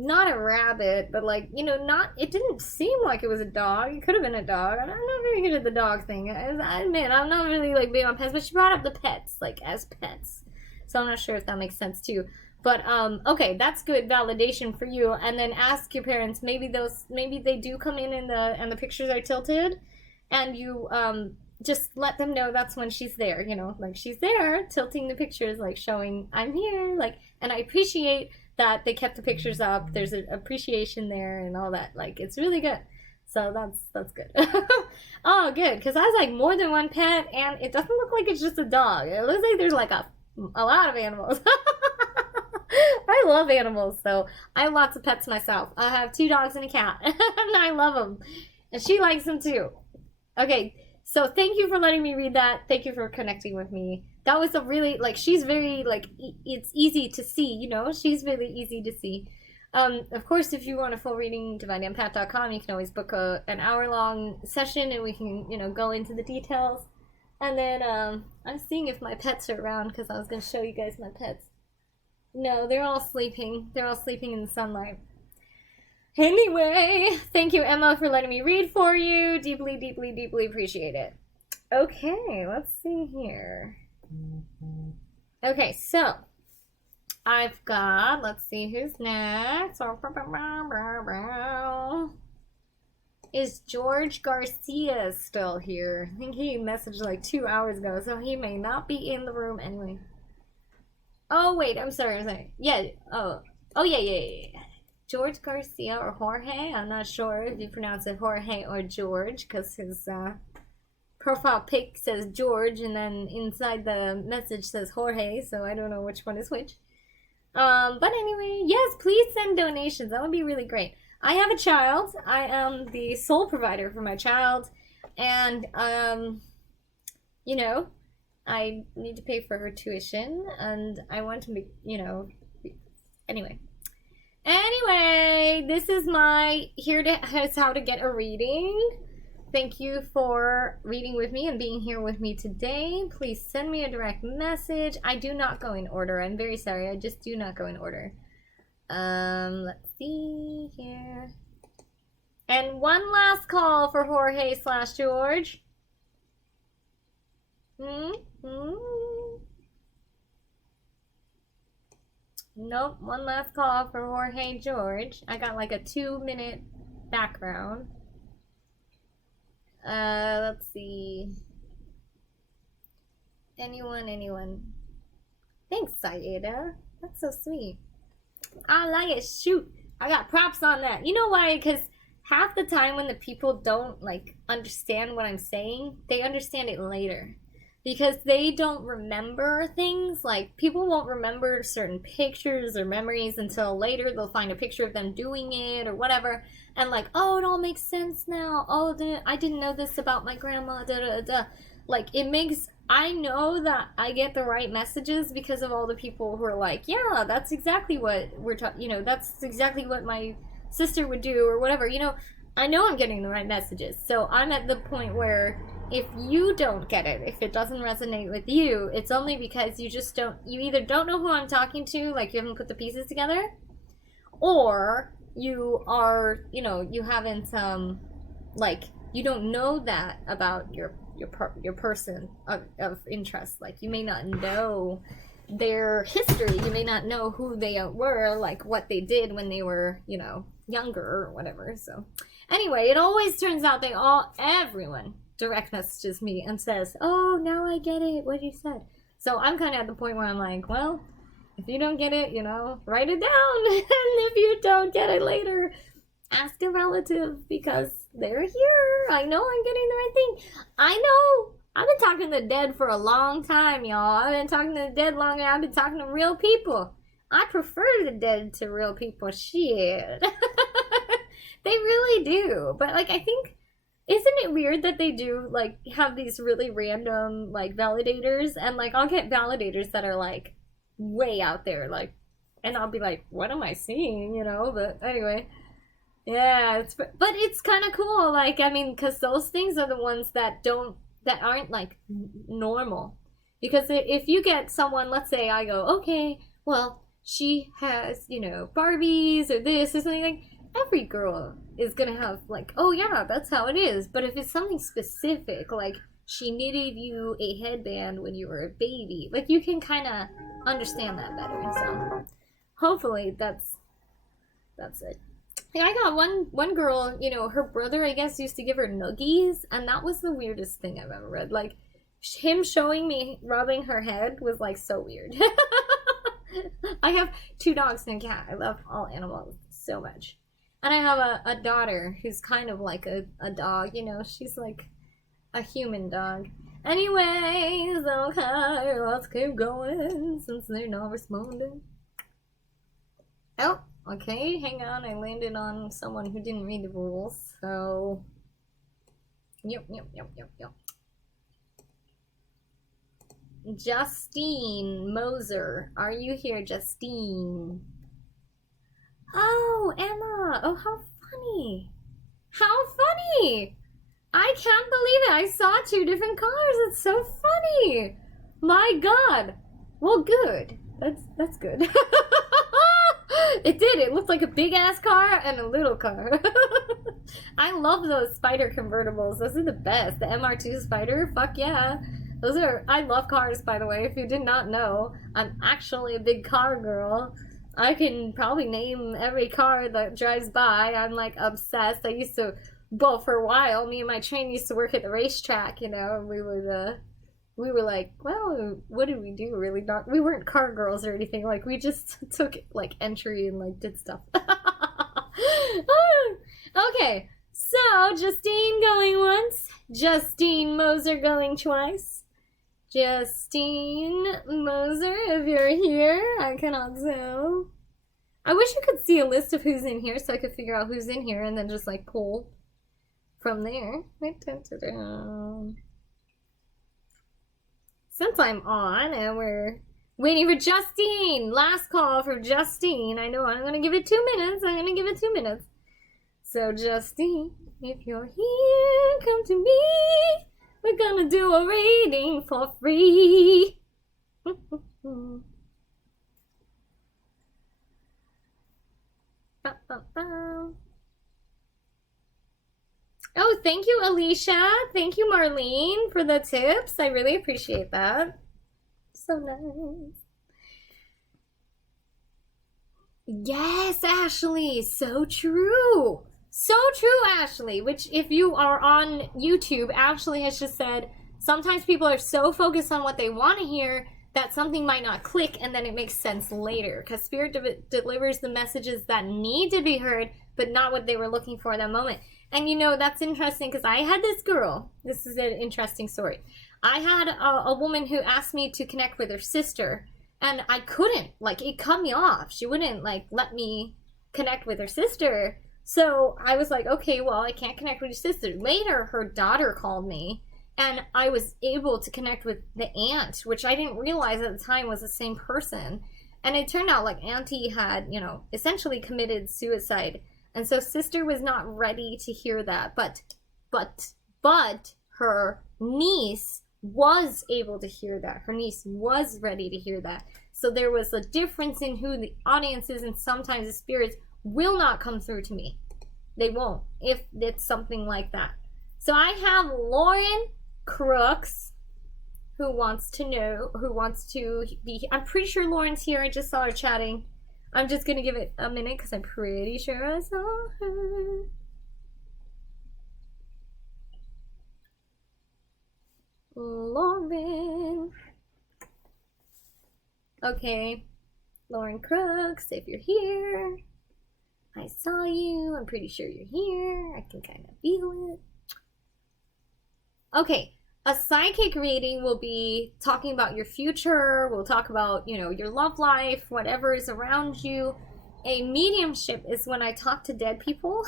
not a rabbit, but like, you know, it didn't seem like it was a dog. It could have been a dog. I'm not very good at the dog thing. I admit, I'm not really, like, big on pets, but she brought up the pets, like, as pets. So I'm not sure if that makes sense, too. But, okay, that's good validation for you. And then ask your parents, maybe they do come in and the pictures are tilted. And you, just let them know that's when she's there, you know, like she's there, tilting the pictures, like showing I'm here, like, and I appreciate that they kept the pictures up. There's an appreciation there and all that. Like, it's really good. So that's good. Oh, good. Because I was like, more than one pet, and it doesn't look like it's just a dog. It looks like there's like a lot of animals. I love animals, so I have lots of pets myself. I have 2 dogs and a cat, and I love them. And she likes them too. Okay, so thank you for letting me read that. Thank you for connecting with me. That was a really, like, she's very, like, it's easy to see, you know? She's really easy to see. Of course, if you want a full reading, divineempath.com, you can always book an hour-long session, and we can, you know, go into the details. And then, I'm seeing if my pets are around, because I was going to show you guys my pets. No, they're all sleeping. They're all sleeping in the sunlight. Anyway, thank you, Emma, for letting me read for you. Deeply, deeply, deeply appreciate it. Okay, let's see here. Okay, so I've got, let's see who's next. Is George Garcia still here? I think he messaged like 2 hours ago, so he may not be in the room anyway. Oh, wait, I'm sorry. Yeah, yeah. George Garcia or Jorge. I'm not sure if you pronounce it Jorge or George, because his profile pic says George, and then inside the message says Jorge, so I don't know which one is which. But anyway, yes, please send donations. That would be really great. I have a child. I am the sole provider for my child, and, you know, I need to pay for her tuition, and I want to make, you know, anyway, this is my how to get a reading Thank you for reading with me and being here with me today. Please send me a direct message. I do not go in order. I'm very sorry. I just do not go in order. Let's see here. And one last call for Jorge/George. Nope, one last call for Jorge George. I got like a 2-minute background. Let's see. Anyone. Thanks, Sayeda. That's so sweet. I like it. Shoot. I got props on that. You know why? Because half the time when the people don't, like, understand what I'm saying, they understand it later. Because they don't remember things. Like, people won't remember certain pictures or memories until later. They'll find a picture of them doing it or whatever. And like, oh, it all makes sense now. Oh, I didn't know this about my grandma. Like, it makes... I know that I get the right messages because of all the people who are like, yeah, that's exactly what we're talking... You know, that's exactly what my sister would do or whatever. You know, I know I'm getting the right messages. So I'm at the point where... if you don't get it, if it doesn't resonate with you, it's only because you just don't, you either don't know who I'm talking to, like you haven't put the pieces together, or you are, you know, you haven't, like, you don't know that about your person of interest. Like, you may not know their history, you may not know who they were, like what they did when they were, you know, younger or whatever. So anyway, it always turns out everyone direct messages me and says, oh, now I get it, what you said. So I'm kind of at the point where I'm like, well, if you don't get it, you know, write it down. And if you don't get it later, ask a relative because they're here. I know I'm getting the right thing. I know. I've been talking to the dead for a long time, y'all. I've been talking to the dead longer. I've been talking to real people. I prefer the dead to real people. Shit. They really do. But, like, I think... isn't it weird that they do, like, have these really random, like, validators? And, like, I'll get validators that are, like, way out there, like, and I'll be like, what am I seeing, you know? But anyway, yeah, but it's kind of cool, like, I mean, because those things are the ones that aren't, like, normal. Because if you get someone, let's say I go, okay, well, she has, you know, Barbies or this or something, like, every girl is gonna have, like, oh yeah, that's how it is. But if it's something specific, like she knitted you a headband when you were a baby, like, you can kind of understand that better. So hopefully that's it. Yeah, I got one girl, you know, her brother, I guess, used to give her nuggies, and that was the weirdest thing I've ever read. Like, him showing me rubbing her head was, like, so weird. I have 2 dogs and a cat. I love all animals so much. And I have a daughter who's kind of like a dog, you know, she's like a human dog. Anyways, okay, let's keep going since they're not responding. Oh, okay, hang on, I landed on someone who didn't read the rules, so... Yep. Justine Moser, are you here, Justine? Oh, Emma! Oh, how funny! How funny! I can't believe it! I saw 2 different cars! It's so funny! My god! Well, good. That's good. It did! It looked like a big-ass car and a little car. I love those Spider convertibles. Those are the best. The MR2 Spider? Fuck yeah. Those are... I love cars, by the way. If you did not know, I'm actually a big car girl. I can probably name every car that drives by. I'm, like, obsessed. I used to, well, for a while, me and my train used to work at the racetrack, you know, and we were like, well, what did we do, really? Not, we weren't car girls or anything. Like, we just took, like, entry and, like, did stuff. Okay, so, Justine going once, Justine Moser going twice. Justine Moser, if you're here, I cannot tell. I wish you could see a list of who's in here so I could figure out who's in here and then just, like, pull from there. Since I'm on and we're waiting for Justine, last call for Justine. I know I'm going to give it 2 minutes. So, Justine. If you're here, come to me. We're gonna do a reading for free. Oh, thank you, Alicia. Thank you, Marlene, for the tips. I really appreciate that. So nice. Yes, Ashley. So true. So true, Ashley. Which, if you are on YouTube, Ashley has just said, sometimes people are so focused on what they want to hear that something might not click, and then it makes sense later. Because Spirit delivers the messages that need to be heard, but not what they were looking for at that moment. And you know, that's interesting because I had this girl. This is an interesting story. I had a woman who asked me to connect with her sister, and I couldn't. Like, it cut me off. She wouldn't, like, let me connect with her sister. So I was like, okay, well, I can't connect with your sister. Later, her daughter called me, and I was able to connect with the aunt, which I didn't realize at the time was the same person. And it turned out, like, auntie had, you know, essentially committed suicide. And so sister was not ready to hear that, but her niece was able to hear that. Her niece was ready to hear that. So there was a difference in who the audience is, and sometimes the spirits will not come through to me. They won't, if it's something like that. So I have Lauren Crooks, who wants to be, I'm pretty sure Lauren's here. I just saw her chatting. I'm just gonna give it a minute because I'm pretty sure I saw her. Lauren. Okay. Lauren Crooks, if you're here. I saw you. I'm pretty sure you're here. I can kind of feel it. Okay. A psychic reading will be talking about your future. We'll talk about, you know, your love life, whatever is around you. A mediumship is when I talk to dead people.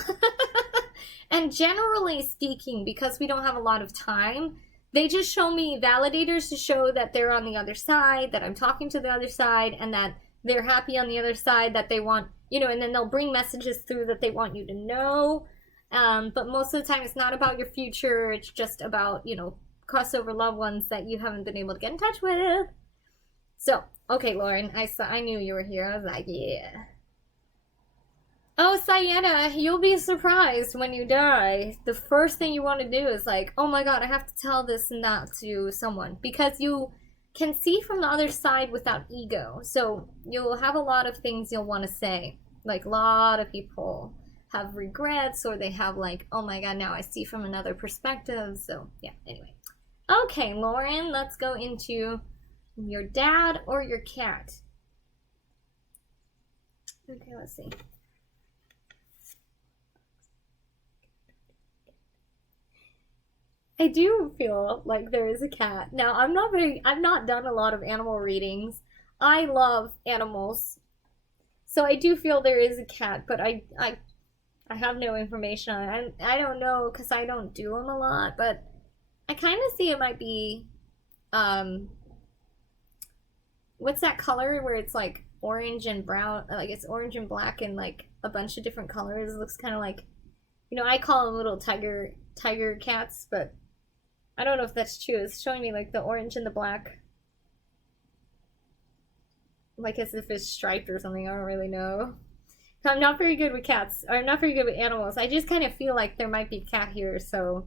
And generally speaking, because we don't have a lot of time, they just show me validators to show that they're on the other side, that I'm talking to the other side, and that they're happy on the other side, that they want, you know, and then they'll bring messages through that they want you to know. But most of the time, it's not about your future. It's just about, you know, crossover loved ones that you haven't been able to get in touch with. So, okay, Lauren, I knew you were here. I was like, yeah. Oh, Sayeda, you'll be surprised when you die. The first thing you want to do is like, oh my god, I have to tell this and that to someone. Because you can see from the other side without ego. So you'll have a lot of things you'll want to say. Like, a lot of people have regrets, or they have like, oh my god, now I see from another perspective. So, yeah, anyway. Okay, Lauren, let's go into your dad or your cat. Okay, let's see. I do feel like there is a cat. Now, I've not done a lot of animal readings. I love animals. So I do feel there is a cat, but I have no information on it. I don't know, because I don't do them a lot, but I kind of see it might be, what's that color where it's like orange and brown, like it's orange and black and like a bunch of different colors. It looks kind of like, you know, I call them little tiger cats, but I don't know if that's true. It's showing me like the orange and the black, like as if it's striped or something. I don't really know. I'm not very good with cats, or I'm not very good with animals. I just kind of feel like there might be a cat here, so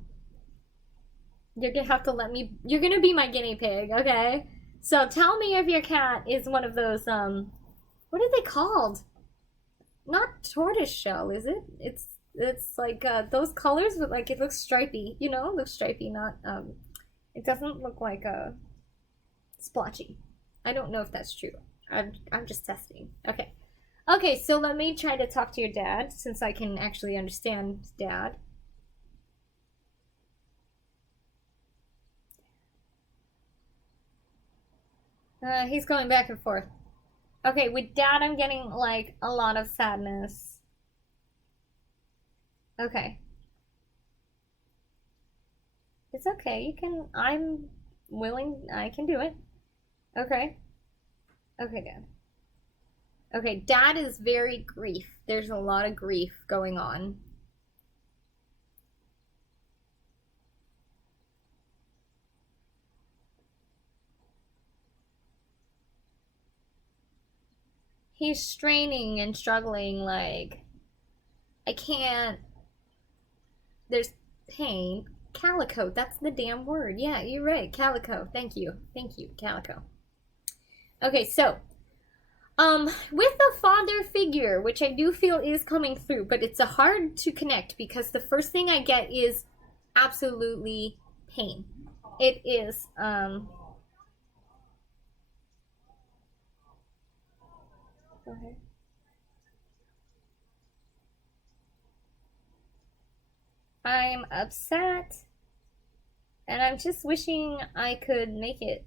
you're gonna have to let me, you're gonna be my guinea pig, okay? So tell me if your cat is one of those, what are they called? Not tortoise shell, is it? It's like, those colors, but like it looks stripy, you know? It looks stripy, not, it doesn't look like a splotchy. I don't know if that's true. I'm just testing. Okay. Okay, so let me try to talk to your dad, since I can actually understand dad. He's going back and forth. Okay, with dad, I'm getting, like, a lot of sadness. Okay. It's okay, I'm willing, I can do it. Okay. Okay, dad. Okay, dad is very grief. There's a lot of grief going on. he's straining and struggling, like, I can't, there's pain. Calico, that's the damn word. Yeah, you're right, calico. Thank you, calico. Okay, so, with the father figure, which I do feel is coming through, but it's hard to connect because the first thing I get is absolutely pain. It is, go ahead. I'm upset, and I'm just wishing I could make it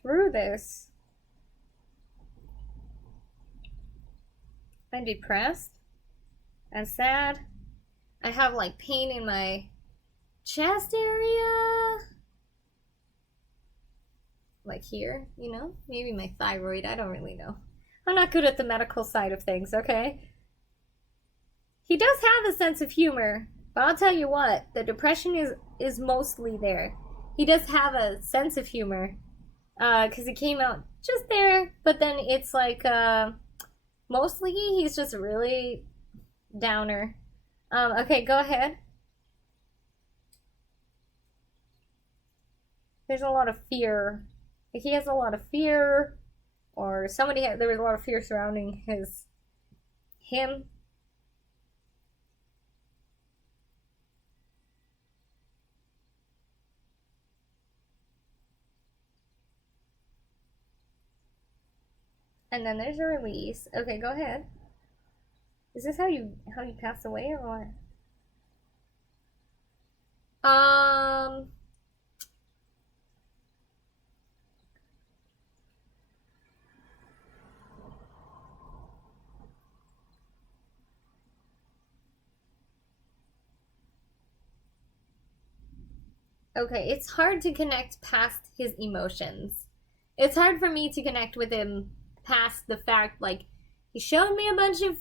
through this. I'm depressed. I'm sad. I have like pain in my chest area. Like here, you know? Maybe my thyroid, I don't really know. I'm not good at the medical side of things, okay? He does have a sense of humor, but I'll tell you what, the depression is mostly there. He does have a sense of humor, because it came out just there, but then it's like, mostly he's just really downer. Okay, go ahead. There's a lot of fear. He has a lot of fear, or there was a lot of fear surrounding him. And then there's a release. Okay, go ahead. Is this how you pass away or what? Okay, it's hard to connect past his emotions. It's hard for me to connect with him past the fact, like, he showed me a bunch of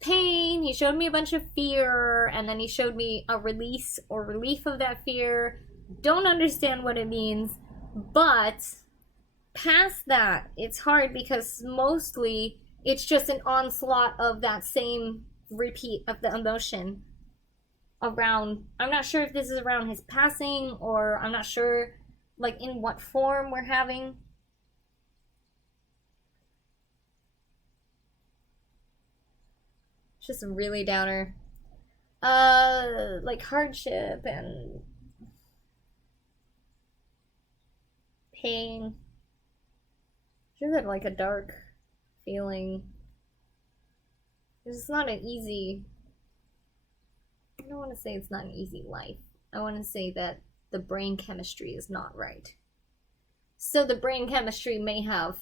pain, he showed me a bunch of fear, and then he showed me a release or relief of that fear. Don't understand what it means, but past that, it's hard because mostly it's just an onslaught of that same repeat of the emotion around. I'm not sure if this is around his passing, or I'm not sure, like, in what form we're having. Just a really downer. Like hardship and pain. Just like a dark feeling. It's not an easy, I don't want to say it's not an easy life. I want to say that the brain chemistry is not right. So the brain chemistry may have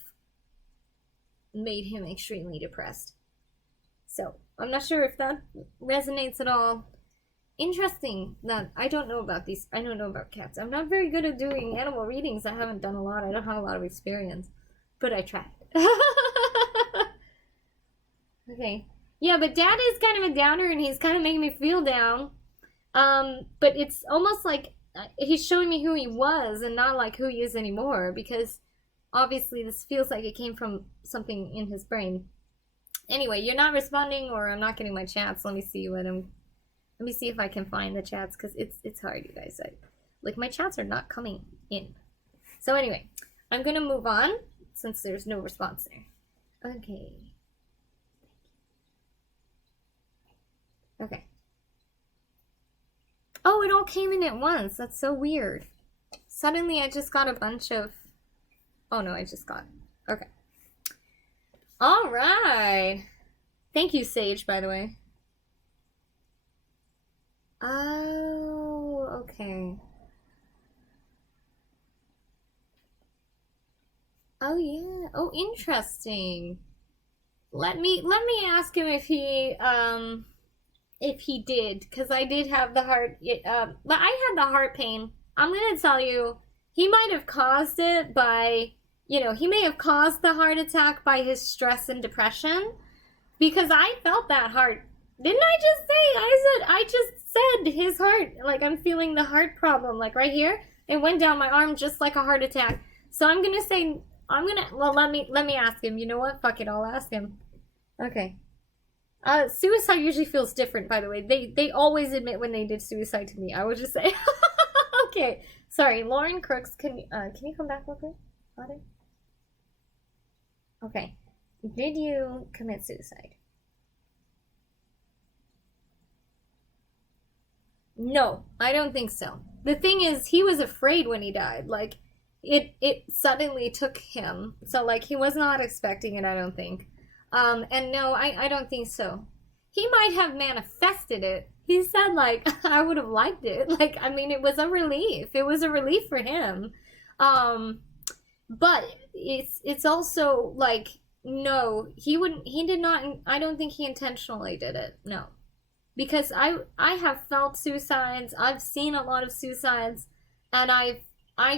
made him extremely depressed. So I'm not sure if that resonates at all. Interesting that I don't know about these. I don't know about cats. I'm not very good at doing animal readings. I haven't done a lot. I don't have a lot of experience. But I tried. Okay. Yeah, but Dad is kind of a downer, and he's kind of making me feel down. But it's almost like he's showing me who he was and not like who he is anymore, because obviously this feels like it came from something in his brain. Anyway, you're not responding, or I'm not getting my chats. Let me see if I can find the chats, because it's hard, you guys. Like, my chats are not coming in. So anyway, I'm gonna move on since there's no response there. Okay. Oh, it all came in at once. That's so weird. Suddenly I just got a bunch of... Oh no, I just got... Okay. Alright. Thank you, Sage, by the way. Oh, okay. Oh yeah. Oh, interesting. Let me ask him if he did, because I did have the heart. But I had the heart pain. I'm gonna tell you, he might have caused it by, he may have caused the heart attack by his stress and depression, because I felt that heart. Didn't I just say? I just said his heart. Like, I'm feeling the heart problem, like right here. It went down my arm just like a heart attack. So I'm gonna say let me ask him. You know what? Fuck it, I'll ask him. Okay. Suicide usually feels different, by the way. They always admit when they did suicide to me. I would just say, okay. Sorry, Lauren Crooks. Can you come back real quick? Okay. Did you commit suicide? No, I don't think so. The thing is, he was afraid when he died. Like, it suddenly took him. So, like, he was not expecting it, I don't think. And no, I don't think so. He might have manifested it. He said, like, I would have liked it. Like, I mean, it was a relief. It was a relief for him. But it's also, like, no, he did not, I don't think he intentionally did it. No. Because I have felt suicides. I've seen a lot of suicides. And I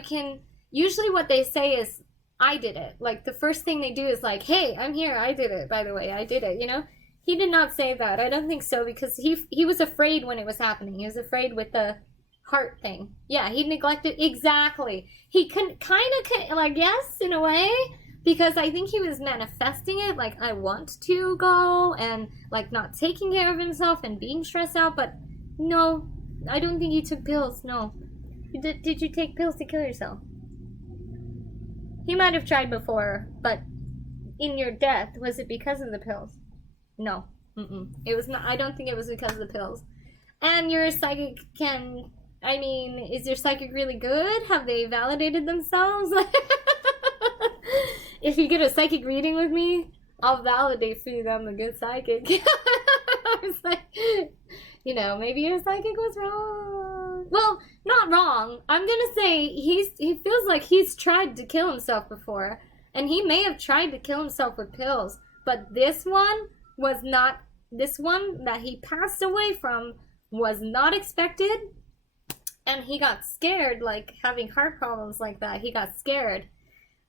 can, usually what they say is, I did it. Like, the first thing they do is like, hey, I'm here, I did it, by the way, I did it, you know? He did not say that. I don't think so, because he was afraid when it was happening. He was afraid with the heart thing. Yeah, he neglected, exactly. He kind of, like, yes, in a way, because I think he was manifesting it, like, I want to go, and, like, not taking care of himself and being stressed out, but no, I don't think he took pills, no. Did you take pills to kill yourself? He might have tried before, but in your death, was it because of the pills? No. It was not. I don't think it was because of the pills. And your psychic is your psychic really good? Have they validated themselves? If you get a psychic reading with me, I'll validate for you that I'm a good psychic. I was like, you know, maybe your psychic was wrong. Well, not wrong. I'm gonna say he feels like he's tried to kill himself before. And he may have tried to kill himself with pills. But this one was not, this one that he passed away from was not expected. And he got scared, like having heart problems like that. He got scared.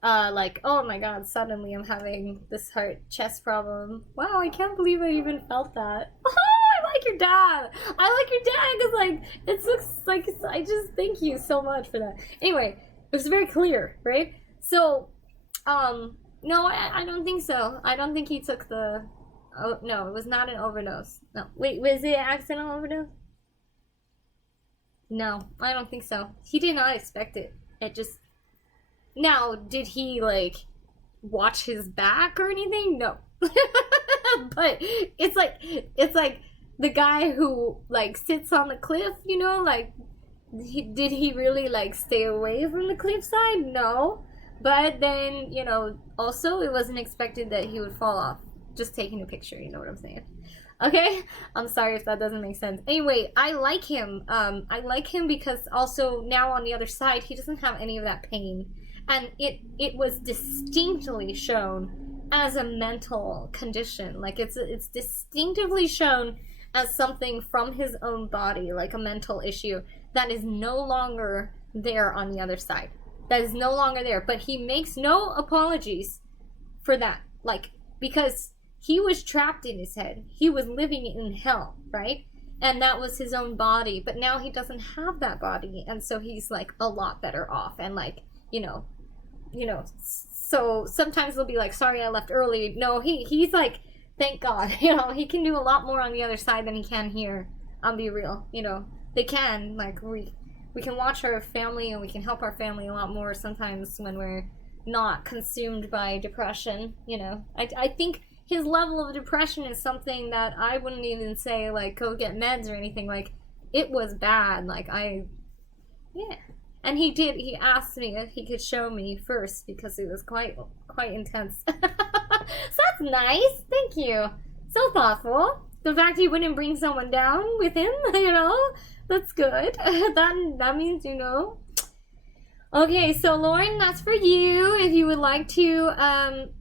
Like, oh my god, suddenly I'm having this chest problem. Wow, I can't believe I even felt that. I like your dad. I like your dad because, like, it looks like, I just thank you so much for that. Anyway, it was very clear, right? So, no, I don't think so. I don't think he took the, oh, no, it was not an overdose. No, wait, was it an accidental overdose? No, I don't think so. He did not expect it. It just, now, did he, like, watch his back or anything? No. But it's like the guy who, like, sits on the cliff, you know, like, did he really, like, stay away from the cliffside? No. But then, you know, also it wasn't expected that he would fall off. Just taking a picture, you know what I'm saying? Okay? I'm sorry if that doesn't make sense. Anyway, I like him. I like him because also now on the other side, he doesn't have any of that pain. And it was distinctly shown as a mental condition. Like, it's distinctively shown as something from his own body, like a mental issue that is no longer there on the other side. That is no longer there. But he makes no apologies for that. Like, because he was trapped in his head. He was living in hell, right? And that was his own body. But now he doesn't have that body. And so he's, like, a lot better off. And, like, you know, so sometimes they'll be like, sorry I left early. No, he's like, thank God. You know, he can do a lot more on the other side than he can here. I'll be real. You know, they can. Like, we can watch our family and we can help our family a lot more sometimes when we're not consumed by depression. You know, I think his level of depression is something that I wouldn't even say, like, go get meds or anything. Like, it was bad. Like, yeah. And he asked me if he could show me first because it was quite intense. So that's nice. Thank you. So thoughtful. The fact he wouldn't bring someone down with him, you know, that's good. That means, you know. Okay, so Lauren, that's for you. If you would like to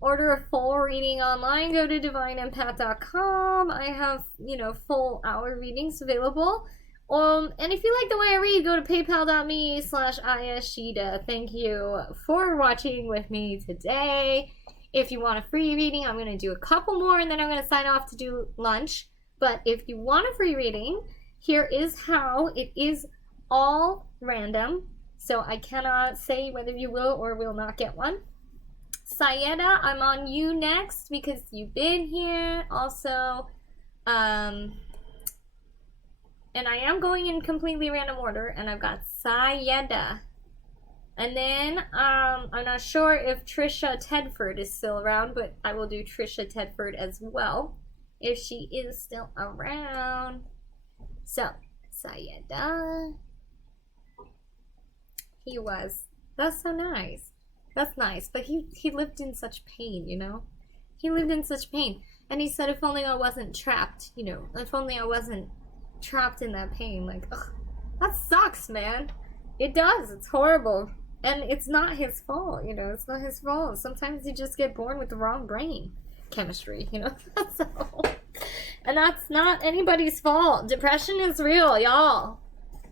order a full reading online, go to divineempath.com. I have, you know, full hour readings available. And if you like the way I read, go to paypal.me/ISHIDA. Thank you for watching with me today. If you want a free reading, I'm going to do a couple more and then I'm going to sign off to do lunch. But if you want a free reading, here is how. It is all random, so I cannot say whether you will or will not get one. Sayeda, I'm on you next because you've been here. Also, and I am going in completely random order, and I've got Sayeda. And then, I'm not sure if Trisha Tedford is still around, but I will do Trisha Tedford as well, if she is still around. So, Sayeda. He was. That's so nice. That's nice. But he lived in such pain, you know? He lived in such pain. And he said, if only I wasn't trapped, you know, if only I wasn't trapped in that pain. Like, ugh, that sucks, man. It does. It's horrible. And it's not his fault, you know? It's not his fault. Sometimes you just get born with the wrong brain chemistry, you know? So, and that's not anybody's fault. Depression is real, y'all.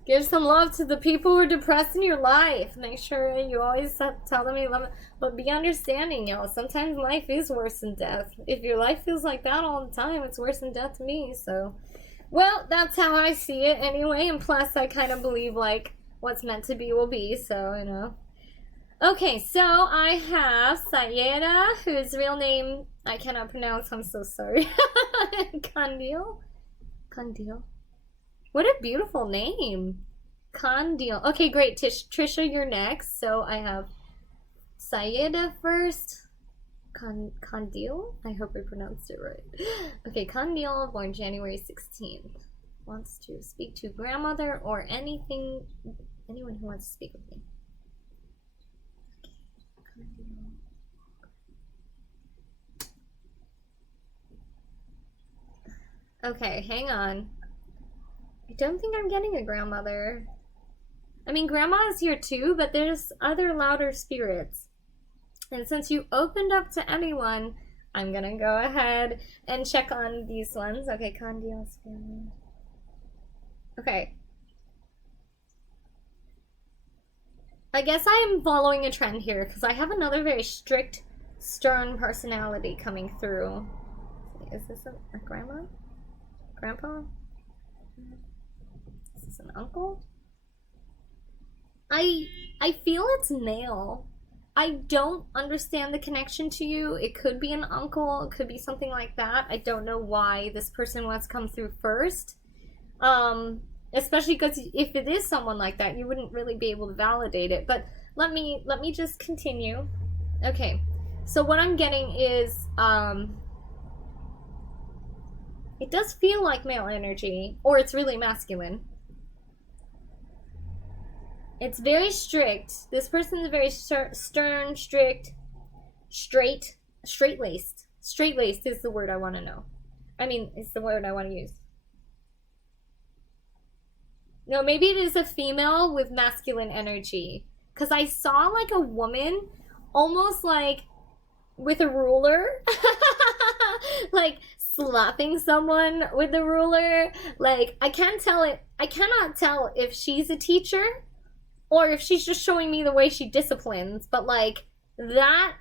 Give some love to the people who are depressed in your life. Make sure you always tell them you love them. But be understanding, y'all. Sometimes life is worse than death. If your life feels like that all the time, it's worse than death to me. So, well, that's how I see it anyway. And plus, I kind of believe, like, what's meant to be will be. So, you know. Okay, so I have Sayeda, whose real name I cannot pronounce. I'm so sorry. Kandil? Kandil? What a beautiful name. Kandil. Okay, great. Trisha, you're next. So I have Sayeda first. Kandil? I hope I pronounced it right. Okay, Kandil, born January 16th. Wants to speak to grandmother or anyone who wants to speak with me. Okay, hang on. I don't think I'm getting a grandmother. I mean, grandma is here too, but there's other louder spirits. And since you opened up to anyone, I'm gonna go ahead and check on these ones. Okay, Kandil's family. Okay. I guess I'm following a trend here because I have another very strict, stern personality coming through. Is this a grandma? Grandpa? Is this an uncle? I feel it's male. I don't understand the connection to you. It could be an uncle. It could be something like that. I don't know why this person wants to come through first. Especially because if it is someone like that, you wouldn't really be able to validate it. But let me just continue. Okay. So what I'm getting is it does feel like male energy, or it's really masculine. It's very strict. This person is very stern, strict, straight-laced. Straight-laced is the word I want to know. I mean, it's the word I want to use. No, maybe it is a female with masculine energy. Because I saw like a woman almost like with a ruler. Like slapping someone with a ruler. Like, I cannot tell if she's a teacher or if she's just showing me the way she disciplines, but like that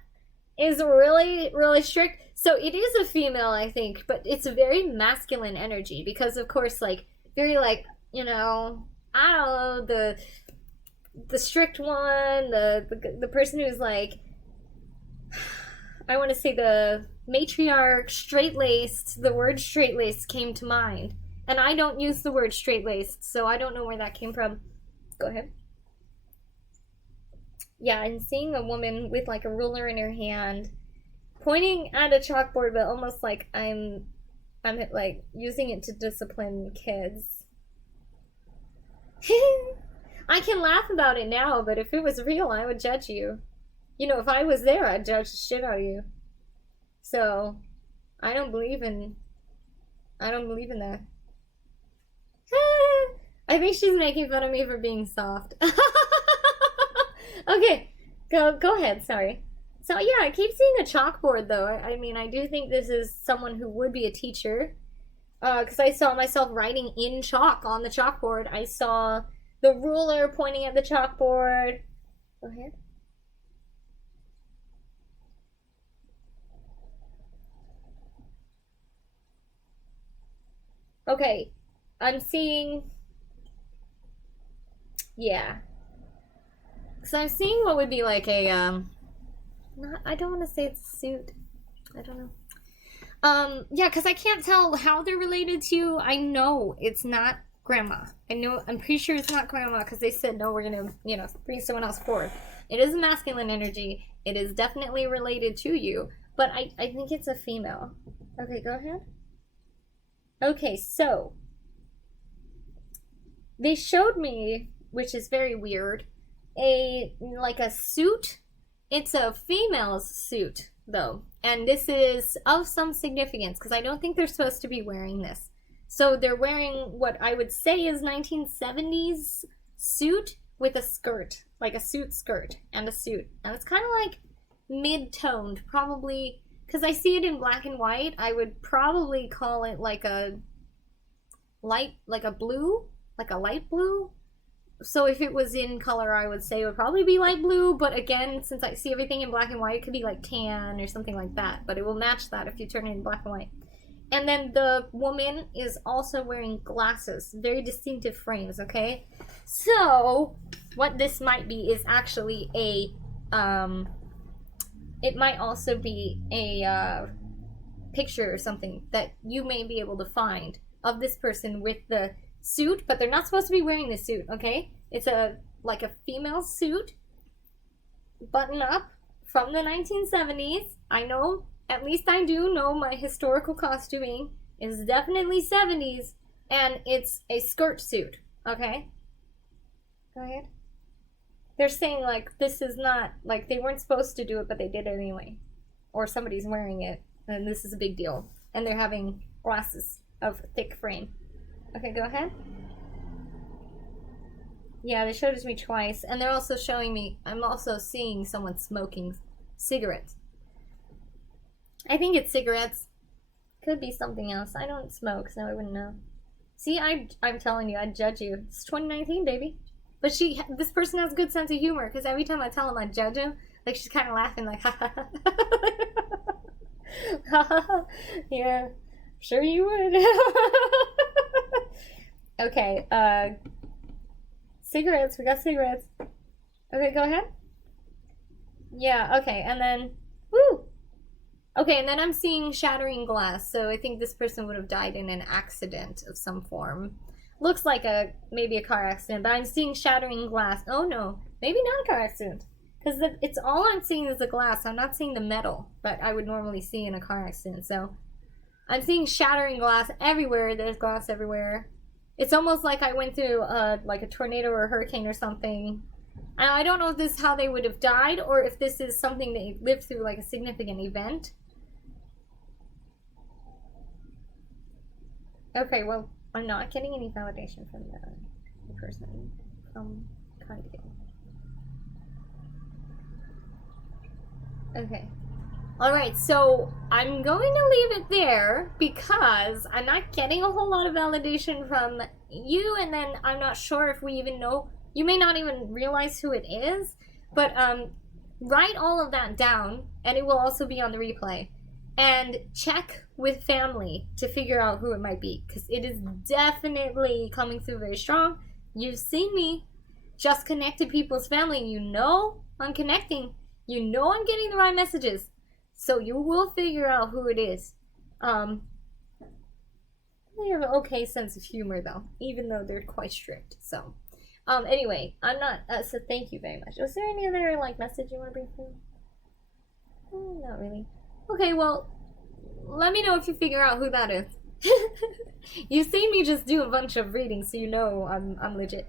is really, really strict. So it is a female, I think, but it's a very masculine energy because, of course, like very like, you know, I don't know, the strict one, the person who's like, I want to say the matriarch, straight-laced. The word straight-laced came to mind, and I don't use the word straight-laced, so I don't know where that came from. Go ahead. Yeah, I'm seeing a woman with like a ruler in her hand, pointing at a chalkboard, but almost like I'm like using it to discipline kids. I can laugh about it now, but if it was real, I would judge you. You know, if I was there, I'd judge the shit out of you. So, I don't believe in that. I think she's making fun of me for being soft. Okay, go ahead, sorry. So yeah, I keep seeing a chalkboard though. I mean, I do think this is someone who would be a teacher. Because I saw myself writing in chalk on the chalkboard. I saw the ruler pointing at the chalkboard. Go ahead. Okay, I'm seeing, yeah. So I'm seeing what would be like a I don't want to say it's a suit. I don't know. Yeah, because I can't tell how they're related to you. I know it's not grandma. I'm pretty sure it's not grandma because they said, no, we're going to, bring someone else forward. It is a masculine energy. It is definitely related to you, but I think it's a female. Okay, go ahead. Okay, so they showed me, which is very weird, a suit. It's a female's suit, though. And this is of some significance, because I don't think they're supposed to be wearing this. So they're wearing what I would say is 1970s suit with a skirt. Like a suit skirt and a suit. And it's kind of like mid-toned, probably. Because I see it in black and white, I would probably call it like a light blue. So if it was in color, I would say it would probably be light blue, but again, since I see everything in black and white, it could be like tan or something like that, but it will match that if you turn it in black and white. And then the woman is also wearing glasses, very distinctive frames, okay? So, what this might be is actually it might also be a picture or something that you may be able to find of this person with the suit, but they're not supposed to be wearing this suit, okay? It's like a female suit, button up from the 1970s. I know, at least I do know my historical costuming is definitely 70s, and it's a skirt suit, okay? Go ahead. They're saying, this is not, they weren't supposed to do it, but they did it anyway. Or somebody's wearing it, and this is a big deal. And they're having glasses of thick frame. Okay, go ahead. Yeah, they showed it to me twice, and they're also showing me, I'm also seeing someone smoking cigarettes. I think it's cigarettes. Could be something else. I don't smoke, so I wouldn't know. See, I'm telling you, I'd judge you. It's 2019, baby. But this person has a good sense of humor, because every time I tell him I judge him, she's kind of laughing, ha ha ha. Yeah, sure you would. Okay, cigarettes, we got cigarettes. Okay, go ahead. Yeah, okay, and then, woo! Okay, and then I'm seeing shattering glass, so I think this person would have died in an accident of some form. Looks like maybe a car accident, but I'm seeing shattering glass. Oh no, maybe not a car accident. Because it's all I'm seeing is the glass. I'm not seeing the metal that I would normally see in a car accident, so I'm seeing shattering glass everywhere. There's glass everywhere. It's almost like I went through a tornado or a hurricane or something. And I don't know if this is how they would have died or if this is something they lived through, like a significant event. Okay, well, I'm not getting any validation from the person from Kanye. Okay. Alright, so I'm going to leave it there because I'm not getting a whole lot of validation from you, and then I'm not sure if we even know. You may not even realize who it is, but write all of that down, and it will also be on the replay. And check with family to figure out who it might be, because it is definitely coming through very strong. You've seen me just connect to people's family, and you know I'm connecting. You know I'm getting the right messages. So you will figure out who it is. They have an okay sense of humor, though, even though they're quite strict. So, anyway, I'm not. So thank you very much. Was there any other message you want to bring through? Not really. Okay, well, let me know if you figure out who that is. You've seen me just do a bunch of readings, so you know I'm legit.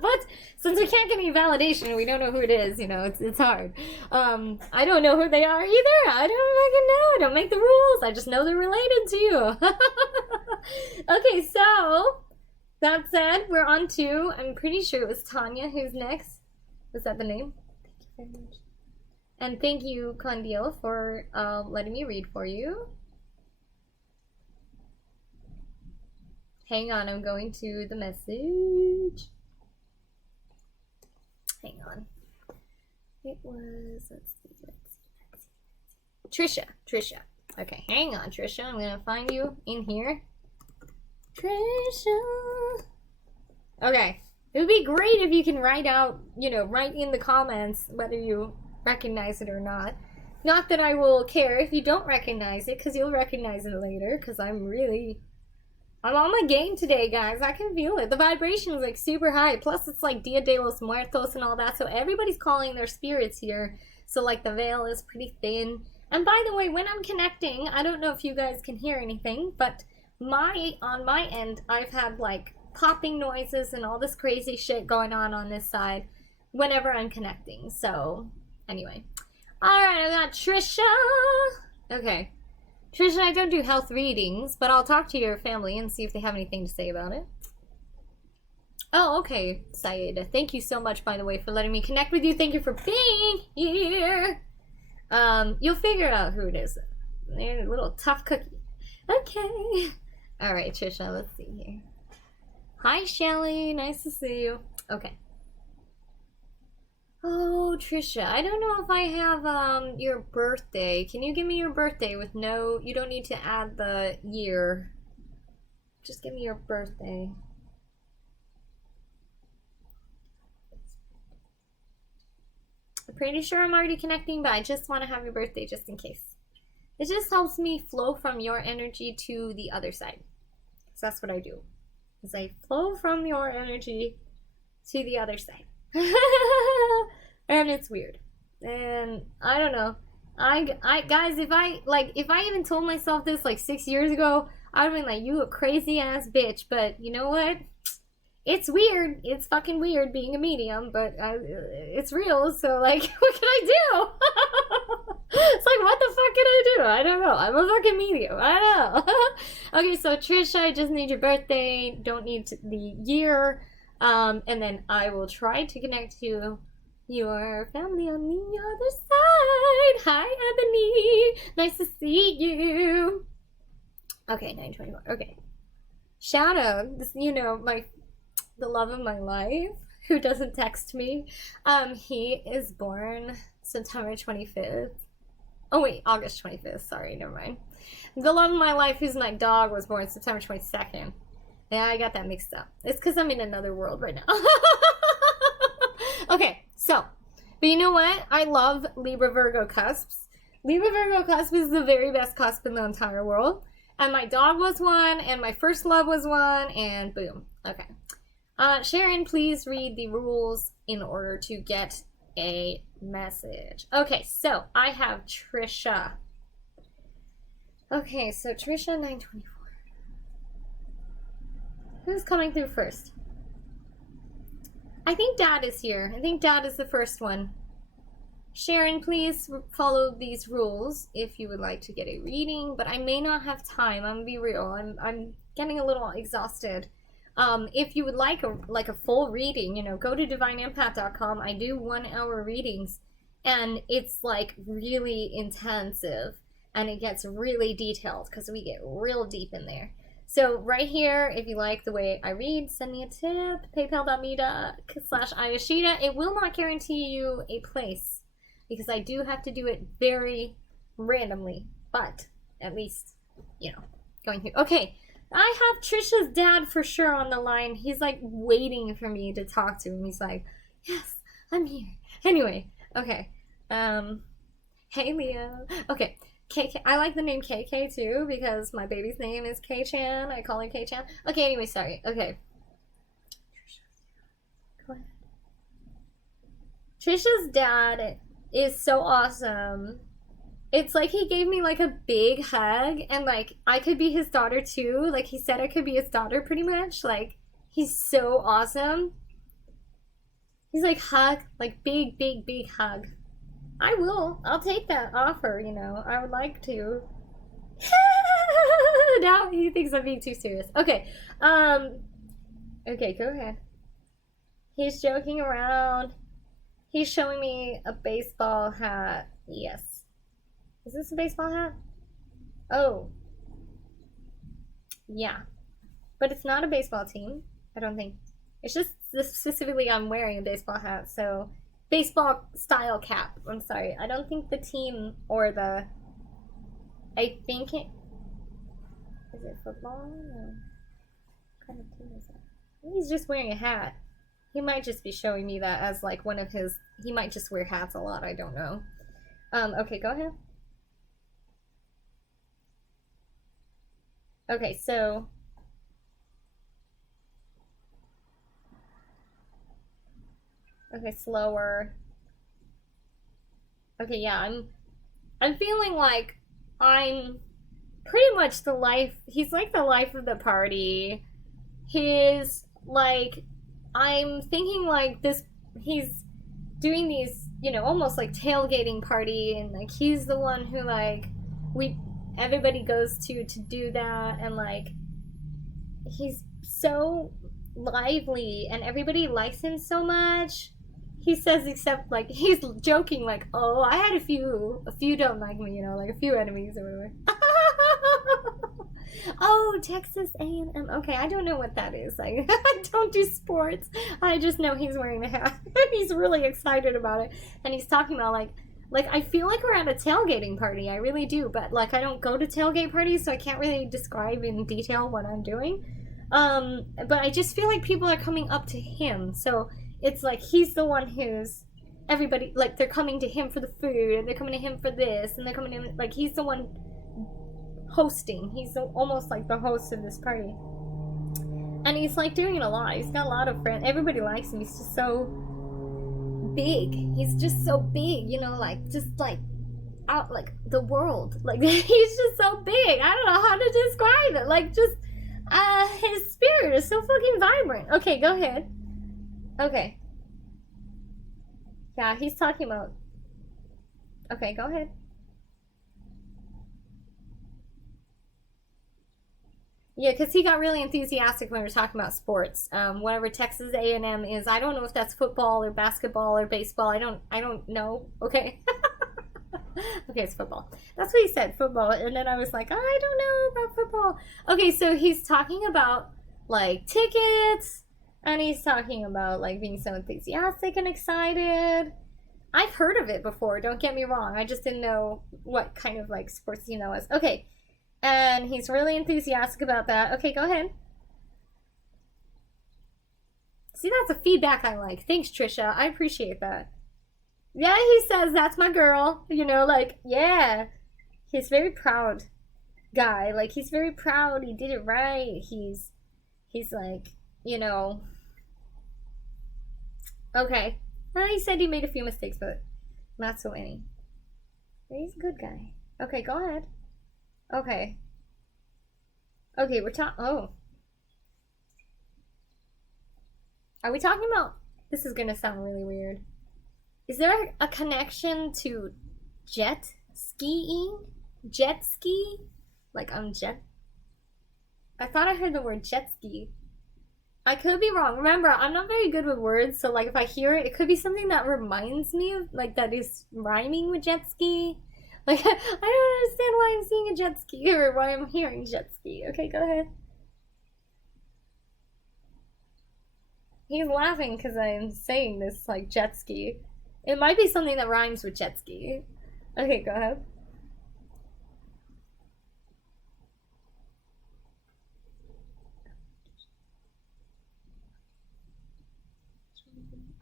But since we can't get any validation, we don't know who it is, it's hard. I don't know who they are either. I don't fucking know. I don't make the rules. I just know they're related to you. Okay, so that said, we're on to, I'm pretty sure it was Tanya who's next. Was that the name? Thank you very much. And thank you, Condil, for letting me read for you. Hang on, I'm going to the message. Hang on. It was, let's see. Trisha. Okay, hang on, Trisha. I'm gonna find you in here. Trisha. Okay. It would be great if you can write out, write in the comments whether you recognize it or not. Not that I will care if you don't recognize it, because you'll recognize it later, because I'm on my game today, guys. I can feel it. The vibration is like super high. Plus, it's like Dia de los Muertos and all that, so everybody's calling their spirits here. So, like, the veil is pretty thin. And by the way, when I'm connecting, I don't know if you guys can hear anything, but on my end, I've had, like, popping noises and all this crazy shit going on this side whenever I'm connecting. So, anyway. Alright, I got Trisha. Okay. Trisha, I don't do health readings, but I'll talk to your family and see if they have anything to say about it. Oh, okay, Saida. Thank you so much, by the way, for letting me connect with you. Thank you for being here. You'll figure out who it is. They're a little tough cookie. Okay. Alright, Trisha, let's see here. Hi, Shelly. Nice to see you. Okay. Oh, Trisha, I don't know if I have, your birthday. Can you give me your birthday with no... You don't need to add the year. Just give me your birthday. I'm pretty sure I'm already connecting, but I just want to have your birthday just in case. It just helps me flow from your energy to the other side. So that's what I do. Is I flow from your energy to the other side. And it's weird. And I don't know. I guys, if I even told myself this like 6 years ago, I'd have been like, you a crazy ass bitch. But you know what? It's weird. It's fucking weird being a medium, but it's real. So like, what can I do? It's like, what the fuck can I do? I don't know. I'm a fucking medium. I don't know. Okay, so Trisha, I just need your birthday. Don't need the year. And then I will try to connect to your family on the other side. Hi, Ebony. Nice to see you. Okay, 9:24. Okay. Shout out, this, you know, the love of my life, who doesn't text me. He is born September 25th. Oh wait, August 25th. Sorry, never mind. The love of my life, who's my dog, was born September 22nd. Yeah, I got that mixed up. It's because I'm in another world right now. Okay, so, but you know what? I love Libra Virgo cusps. Libra Virgo cusp is the very best cusp in the entire world. And my dog was one, and my first love was one, and boom. Okay. Sharon, please read the rules in order to get a message. Okay, so I have Trisha. Okay, so Trisha, 924. Who's coming through first? I think Dad is here. I think Dad is the first one. Sharon, please follow these rules if you would like to get a reading, but I may not have time. I'm gonna be real. I'm getting a little exhausted. If you would like a full reading, you know, go to divineempath.com. I do 1 hour readings, and it's like really intensive, and it gets really detailed because we get real deep in there. So right here, if you like the way I read, send me a tip, paypal.me/Ayashida. It will not guarantee you a place because I do have to do it very randomly, but at least, you know, going through. Okay, I have Trisha's dad for sure on the line. He's like waiting for me to talk to him. He's like, yes, I'm here. Anyway, okay. Hey, Leo. Okay. KK, I like the name KK too because my baby's name is K-chan. I call her K-chan. Okay, anyway, sorry. Okay. Go ahead. Trisha's dad is so awesome. It's like he gave me like a big hug and like I could be his daughter too. Like he said I could be his daughter pretty much. Like he's so awesome. He's like hug, like big hug. I will. I'll take that offer, you know. I would like to. Now he thinks I'm being too serious. Okay. Okay, go ahead. He's joking around. He's showing me a baseball hat. Yes. Is this a baseball hat? Oh. Yeah. But it's not a baseball team. I don't think. It's just specifically I'm wearing a baseball hat, so... Baseball style cap. I'm sorry. I don't think the team or the... I think it... Is it football? Or what kind of team is that? I think he's just wearing a hat. He might just be showing me that as like one of his, he might just wear hats a lot, I don't know. Okay, go ahead. Okay, so okay, slower. Okay, yeah, I'm feeling like I'm pretty much the life, he's like the life of the party. He's like, I'm thinking like this, he's doing these, you know, almost like tailgating party, and like he's the one who like everybody goes to do that, and like he's so lively and everybody likes him so much. He says, except like he's joking like, oh, I had a few don't like me, you know, like a few enemies or whatever. Oh, Texas A&M. Okay, I don't know what that is. Like, I don't do sports. I just know he's wearing the hat. He's really excited about it, and he's talking about like I feel like we're at a tailgating party. I really do, but like I don't go to tailgate parties, so I can't really describe in detail what I'm doing. But I just feel like people are coming up to him, so it's like he's the one who's everybody, like they're coming to him for the food, and they're coming to him for this, and they're coming to him, like he's the one hosting. He's almost like the host of this party, and he's like doing it a lot. He's got a lot of friends. Everybody likes him. He's just so big. He's just so big, you know, like just like out like the world. Like he's just so big. I don't know how to describe it. Like just his spirit is so fucking vibrant. Okay, go ahead. Okay. Yeah, he's talking about. Okay, go ahead. Yeah, because he got really enthusiastic when we were talking about sports. Whatever Texas A&M is, I don't know if that's football or basketball or baseball. I don't know. Okay. Okay, it's football. That's what he said, football. And then I was like, I don't know about football. Okay, so he's talking about like tickets, and he's talking about like being so enthusiastic and excited. I've heard of it before, don't get me wrong. I just didn't know what kind of like sports he was. Okay. And he's really enthusiastic about that. Okay, go ahead. See, that's the feedback I like. Thanks, Trisha. I appreciate that. Yeah, he says, that's my girl. You know, like, yeah. He's very proud guy. Like, he's very proud. He did it right. He's like, you know. Okay. Well, he said he made a few mistakes, but not so many. He's a good guy. Okay, go ahead. Okay. Okay, we're talking. Oh. Are we talking about. This is gonna sound really weird. Is there a connection to jet skiing? Jet ski? Like on jet? I thought I heard the word jet ski. I could be wrong. Remember, I'm not very good with words, so like if I hear it, it could be something that reminds me of, like that is rhyming with jet ski. Like, I don't understand why I'm seeing a jet ski or why I'm hearing jet ski. Okay, go ahead. He's laughing because I'm saying this, like, jet ski. It might be something that rhymes with jet ski. Okay, go ahead.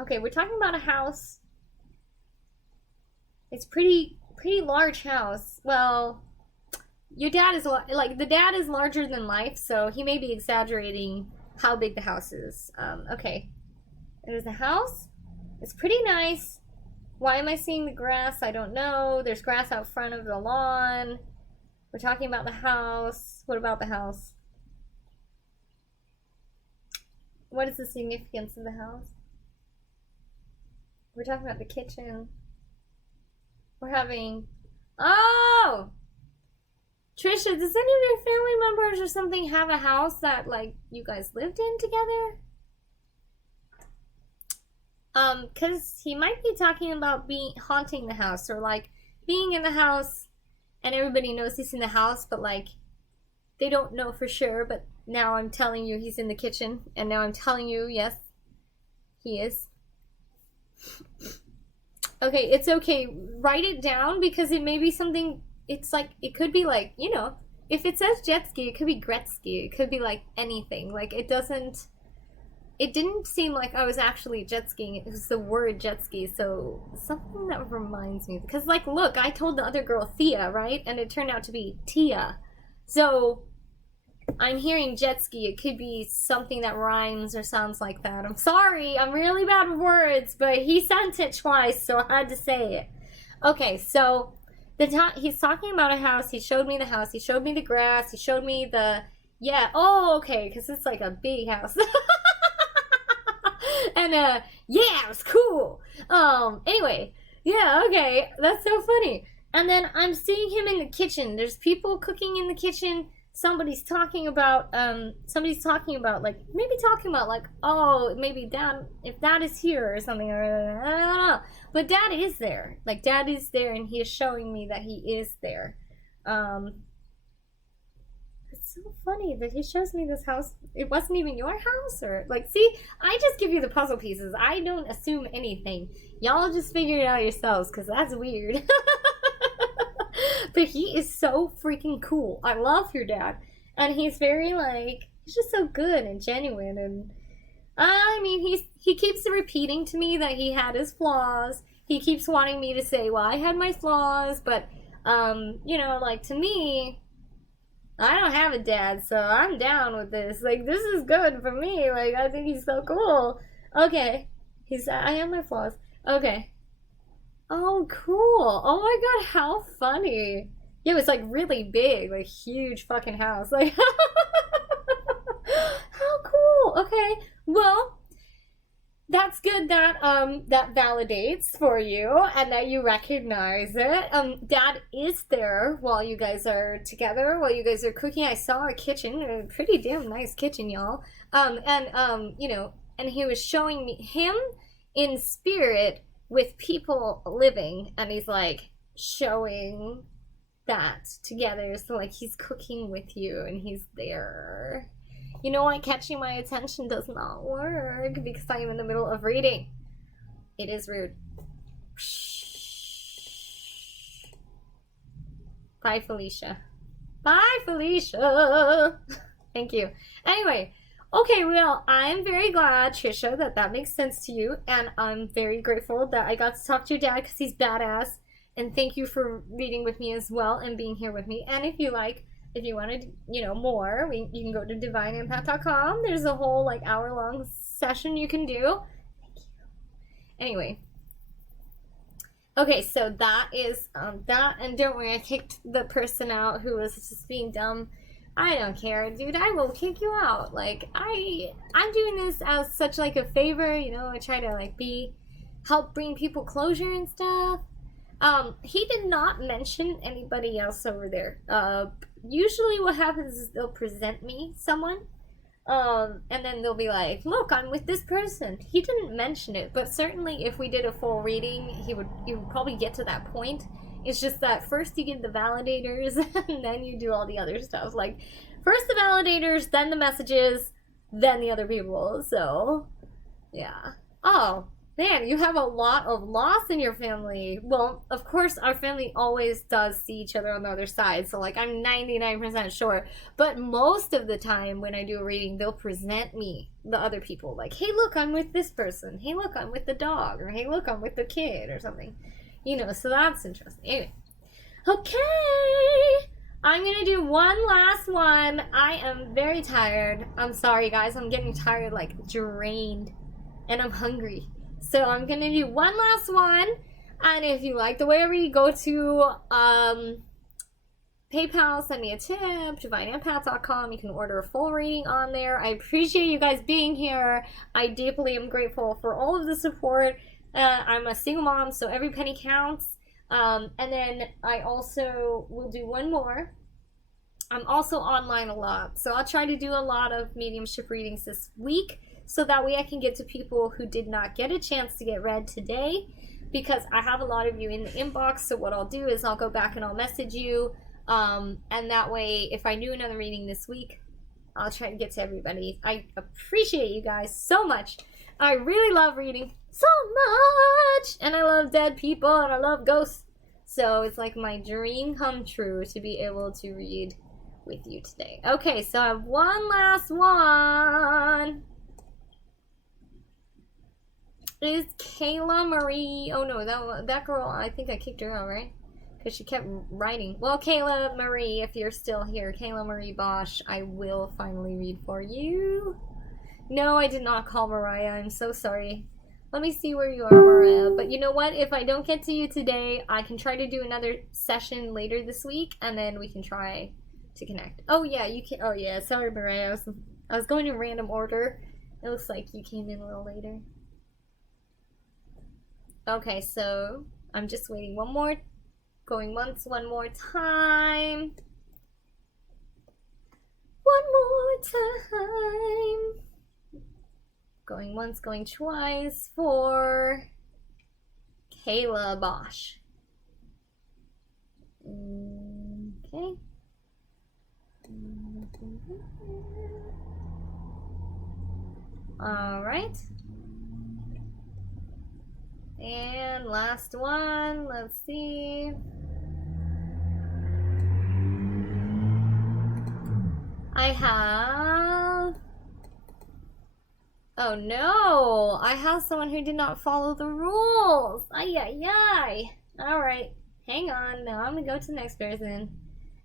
Okay, we're talking about a house. It's pretty large house. Well, your dad is like the dad is larger than life, so he may be exaggerating how big the house is. Okay, there's a house. It's pretty nice. Why am I seeing the grass? I don't know. There's grass out front of the lawn. We're talking about the house. What about the house? What is the significance of the house? We're talking about the kitchen. We're having... Oh! Trisha, does any of your family members or something have a house that, like, you guys lived in together? Because he might be talking about haunting the house, or, like, being in the house, and everybody knows he's in the house, but, like, they don't know for sure, but now I'm telling you he's in the kitchen, and now I'm telling you, yes, he is. Okay, it's okay. Write it down because it may be something. It's like it could be like, you know, if it says jet ski, it could be Gretzky. It could be like anything. Like it doesn't. it didn't seem like I was actually jet skiing. It was the word jet ski. So something that reminds me, because like, look, I told the other girl Thea, right? And it turned out to be Tia. So I'm hearing jet ski. It could be something that rhymes or sounds like that. I'm sorry. I'm really bad with words, but he sent it twice, so I had to say it. Okay, so he's talking about a house. He showed me the house. He showed me the grass. He showed me the... Yeah, oh, okay, because it's like a big house. And, yeah, it was cool. Anyway, yeah, okay, that's so funny. And then I'm seeing him in the kitchen. There's people cooking in the kitchen. Somebody's talking about, like, oh, maybe Dad, if Dad is here or something, I don't know. But Dad is there. Like, Dad is there, and he is showing me that he is there. It's so funny that he shows me this house. It wasn't even your house, or, like, see, I just give you the puzzle pieces. I don't assume anything. Y'all just figure it out yourselves, because that's weird. But he is so freaking cool. I love your dad. And he's very, like, he's just so good and genuine. And, I mean, he keeps repeating to me that he had his flaws. He keeps wanting me to say, well, I had my flaws. But, you know, like, to me, I don't have a dad, so I'm down with this. Like, this is good for me. Like, I think he's so cool. Okay. I have my flaws. Okay. Oh, cool. Oh my god, how funny. Yeah, it was like really big, like huge fucking house. Like, how cool. Okay, well, that's good that that validates for you and that you recognize it. Dad is there while you guys are together, while you guys are cooking. I saw a kitchen, a pretty damn nice kitchen, y'all. You know, and he was showing me him in spirit with people living, and he's like showing that together. So like he's cooking with you and he's there. You know why catching my attention does not work? Because I am in the middle of reading. It is rude. Bye, Felicia. Bye, Felicia. Thank you. Anyway, okay, well, I'm very glad, Trisha, that makes sense to you. And I'm very grateful that I got to talk to your dad because he's badass. And thank you for reading with me as well and being here with me. And if you wanted, you know, more, you can go to divineempath.com. There's a whole, like, hour-long session you can do. Thank you. Anyway. Okay, so that is, that. And don't worry, I kicked the person out who was just being dumb. I don't care, dude. I will kick you out. Like, I'm doing this as such, like, a favor, you know. I try to, like, help bring people closure and stuff. He did not mention anybody else over there. Usually what happens is they'll present me someone, and then they'll be like, look, I'm with this person. He didn't mention it, but certainly if we did a full reading, he would probably get to that point. It's just that first you get the validators, and then you do all the other stuff. Like, first the validators, then the messages, then the other people. So, yeah. Oh, man, you have a lot of loss in your family. Well, of course, our family always does see each other on the other side. So, like, I'm 99% sure. But most of the time when I do a reading, they'll present me the other people. Like, hey, look, I'm with this person. Hey, look, I'm with the dog. Or, hey, look, I'm with the kid or something. You know, so that's interesting. Anyway. Okay. I'm going to do one last one. I am very tired. I'm sorry, guys. I'm getting tired, like, drained. And I'm hungry. So I'm going to do one last one. And if you like the way I read, go to PayPal, send me a tip, divineempath.com. You can order a full reading on there. I appreciate you guys being here. I deeply am grateful for all of the support. I'm a single mom, so every penny counts. And then I also will do one more. I'm also online a lot. So I'll try to do a lot of mediumship readings this week. So that way I can get to people who did not get a chance to get read today, because I have a lot of you in the inbox. So what I'll do is I'll go back and I'll message you. And that way, if I do another reading this week, I'll try to get to everybody. I appreciate you guys so much. I really love reading so much. And I love dead people and I love ghosts. So it's like my dream come true to be able to read with you today. Okay, so I have one last one. Is Kayla Marie... Oh no, that girl, I think I kicked her out, right? Because she kept writing. Well, Kayla Marie, if you're still here, Kayla Marie Bosch, I will finally read for you. No, I did not call Mariah. I'm so sorry. Let me see where you are, Mariah. But you know what? If I don't get to you today, I can try to do another session later this week, and then we can try to connect. Oh yeah, you can. Oh yeah, sorry, Mariah. I was going in random order. It looks like you came in a little later. Okay, so I'm just waiting one more. Going once, one more time. One more time. Going once, going twice for Kayla Bosch. Okay. All right. And last one, let's see. I have... Oh no! I have someone who did not follow the rules! Ay, ay, ay! Alright, hang on. Now I'm gonna go to the next person.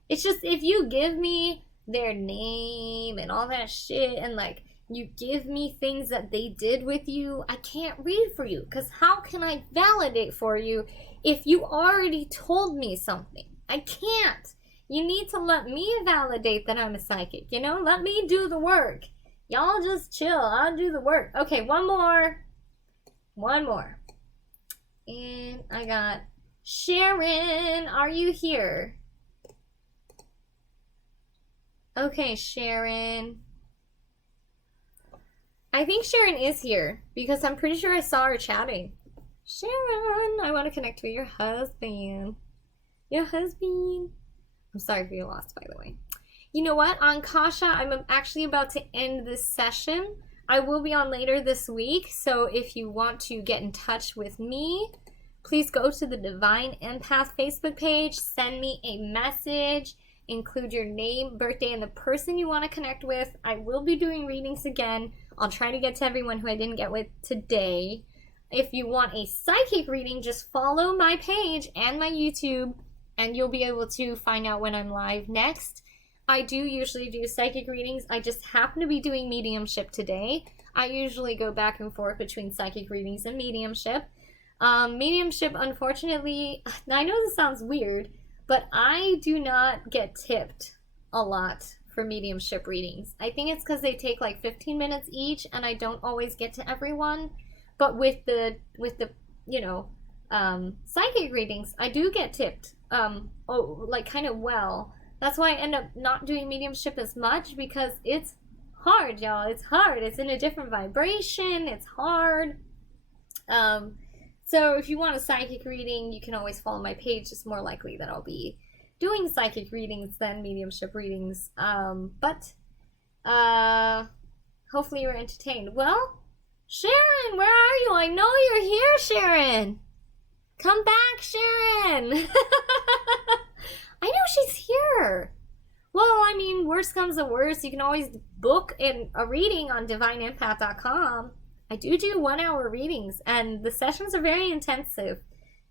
It's just, if you give me their name and all that shit, and like, you give me things that they did with you, I can't read for you. Because how can I validate for you if you already told me something? I can't. You need to let me validate that I'm a psychic, you know? Let me do the work. Y'all just chill. I'll do the work. Okay, one more. One more. And I got Sharon. Are you here? Okay, Sharon. I think Sharon is here because I'm pretty sure I saw her chatting. Sharon, I want to connect with your husband. Your husband. I'm sorry for your loss, by the way. You know what? On Kasha, I'm actually about to end this session. I will be on later this week, so if you want to get in touch with me, please go to the Divine Empath Facebook page, send me a message, include your name, birthday, and the person you want to connect with. I will be doing readings again. I'll try to get to everyone who I didn't get with today. If you want a psychic reading, just follow my page and my YouTube, and you'll be able to find out when I'm live next. I do usually do psychic readings. I just happen to be doing mediumship today. I usually go back and forth between psychic readings and mediumship. Mediumship, unfortunately, I know this sounds weird, but I do not get tipped a lot for mediumship readings. I think it's because they take like 15 minutes each, and I don't always get to everyone. But with the psychic readings, I do get tipped. Like kind of well. That's why I end up not doing mediumship as much, because it's hard, y'all. It's hard. It's in a different vibration. It's hard. So if you want a psychic reading, you can always follow my page. It's more likely that I'll be doing psychic readings than mediumship readings. But hopefully you were entertained. Well, Sharon, where are you? I know you're here, Sharon. Come back, Sharon. I know she's here. Well, I mean, worst comes to worst, you can always book a reading on divineempath.com. I do 1 hour readings, and the sessions are very intensive.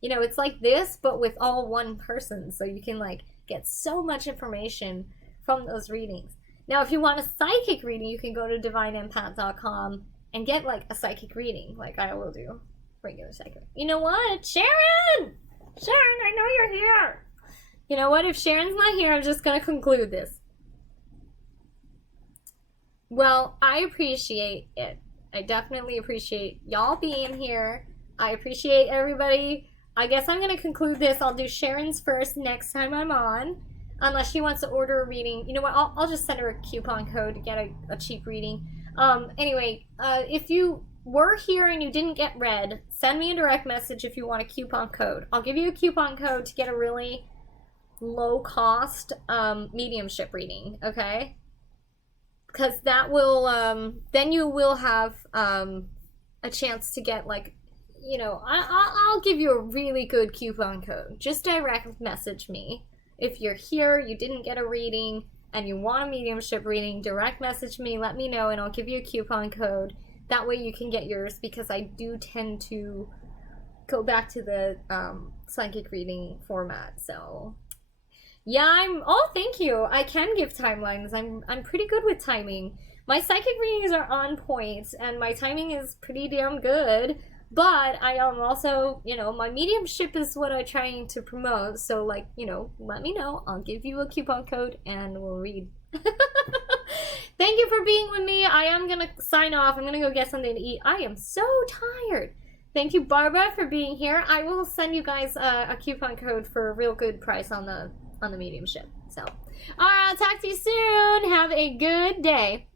You know, it's like this, but with all one person, so you can like get so much information from those readings. Now, if you want a psychic reading, you can go to divineempath.com and get like a psychic reading, like I will do. Regular psychic. You know what? Sharon! Sharon, I know you're here. You know what? If Sharon's not here, I'm just going to conclude this. Well, I appreciate it. I definitely appreciate y'all being here. I appreciate everybody. I guess I'm going to conclude this. I'll do Sharon's first next time I'm on. Unless she wants to order a reading. You know what? I'll just send her a coupon code to get a cheap reading. Anyway, if you were here and you didn't get read, send me a direct message if you want a coupon code. I'll give you a coupon code to get a really low cost mediumship reading, okay? Because that will then you will have a chance to get, like, you know, I'll give you a really good coupon code. Just direct message me if you're here, you didn't get a reading, and you want a mediumship reading. Direct message me, let me know, and I'll give you a coupon code That way you can get yours, because I do tend to go back to the psychic reading format. So yeah, thank you. I can give timelines. I'm pretty good with timing. My psychic readings are on point, and my timing is pretty damn good. But I am also, my mediumship is what I'm trying to promote. So, like, let me know. I'll give you a coupon code, and we'll read. Thank you for being with me. I am gonna sign off. I'm gonna go get something to eat. I am so tired. Thank you, Barbara, for being here. I will send you guys a coupon code for a real good price on the mediumship. So, all right, I'll talk to you soon. Have a good day.